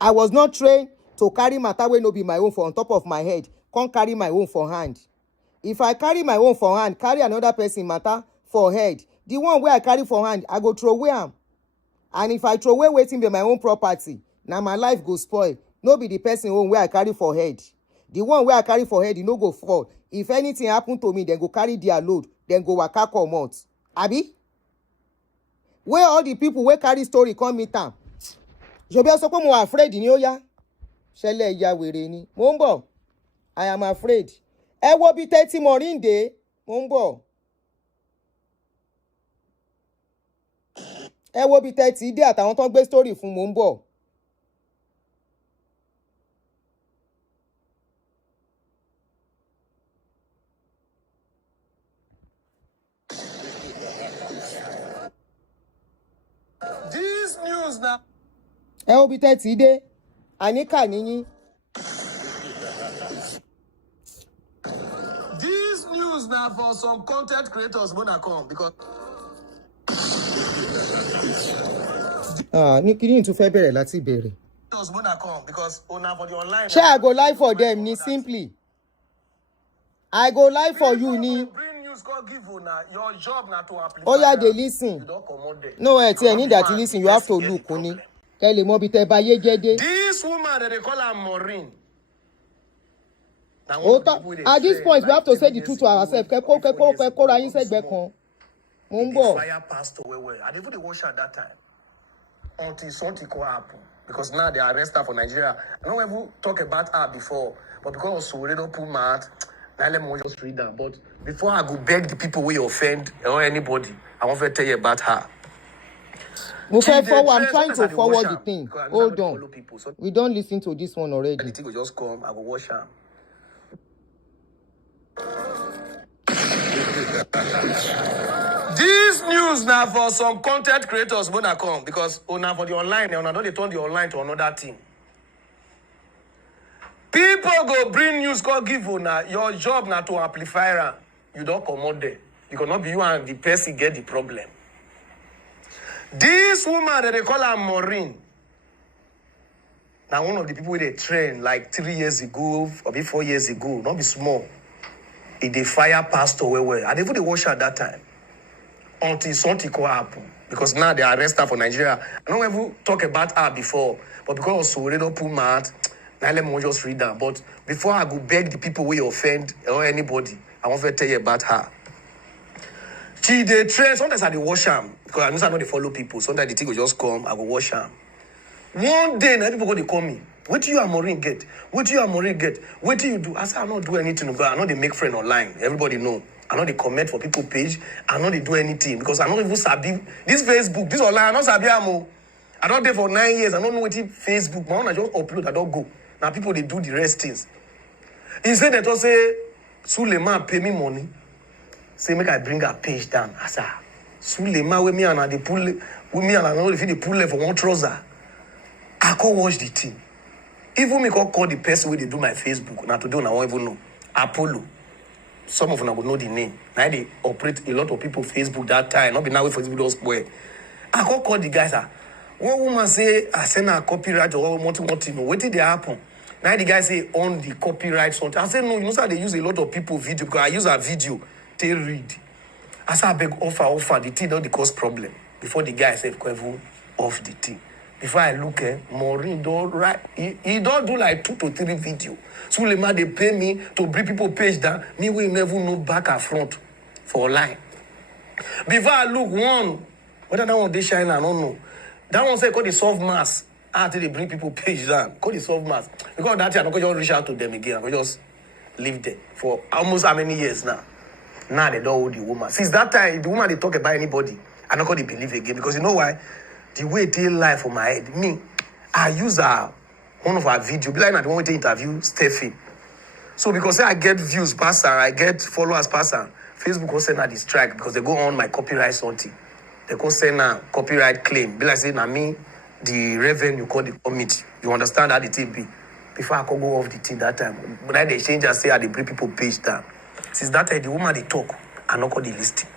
I was not trained to carry matter when no be my own for on top of my head. Can't carry my own for hand. If I carry my own for hand, carry another person matter for head. The one where I carry for hand, I go throw away am. And if I throw away waiting be my own property, now my life go spoil. No be the person own where I carry for head. The one where I carry for head, you no go fall. If anything happen to me, then go carry their load, then go waka comot. Abi? Where all the people where carry story come meet am? Jobi sọ pé mo afraid ni ó yá. Ṣẹlẹ̀ ya wèrè ni. Mo ń bọ̀. I am afraid. Ẹ wo bí tẹ́tí Maureen dé. Mo ń bọ̀. Ẹ wo bí tẹ́tí dé àtàwọn tó ń gbé story fún mo ń bọ̀. This news now. Ẹ wo bí tẹ́tí dé. Àníkà níyín. This news now for some content creators wanna come because Ní kíni tún fẹ́ bẹ̀rẹ̀ láti bẹ̀rẹ̀. wanna come because now for the online. Ṣé I go live for them ni simply. I go live for you ni. Bring news call give una your job na to apply. Oh yeah, they listen. You don't come out there. No, I need that to listen. You have to look ni. Tell him mo bi tẹ́ bá yé jẹ́ dé. This woman that they call her Maureen. At this point, we have to say the truth to ourselves. Kẹ́kọ̀ọ́ ra yín sẹ́gbẹ̀ẹ́ kan. Mo ń bọ̀. Fire pastor where. I even the watch at that time. Until something could happen. Because now they arrest her for Nigeria. I don't ever talk about her before. But because we don't pull mouth, now let me just read that. But before I go beg the people we offend or anybody, I want to tell you about her. I'm trying to forward the thing. Hold on. We don't listen to this one already. The thing will just come, I will watch her. This news now for some content creators wanna come because now for the online, now they turn the online to another thing. People go bring news call give una your job now to amplify her. You don't come out there because not be you and the person get the problem. This woman that they call her Maureen. Now one of the people they trained like 3 years ago or 4 years ago, not be small. They fire pastor where and even they watch her at that time. Until something could happen. Because now they arrest her for Nigeria. I don't ever talk about her before. But because we don't pull mouth, now let me just read that. But before I go beg the people we offend or anybody, I want to tell you about her. She they train, sometimes I watch her. Because I know they follow people. Sometimes the thing will just come, I will watch her. One day, now people go to call me. What do you and Maureen get? What do you and Maureen get? What do you do? I say, I don't do anything, but I know they make friends online. Everybody know. I know they comment for people page. I know they do anything. Because I know even sabi. This Facebook, this online, I know sabi amo. I don't there for 9 years. I don't know what it Facebook. My own, I just upload, I don't go. Now people, they do the rest things. He said that also say, Suleiman pay me money. Say, make I bring her page down. I said, Suleiman with me and they pull, with me and I know if they pull for one trouser. I can't watch the thing. Even me call the person where they do my Facebook. Now today, I won't even know. Apollo. Some of them would know the name. Now they operate a lot of people Facebook that time. Not be now for Facebook square. I call the guys. One woman say I send her copyright or what. What did they happen? Now the guy say on the copyright something. I said no, you know sir, they use a lot of people video because I use a video to read. I said I beg offer the thing don't cause problem. Before the guy said even off the thing. Before I look at Maureen don't write he don't do like 2 to 3 video. Suleiman they pay me to bring people page down. Me we never know back and front for line. Before I look one, whether that one they shine, I don't know. That one say call the soft mass. Until they bring people page down, call the soft mass. Because that year, I'm not going to just reach out to them again. I'm going to just live there for almost how many years now? Now they don't hold the woman. Since that time, the woman they talk about anybody, I'm not going to believe again. Because you know why? The way they lie for my head. Me, I use one of our videos. Be like the one they interview Steffi. So because say I get views past her, I get followers past her, Facebook will send her the strike because they go on my copyright something. They go send her copyright claim. Be like say, me, the revenue call the committee. You understand how the thing be? Before I could go off the thing that time. But then they change and say how they bring people page down. Since that time, the woman they talk and not call the listing.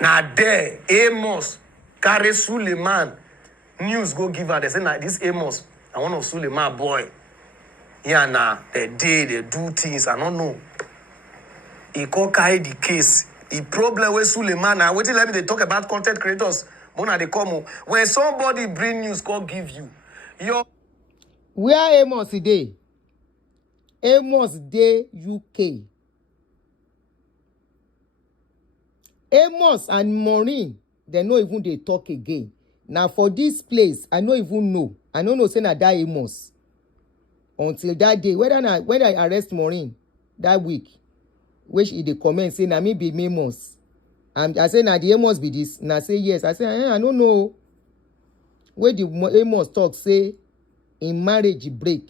Now there, Amos, carry Suleiman, news go give her. They say, this Amos, I one of Suleiman boy. Yeah, now they do things, I don't know. He call carry the case. The problem with Suleiman, now wait till let me they talk about content creators. When they come, when somebody bring news, call give you. Where Amos today? Amos Day UK. Amos and Maureen, they no even they talk again. Now for this place, I no even know. I don't know say na that Amos. Until that day, when I arrest Maureen that week, which he dey comment say na me be Amos. And I say na the Amos be this. And I say yes. I say I don't know. Where the Amos talk say in marriage break,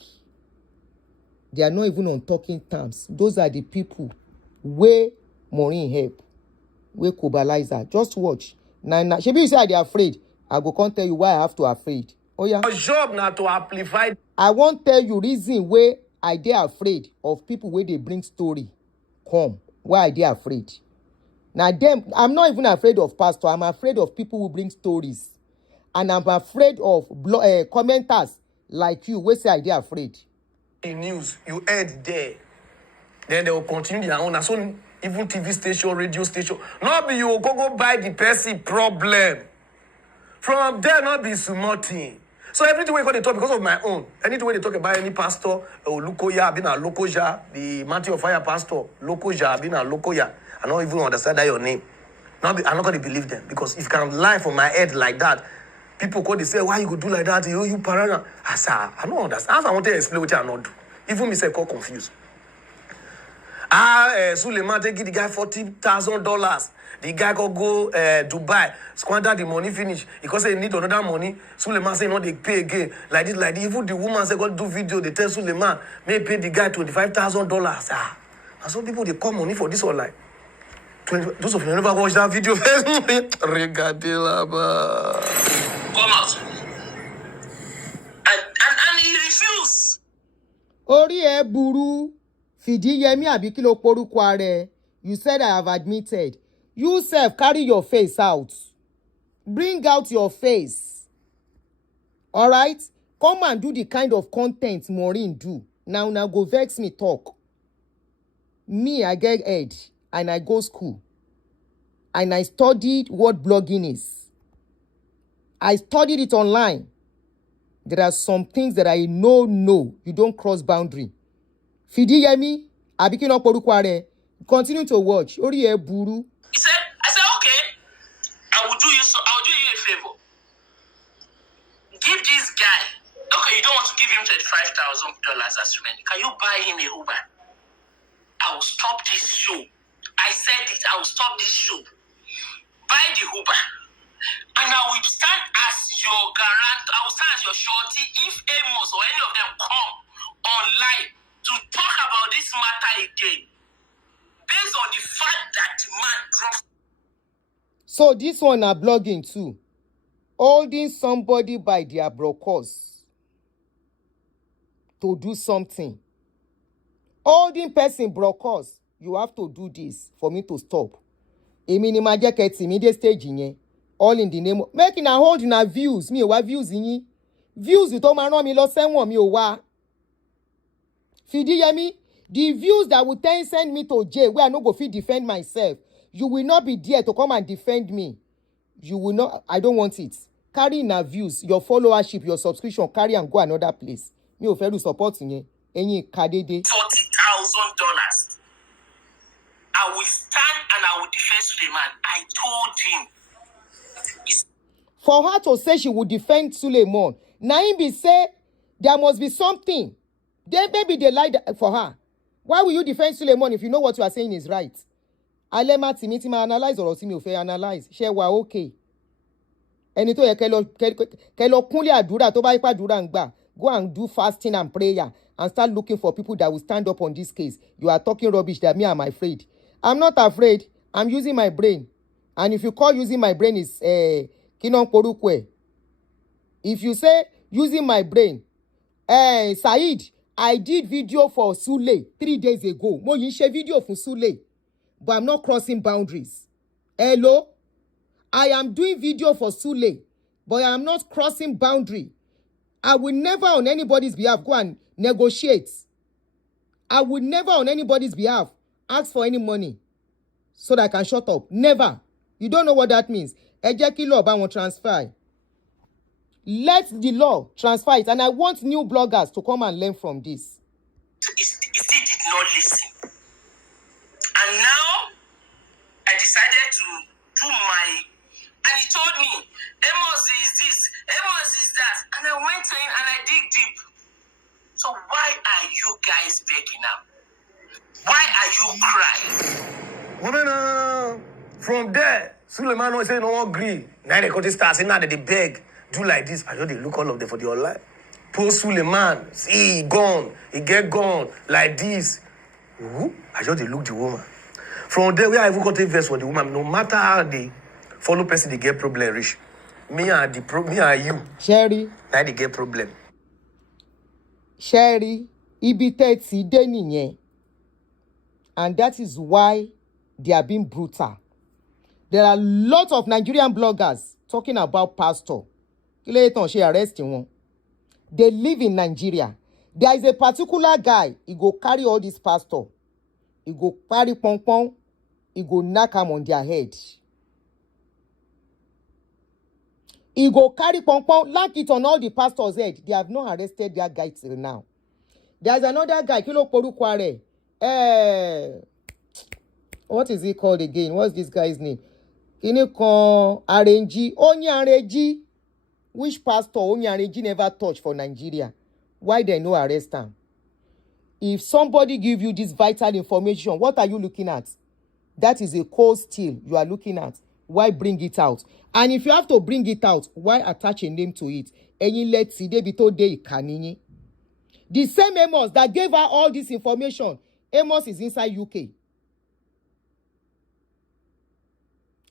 they are not even on talking terms. Those are the people where Maureen help, where Kobalizer. Just watch. Now, she be say they are afraid. I go can't tell you why I have to afraid. Oh yeah. Your job now to amplify. I won't tell you reason where I dey afraid of people where they bring story. Come, why I dey afraid? Now them, I'm not even afraid of pastor. I'm afraid of people who bring stories, and I'm afraid of commenters like you. Where say I dey afraid? In news, you end there. Then they will continue their own. So even TV station, radio station. Not be you go buy the person problem. From there, not be smarting. So everything we go to talk because of my own. Anything when they talk about any pastor, or Lukoya, been a Lokoja, the Matthew of Fire pastor, Lokoja, been a Lokoya. I don't even understand that your name. I'm not going to believe them because if you can lie from my head like that, people go they say, why you go do like that? You paranoid. I say, I don't understand. I want to explain what I not do. Even me say, call confused. Suleiman take the guy $40,000. The guy go Dubai, squander the money finish. Because they need another money. Suleiman say no, they pay again. Like this. Even the woman say go do video. They tell Suleiman may pay the guy $25,000. And some people they call money for this online. Those of you never watch that video. Come out. And he refused. Ori e buru. Fidiyemi àbí kí ló porúkọ are. You said I have admitted. You self carry your face out. Bring out your face. All right? Come and do the kind of content Maureen do. Now go vex me talk. Me, I get head and I go school. And I studied what blogging is. I studied it online. There are some things that I know. You don't cross boundary. Fidiyemi, abikino porukware. Continue to watch. Ori e buru. I said, okay, I will do you a favor. Give this guy, okay, you don't want to give him $35,000 as remaining. Can you buy him a Uber? I will stop this show. I said it, I will stop this show. Buy the Uber. And I will stand as your garant, I will stand as your shorty if Amos or any of them come online to talk about this matter again. Based on the fact that the man dropped. So this one are blogging too. Holding somebody by their brokers to do something. Holding person brokers, you have to do this for me to stop. Èmi ni ma jẹ́ kẹ́ tì mí dé stage yẹn. All in the name of making a hold in our views. Mi ò wá views yín. Views tó máa rán mi lọ sẹ́wọ̀n mi ò wá. Fidiyemi, the views that will then send me to jail where I no go fit defend myself, you will not be there to come and defend me. You will not. I don't want it. Carry in our views, your followership, your subscription, carry and go another place. Me ò fẹ́ support yẹn. Ẹ̀yin kadede. $40,000. I will stand and I will defend Suleiman. I told him. For her to say she would defend Suleiman, Naim be say there must be something. Then maybe they lied for her. Why will you defend Suleiman if you know what you are saying is right? Alema timi ma analyze or timi ò fẹ́ analyze. Ṣé wà okay? Ẹni tó yẹ kẹ́ lọ kúnlẹ̀ àdúrà tó bá ipá àdúrà ń gbà. Go and do fasting and prayer and start looking for people that will stand up on this case. You are talking rubbish that me I'm afraid. I'm not afraid. I'm using my brain. And if you call using my brain is Kinon Korukwe. If you say using my brain, Said, I did video for Sule 3 days ago. Mo yin share video for Sule. But I'm not crossing boundaries. Hello? I am doing video for Sule. But I am not crossing boundary. I will never on anybody's behalf go and negotiate. I will never on anybody's behalf ask for any money so that I can shut up. Never. You don't know what that means. Ẹ jẹ́ kí law bá wọn transfer. Let the law transfer it. And I want new bloggers to come and learn from this. He still did not listen. And now, I decided to do my... And he told me, Amos is this, Amos is that. And I went in and I dig deep. So why are you guys begging now? Why are you crying? Woman, from there, Suleiman was saying no agree. Now they got this start saying now that they beg, do like this. I know they look all of them for the online. Post Suleiman, see he gone, he get gone like this. Ooh, I just they look the woman. From there, where I even got a verse for the woman. No matter how they follow person, they get problem rich. Me and you. Sherry. Now they get problem. Sherry, ibi tẹ́ ti dé nìyẹn. And that is why they are being brutal. There are lots of Nigerian bloggers talking about pastor. Kí ló tán ṣe arrest wọn. They live in Nigeria. There is a particular guy, he go carry all this pastor. He go carry pong, he go knock them on their head. He go carry pong, knock it on all the pastors' head. They have not arrested that guy till now. There's another guy, Kilo Porukware. What is he called again? What's this guy's name? Kiniko Arenji. Only Arenji. Which pastor Only Arenji never touched for Nigeria? Why they no arrest him? If somebody give you this vital information, what are you looking at? That is a cold steel you are looking at. Why bring it out? And if you have to bring it out, why attach a name to it? The same Amos that gave her all this information, Amos is inside UK.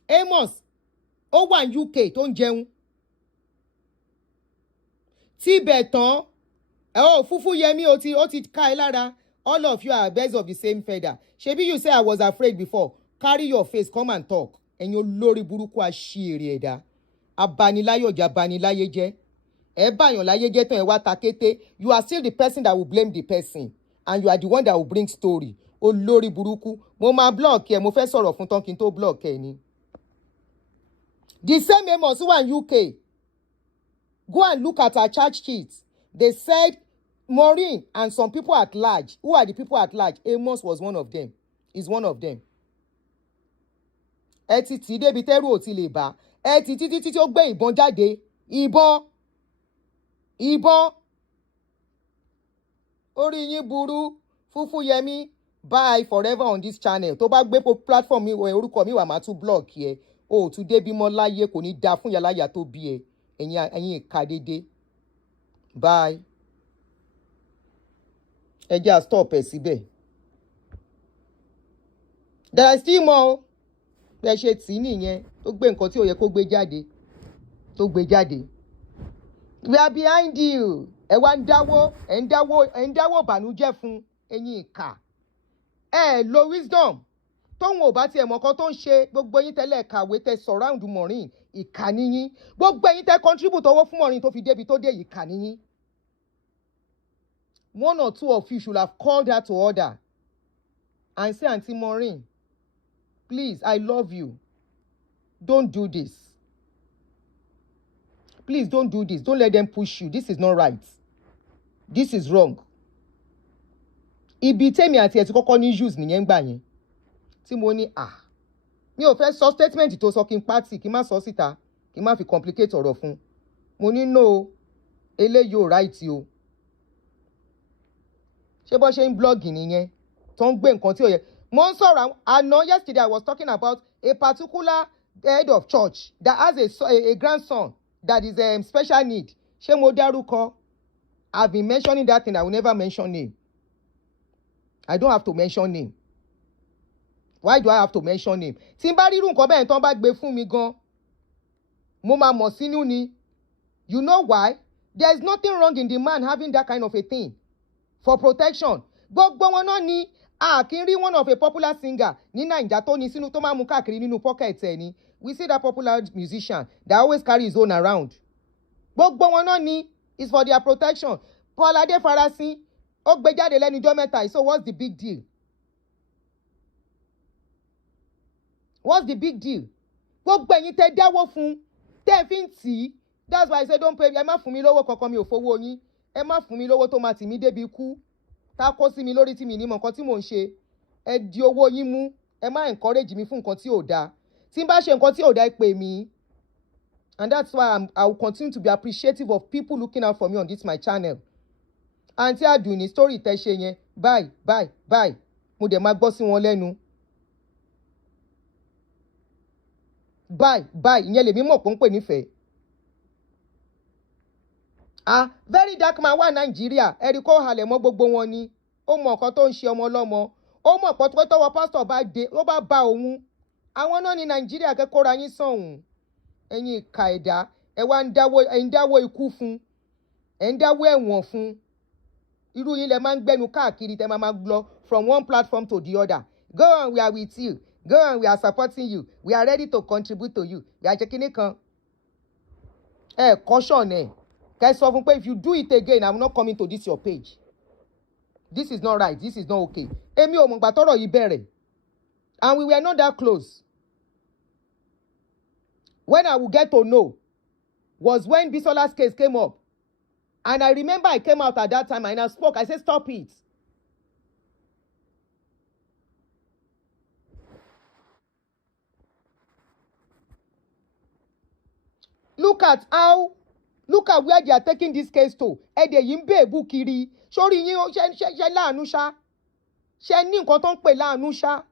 Amos, over in UK, don't jẹun. Tibetan, Fufu Yemi oti ka lára. All of you are birds of the same feather. Shebi you say I was afraid before. Carry your face, come and talk. And your lori buruku ashiri eda. Abanilayo jabanilaye je. Ebayon laye je ton ewa takete. You are still the person that will blame the person. And you are the one that will bring story. O lori buruku. Mo ma block ye. Mo fe sọ̀rọ̀ fún ton kin to block ye ni. The same Amos who are in UK. Go and look at our church sheets. They said Maureen and some people at large. Who are the people at large? Amos was one of them. Is one of them. Ti débi tẹ́rù ò ti lè bá. Títí ó gbé ìbọn jáde. Ìbọn. Orí yín burú. Fufu Yemi. Bye forever on this channel. Tó bá gbé platform mi orúkọ mi wà máa tún block yẹ. O tún débi mọ́ láyé kò ní dá fún yàláyà tó bí ẹ. Ẹ̀yin ìka dédé. Bye. Ẹ jẹ́ stop ẹ̀ síbẹ̀. There are still more. Bẹ́ẹ̀ ṣe tì í nìyẹn tó gbé nǹkan tí ò yẹ kó gbé jáde. Tó gbé jáde. We are behind you. Ẹ wá ń dáwó bànújẹ́ fún ẹ̀yin ìka. Lo wisdom. Tóun ò bá tiẹ̀ mọ̀ kan tó ń ṣe gbogbo yín tẹ́lẹ̀ kàwé tẹ́ surround Maureen ìkà níyín. Gbogbo yín tẹ́ contribute owó fún Maureen tó fi débi tó dé ìkà níyín. one or two of you should have called her to order and say, Aunty Maureen, please, I love you. Don't do this. Please don't do this. Don't let them push you. This is not right. This is wrong. Ibi tèmi àti ẹ̀ tí kọ́kọ́ ní issues nìyẹn gbà yẹn. Tí mo ní mi ò fẹ́ sọ statement tó sọ kí n party kí n má sọ síta kí n má fi complicate ọ̀rọ̀ fún. Mo ní no eléyìí ò right o. Ṣé bó ṣe ń blog nìyẹn tó ń gbé nǹkan tí ò yẹ. Mo ń sọ̀rọ̀ àná yesterday I was talking about a particular head of church that has a grandson that is special need. Ṣé mo dárúkọ? I've been mentioning that thing. I will never mention name. I don't have to mention name. Why do I have to mention name? Tí n bá rí irú nǹkan bẹ́ẹ̀ tán bá gbé fún mi gan, mo máa mọ̀ sínú ni. You know why? There is nothing wrong in the man having that kind of a thing for protection. Gbogbo wọn náà ni kí n rí one of a popular singer ní Naija tó ní sínú tó máa mú káàkiri nínú pocket ẹ̀ ni. We see that popular musician that always carry his own around. Gbogbo wọn náà ni is for their protection. Paul Ade Farasin ó gbé jáde lẹ́nu ijọ́ mẹ́ta. So what's the big deal? What's the big deal? Gbogbo ẹ̀yin tẹ́ dáwó fún tẹ́ fi ń tì í. That's why I say don't pay me. Ẹ má fún mi lówó kankan mi ò fowó yín. Ẹ má fún mi lówó tó máa tì mí débi ikú. Tá kó sí mi lórí tí mi ní mọ̀ nǹkan tí mò ń ṣe. Ẹ di owó yín mú. Ẹ má encourage mi fún nǹkan tí ò dáa. Tí n bá ṣe nǹkan tí ò dáa ẹ pè mí. And that's why I will continue to be appreciative of people looking out for me on this my channel. Aunty Aduni story tẹ́ ṣe yẹn bye. Mo dẹ̀ máa gbọ́ sí wọn lẹ́nu. Bye. Ìyẹn lèmi mọ̀ pé ń pè nífẹ̀ẹ́. Very dark man wà Nàìjíríà. Ẹ̀rí kó halẹ̀ mọ́ gbogbo wọn ni. Ó mọ nǹkan tó ń ṣe ọmọ ọlọ́mọ. Ó mọ̀ pé tọ́wọ́ pásítọ̀ bá dé ó bá bá òun. Àwọn náà ní Nàìjíríà kẹ́kọ̀ọ́ra yín sọ̀hún. Ẹ̀yin ìka ẹ̀dá ẹ wá ń dáwọ́ ikú fún. Ẹ ń dáwọ́ ẹ̀wọ̀n fún. Irú yín lẹ máa ń gbẹ́nu káàkiri tẹ́ máa lọ from one platform to the other. Go on, we are with you. Go on, we are supporting you. We are ready to contribute to you. We are checking it kan. Caution ẹ. Kẹ́ sọ fún pé if you do it again, I'm not coming to this your page. This is not right. This is not okay. Èmi ò mọ̀ gbà tọ́rọ̀ yìí bẹ̀rẹ̀. And we were not that close. When I will get to know was when Bisola's case came up. And I remember I came out at that time and I spoke. I said, stop it. Look at where they are taking this case to. Èdè yìí ń bèbú kiri. Sórí yín ṣe láàánú ṣá. Ṣé ní nǹkan tó ń pè láàánú ṣá.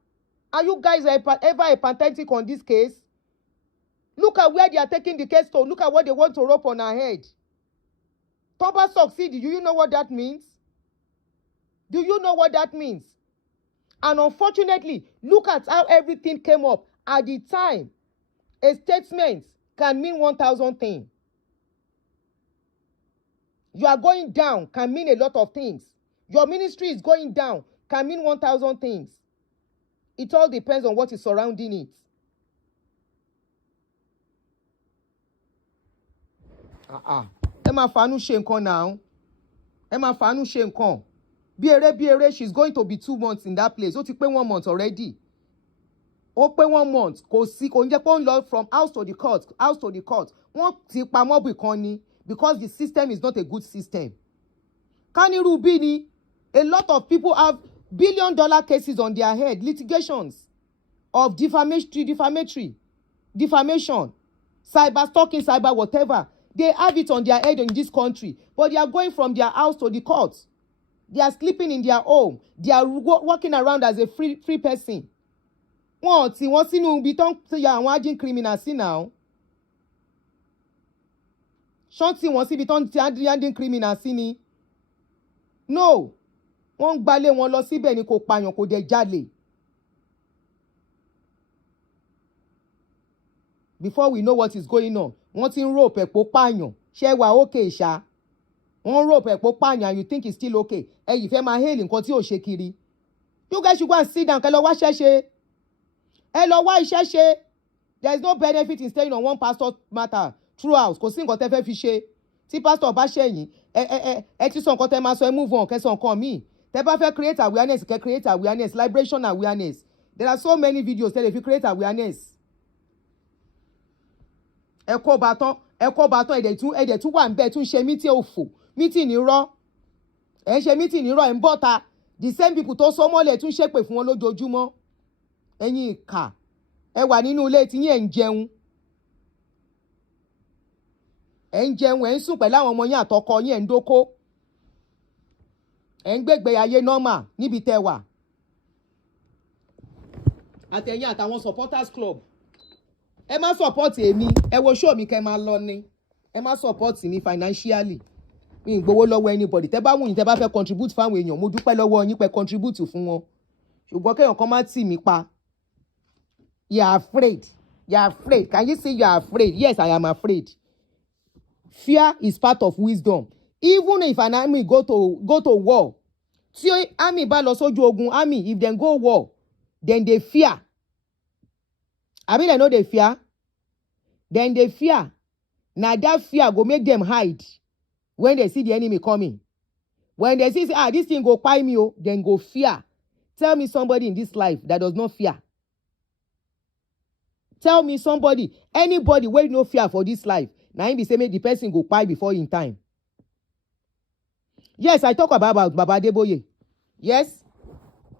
Are you guys ever apathetic on this case? Look at where they are taking the case to. Look at what they want to rope on our head. Toba succeed. Do you know what that means? Do you know what that means? And unfortunately, look at how everything came up. At the time, a statement can mean 1,000 things. You are going down can mean a lot of things. Your ministry is going down can mean 1,000 things. It all depends on what is surrounding it. Ẹ máa fàánú ṣe nǹkan now. Ẹ máa fàánú ṣe nǹkan. Bí eré, she's going to be 2 months in that place. Ó ti pé 1 month already. Ó pé 1 month. Kò ń jẹ́ pé ó ń lọ from house to the court. Wọ́n ti pamọ́ bì kan ni because the system is not a good system. Kaniru bí ni, a lot of people have billion-dollar cases on their head, litigations of defamation, cyber stalking, cyber whatever. They have it on their head in this country, but they are going from their house to the court. They are sleeping in their home. They are walking around as a free person. Wọ́n sínú ibi tó ń ya àwọn aging criminals sí now. Ṣọ́n tí wọ́n síbi tó ń ti aging criminals sí ni. No. Wọ́n gbalé wọn lọ síbẹ̀ ni kò pààyàn kò dẹ̀ jalè. Before we know what is going on, wọ́n ti ń rope ẹ̀pọ̀ pààyàn. Ṣé wà okay ṣá? Wọ́n rope ẹ̀pọ̀ pààyàn and you think it's still okay. Yìí fẹ́ máa hail nǹkan tí ò ṣe kiri. You guys should go and sit down kẹ́ lọ wá iṣẹ́ ṣe. Ẹ lọ wá iṣẹ́ ṣe. There is no benefit in staying on one pastor matter throughout. Kò sí nǹkan tẹ́ fẹ́ fi ṣe. tí pastor bá ṣẹ̀yìn ẹ ti sọ nǹkan tẹ́ máa sọ ẹ move on kẹ́ sọ nǹkan míì tẹ́ bá fẹ́ create awareness kẹ́ create awareness liberation awareness there are so many videos tẹ́ lè fi create awareness. ẹ kó bàtán ẹ̀dẹ̀ tún wà ń bẹ́ẹ̀ tún ṣe mítì òfò mítì nírọ́ ẹ̀ ń ṣe mítì nírọ́ ẹ̀ ń bọ́ta the same people tó sọ mọ́lẹ̀ tún ṣépè fún wọn lójoojúmọ́ ẹ̀yin ìkà ẹ wà nínú ilé tí yín ẹ̀ ń jẹun ẹ̀ ń sùn pẹ̀lú àwọn ọmọ yín àtọkọ yín ẹ̀ ń dóko ẹ̀ ń gbégbé ayé normal níbi tẹ́ wà àtẹ̀yìn àtàwọn supporters club ẹ má support èmi ẹ wo show mi kẹ́ máa lọ ni ẹ má support mi financially mi ń gbowó lọ́wọ́ anybody tẹ́ bá wù yín tẹ́ bá fẹ́ contribute fáwọn èèyàn mo dúpẹ́ lọ́wọ́ yín pé contribute fún wọn ṣùgbọ́n kéèyàn kan má tì mí pa you are afraid can you say you are afraid yes I am afraid fear is part of wisdom even if an army go to war tí army bá lọ sójú ogun army if dem go war then they fear abi dem no dey fear then they fear na that fear go make them hide when they see the enemy coming when they see say this thing go kpai me o then go fear. Tell me somebody in this life that does not fear. Tell me somebody, anybody wey no fear for this life. Now him be say make the person go kpai before in time. Yes, I talk about Baba Adeboye. Yes,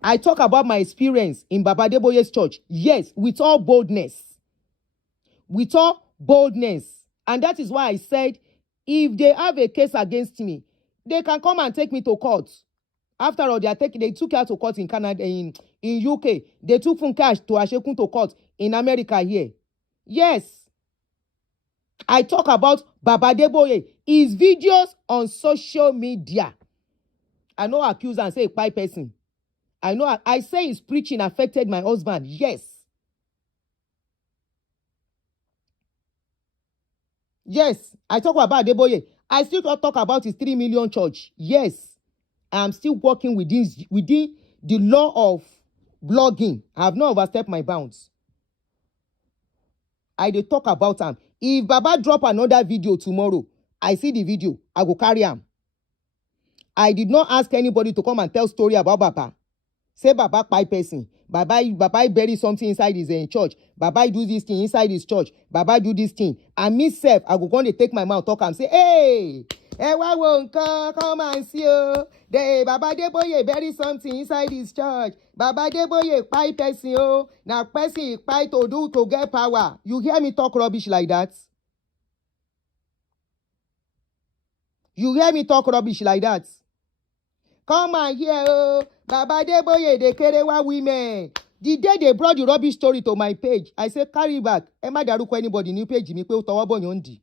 I talk about my experience in Baba Adeboye's church. Yes, with all boldness. With all boldness. And that is why I said, if they have a case against me, they can come and take me to court. After all, they took her to court in Canada, in UK. They took Funke to Ashekun to court in America here. Yes. I talk about Baba Adeboye. His videos on social media. I know accuse and say a pie person. I say his preaching affected my husband. Yes. Yes. I talk about Adeboye. I still talk about his 3 million church. Yes. I'm still working within the law of blogging. I have not overstepped my bounds. I dey talk about him. If Baba drop another video tomorrow, I see the video, I go carry him. I did not ask anybody to come and tell story about Baba. Say Baba kpai person. Baba bury something inside his church. Baba do this thing inside his church. Baba do this thing. And me self, I go go and take my mouth talk and say, hey, come and see you. Baba Adeboye bury something inside his church. Baba Adeboye kpai person oh. Now person kpai to get power. You hear me talk rubbish like that? You hear me talk rubbish like that? Come and hear oh. Baba Adeboye dey kerewa women. The day they brought the rubbish story to my page, I say carry back. Ẹ má dárúkọ anybody ní page mi pé ó tọwọ́ bọ̀ yàn dì.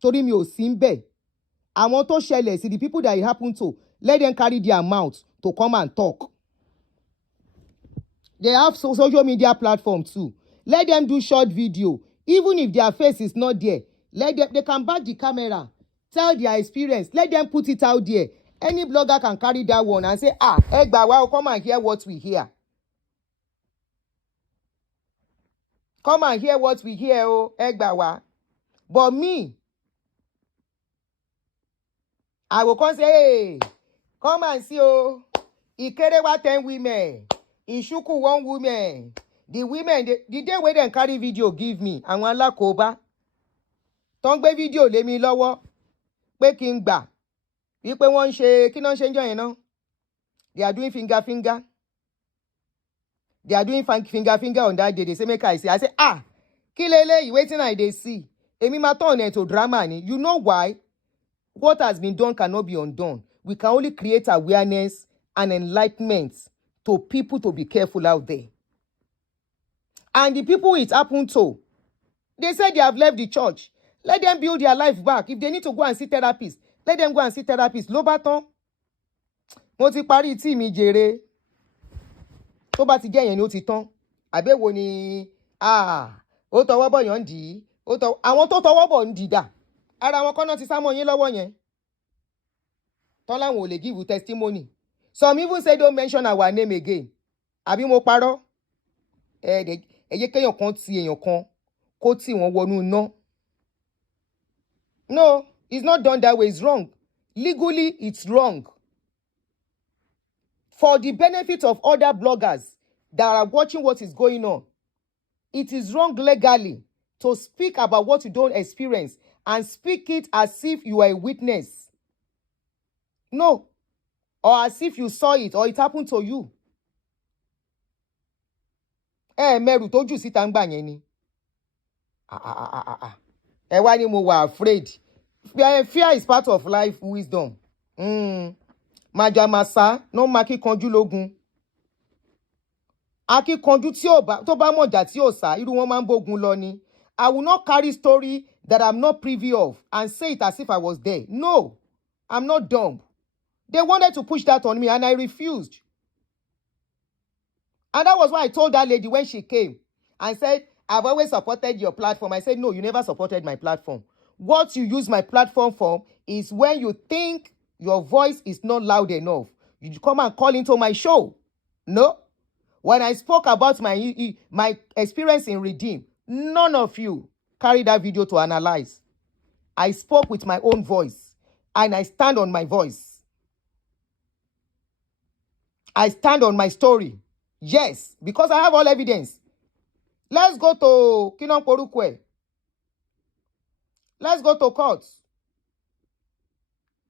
Torí mi ò sí ńbẹ̀. Àwọn tó ṣẹlẹ̀ sí the people that it happened to, let them carry their mouth to come and talk. They have social media platform too. Let them do short video. Even if their face is not there, they can back the camera, tell their experience. Let them put it out there. Any blogger can carry that one and say, Egbawa, come and hear what we hear. Come and hear what we hear, oh, Egbawa. But me, I will come say, hey, come and see, oh, Ikerewa 10 women, Ishuku 1 woman. The women, the day where they carry video give me, àwọn alákòóbá. Tó ń gbé video lé mi lọ́wọ́, pé kí n gbà. Wípé wọ́n ń ṣe, kí náà ṣe ń jọ yẹn náà? They are doing finger. They are doing finger on that day. They say, make I see. I say, kí leléyìí, wetin I dey see. Èmi máa turn it to drama ni. You know why? What has been done cannot be undone. We can only create awareness and enlightenment to people to be careful out there. And the people it happened to, they said they have left the church. Let them build their life back. If they need to go and see therapists, let them go and see therapists. Ló bá tán. Mo ti parí tí mi jèrè. Tó bá ti jẹ́ yẹn ni ó ti tán. Àbẹ̀wò ni ó tọwọ́ bọ̀ yàn dì í. Àwọn tó tọwọ́ bọ̀ ń dì dà. Ara wọn kọ́ náà ti sá mọ́ yín lọ́wọ́ yẹn. Tán láwọn ò lè give you testimony. Some even say don't mention our name again. Àbí mo parọ́? Ẹ jẹ́ kéèyàn kan ti èèyàn kan kó tì wọ́n wọnú iná. No, it's not done that way. It's wrong. Legally, it's wrong. For the benefit of other bloggers that are watching what is going on, it is wrong legally to speak about what you don't experience and speak it as if you are a witness. No. Or as if you saw it or it happened to you. Meru toju síta ńgbà yẹn ni. Ẹ wá ní mo wà afraid. Fear is part of life wisdom. Majamasa no maki konju lógun. Akíkanjú tó bá mọ̀jà tí ò sá, irú wọn máa ń bógun lọ ni. I will not carry story that I'm not privy of and say it as if I was there. No, I'm not dumb. They wanted to push that on me and I refused. And that was why I told that lady when she came and said, I've always supported your platform. I said, no, you never supported my platform. What you use my platform for is when you think your voice is not loud enough. You come and call into my show. No. When I spoke about my experience in Redeem, none of you carried that video to analyze. I spoke with my own voice and I stand on my voice. I stand on my story. Yes, because I have all evidence. Let's go to Kinon Porukwe. Let's go to court.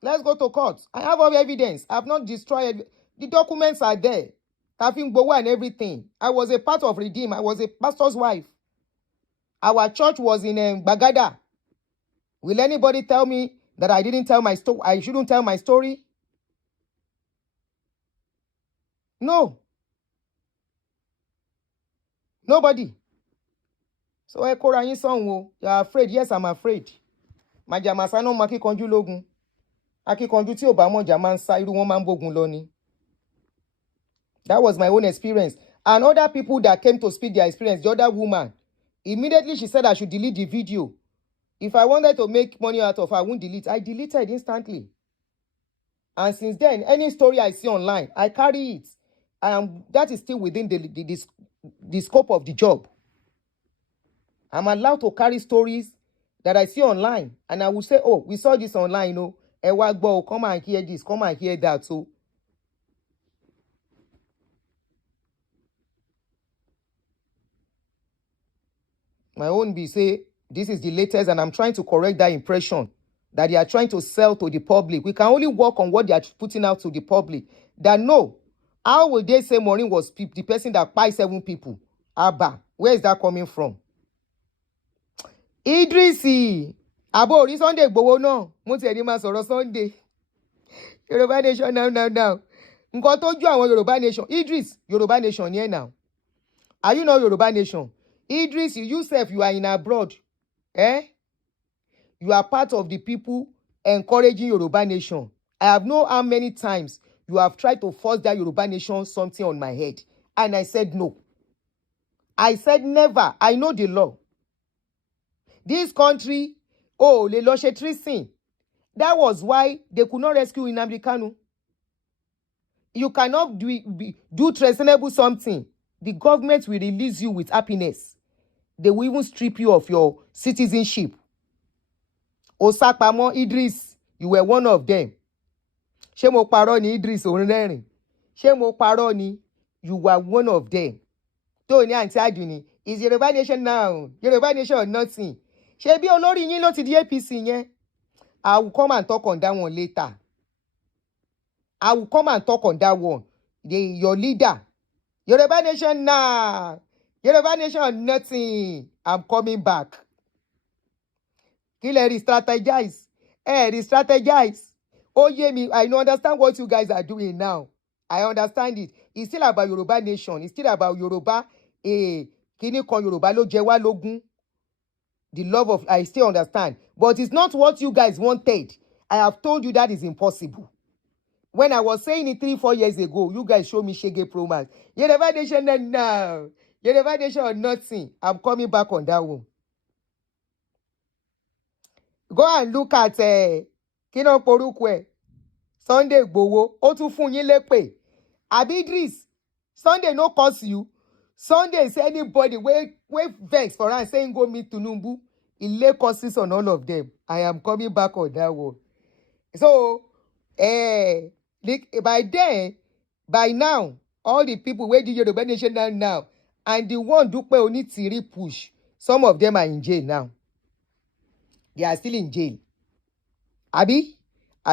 Let's go to court. I have all evidence. I have not destroyed. The documents are there. Having Bowa and everything. I was a part of Redeem. I was a pastor's wife. Our church was in Bagada. Will anybody tell me that I didn't tell my story? I shouldn't tell my story? No. Nobody. So you're afraid. Yes, I'm afraid. Majamasa no maki konju logun. Aki konju ti obamo jaman sa iru won man bogun lo ni. That was my own experience. And other people that came to speak their experience, the other woman, immediately she said I should delete the video. If I wanted to make money out of her, I won't delete. I deleted instantly. And since then, any story I see online, I carry it. That is still within the scope of the job. I'm allowed to carry stories that I see online. And I will say, oh, we saw this online, you know. Ewagbo, come and hear this, come and hear that. So, my own be say, this is the latest, and I'm trying to correct that impression that they are trying to sell to the public. We can only work on what they are putting out to the public. That no, how will they say Maureen was the person that buy 7 people? Abba, where is that coming from? Idrisi, Abo, this Sunday, Bowo no, Monte Edima Soro Sunday. Yoruba Nation now. Nǹkan tó ju àwọn Yoruba Nation. Idris, Yoruba Nation here now. Are you not Yoruba Nation? Idris, you yourself, you are in abroad. You are part of the people encouraging Yoruba Nation. I have known how many times you have tried to force that Yoruba Nation something on my head. And I said no. I said never. I know the law. This country, le lo se treason. That was why they could not rescue Nnamdi Kanu. You cannot do treasonable something. The government will release you with happiness. They will even strip you of your citizenship. Osapamo Idris, you were one of them. Shemo Paroni Idris Onrerin. Shemo Paroni, you were one of them. Tony Aunty Aduni, is Yoruba Nation now? Yoruba Nation or nothing? Shebi olori yin lo ti di APC yen. I will come and talk on that one later. I will come and talk on that one. Your leader. Yoruba Nation now. Yoruba Nation or nothing. I'm coming back. Kill re-strategize. Re-strategize. Oh, yeah, me. I don't understand what you guys are doing now. I understand it. It's still about Yoruba Nation. It's still about Yoruba. Kini kon Yoruba lo jewa logun. The love of, I still understand. But it's not what you guys wanted. I have told you that is impossible. When I was saying it 3-4 years ago, you guys show me Shege Promas. Yoruba Nation now. Yoruba Nation or nothing. I'm coming back on that one. Go and look at Kinon Porukwe. Sunday Bowo. O tún fún yín lépè. Abi Idris. Sunday no curse you. Sunday is anybody we vex for us saying go meet Tinubu. He lay curses on all of them. I am coming back on that one. So, by now, all the people where the Yoruba Nation now, and the one Dupe Onitiri push, some of them are in jail now. They are still in jail. Abi,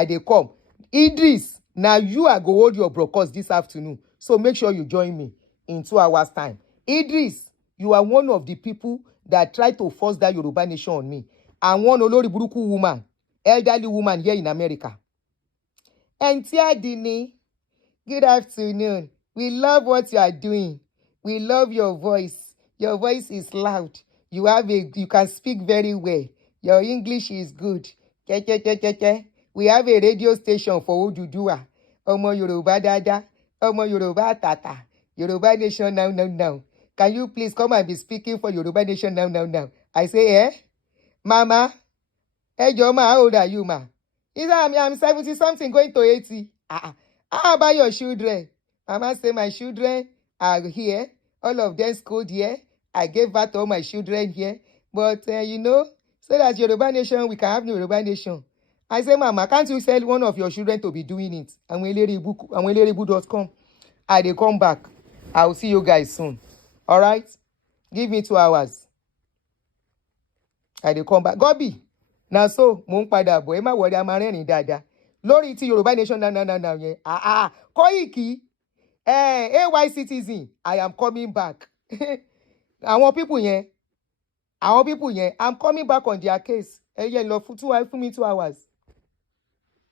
they come. Idris, now you are go hold your broadcast this afternoon. So make sure you join me in 2 hours' time. Idris, you are one of the people that tried to force that Yoruba Nation on me. And one Olori Buruku woman, elderly woman here in America. Aunty Aduni, good afternoon. We love what you are doing. We love your voice. Your voice is loud. You can speak very well. Your English is good. We have a radio station for Oduduwa. Omo Yoruba Dada. Omo Yoruba Tata. Yoruba Nation now. Can you please come and be speaking for Yoruba Nation now? I say, Mama, hey, Joma, how old are you, ma? I'm 70 something going to 80. How about your children? Mama say my children are here. All of them schooled here. I gave birth to all my children here. But, so that Yoruba Nation, we can have Yoruba Nation. I say, Mama, can't you sell one of your children to be doing it? And wenleribu.com. They come back. I will see you guys soon. All right? Give me 2 hours. They come back. Gobi. Now so, mo ń padà bọ̀, ẹ má worry, a máa rẹ́rìn dáadáa. Lórí ti Yoruba Nation now yẹn. Koiki. AY Citizen, I am coming back. Àwọn people yẹn, I'm coming back on their case. Lọ fún me 2 hours.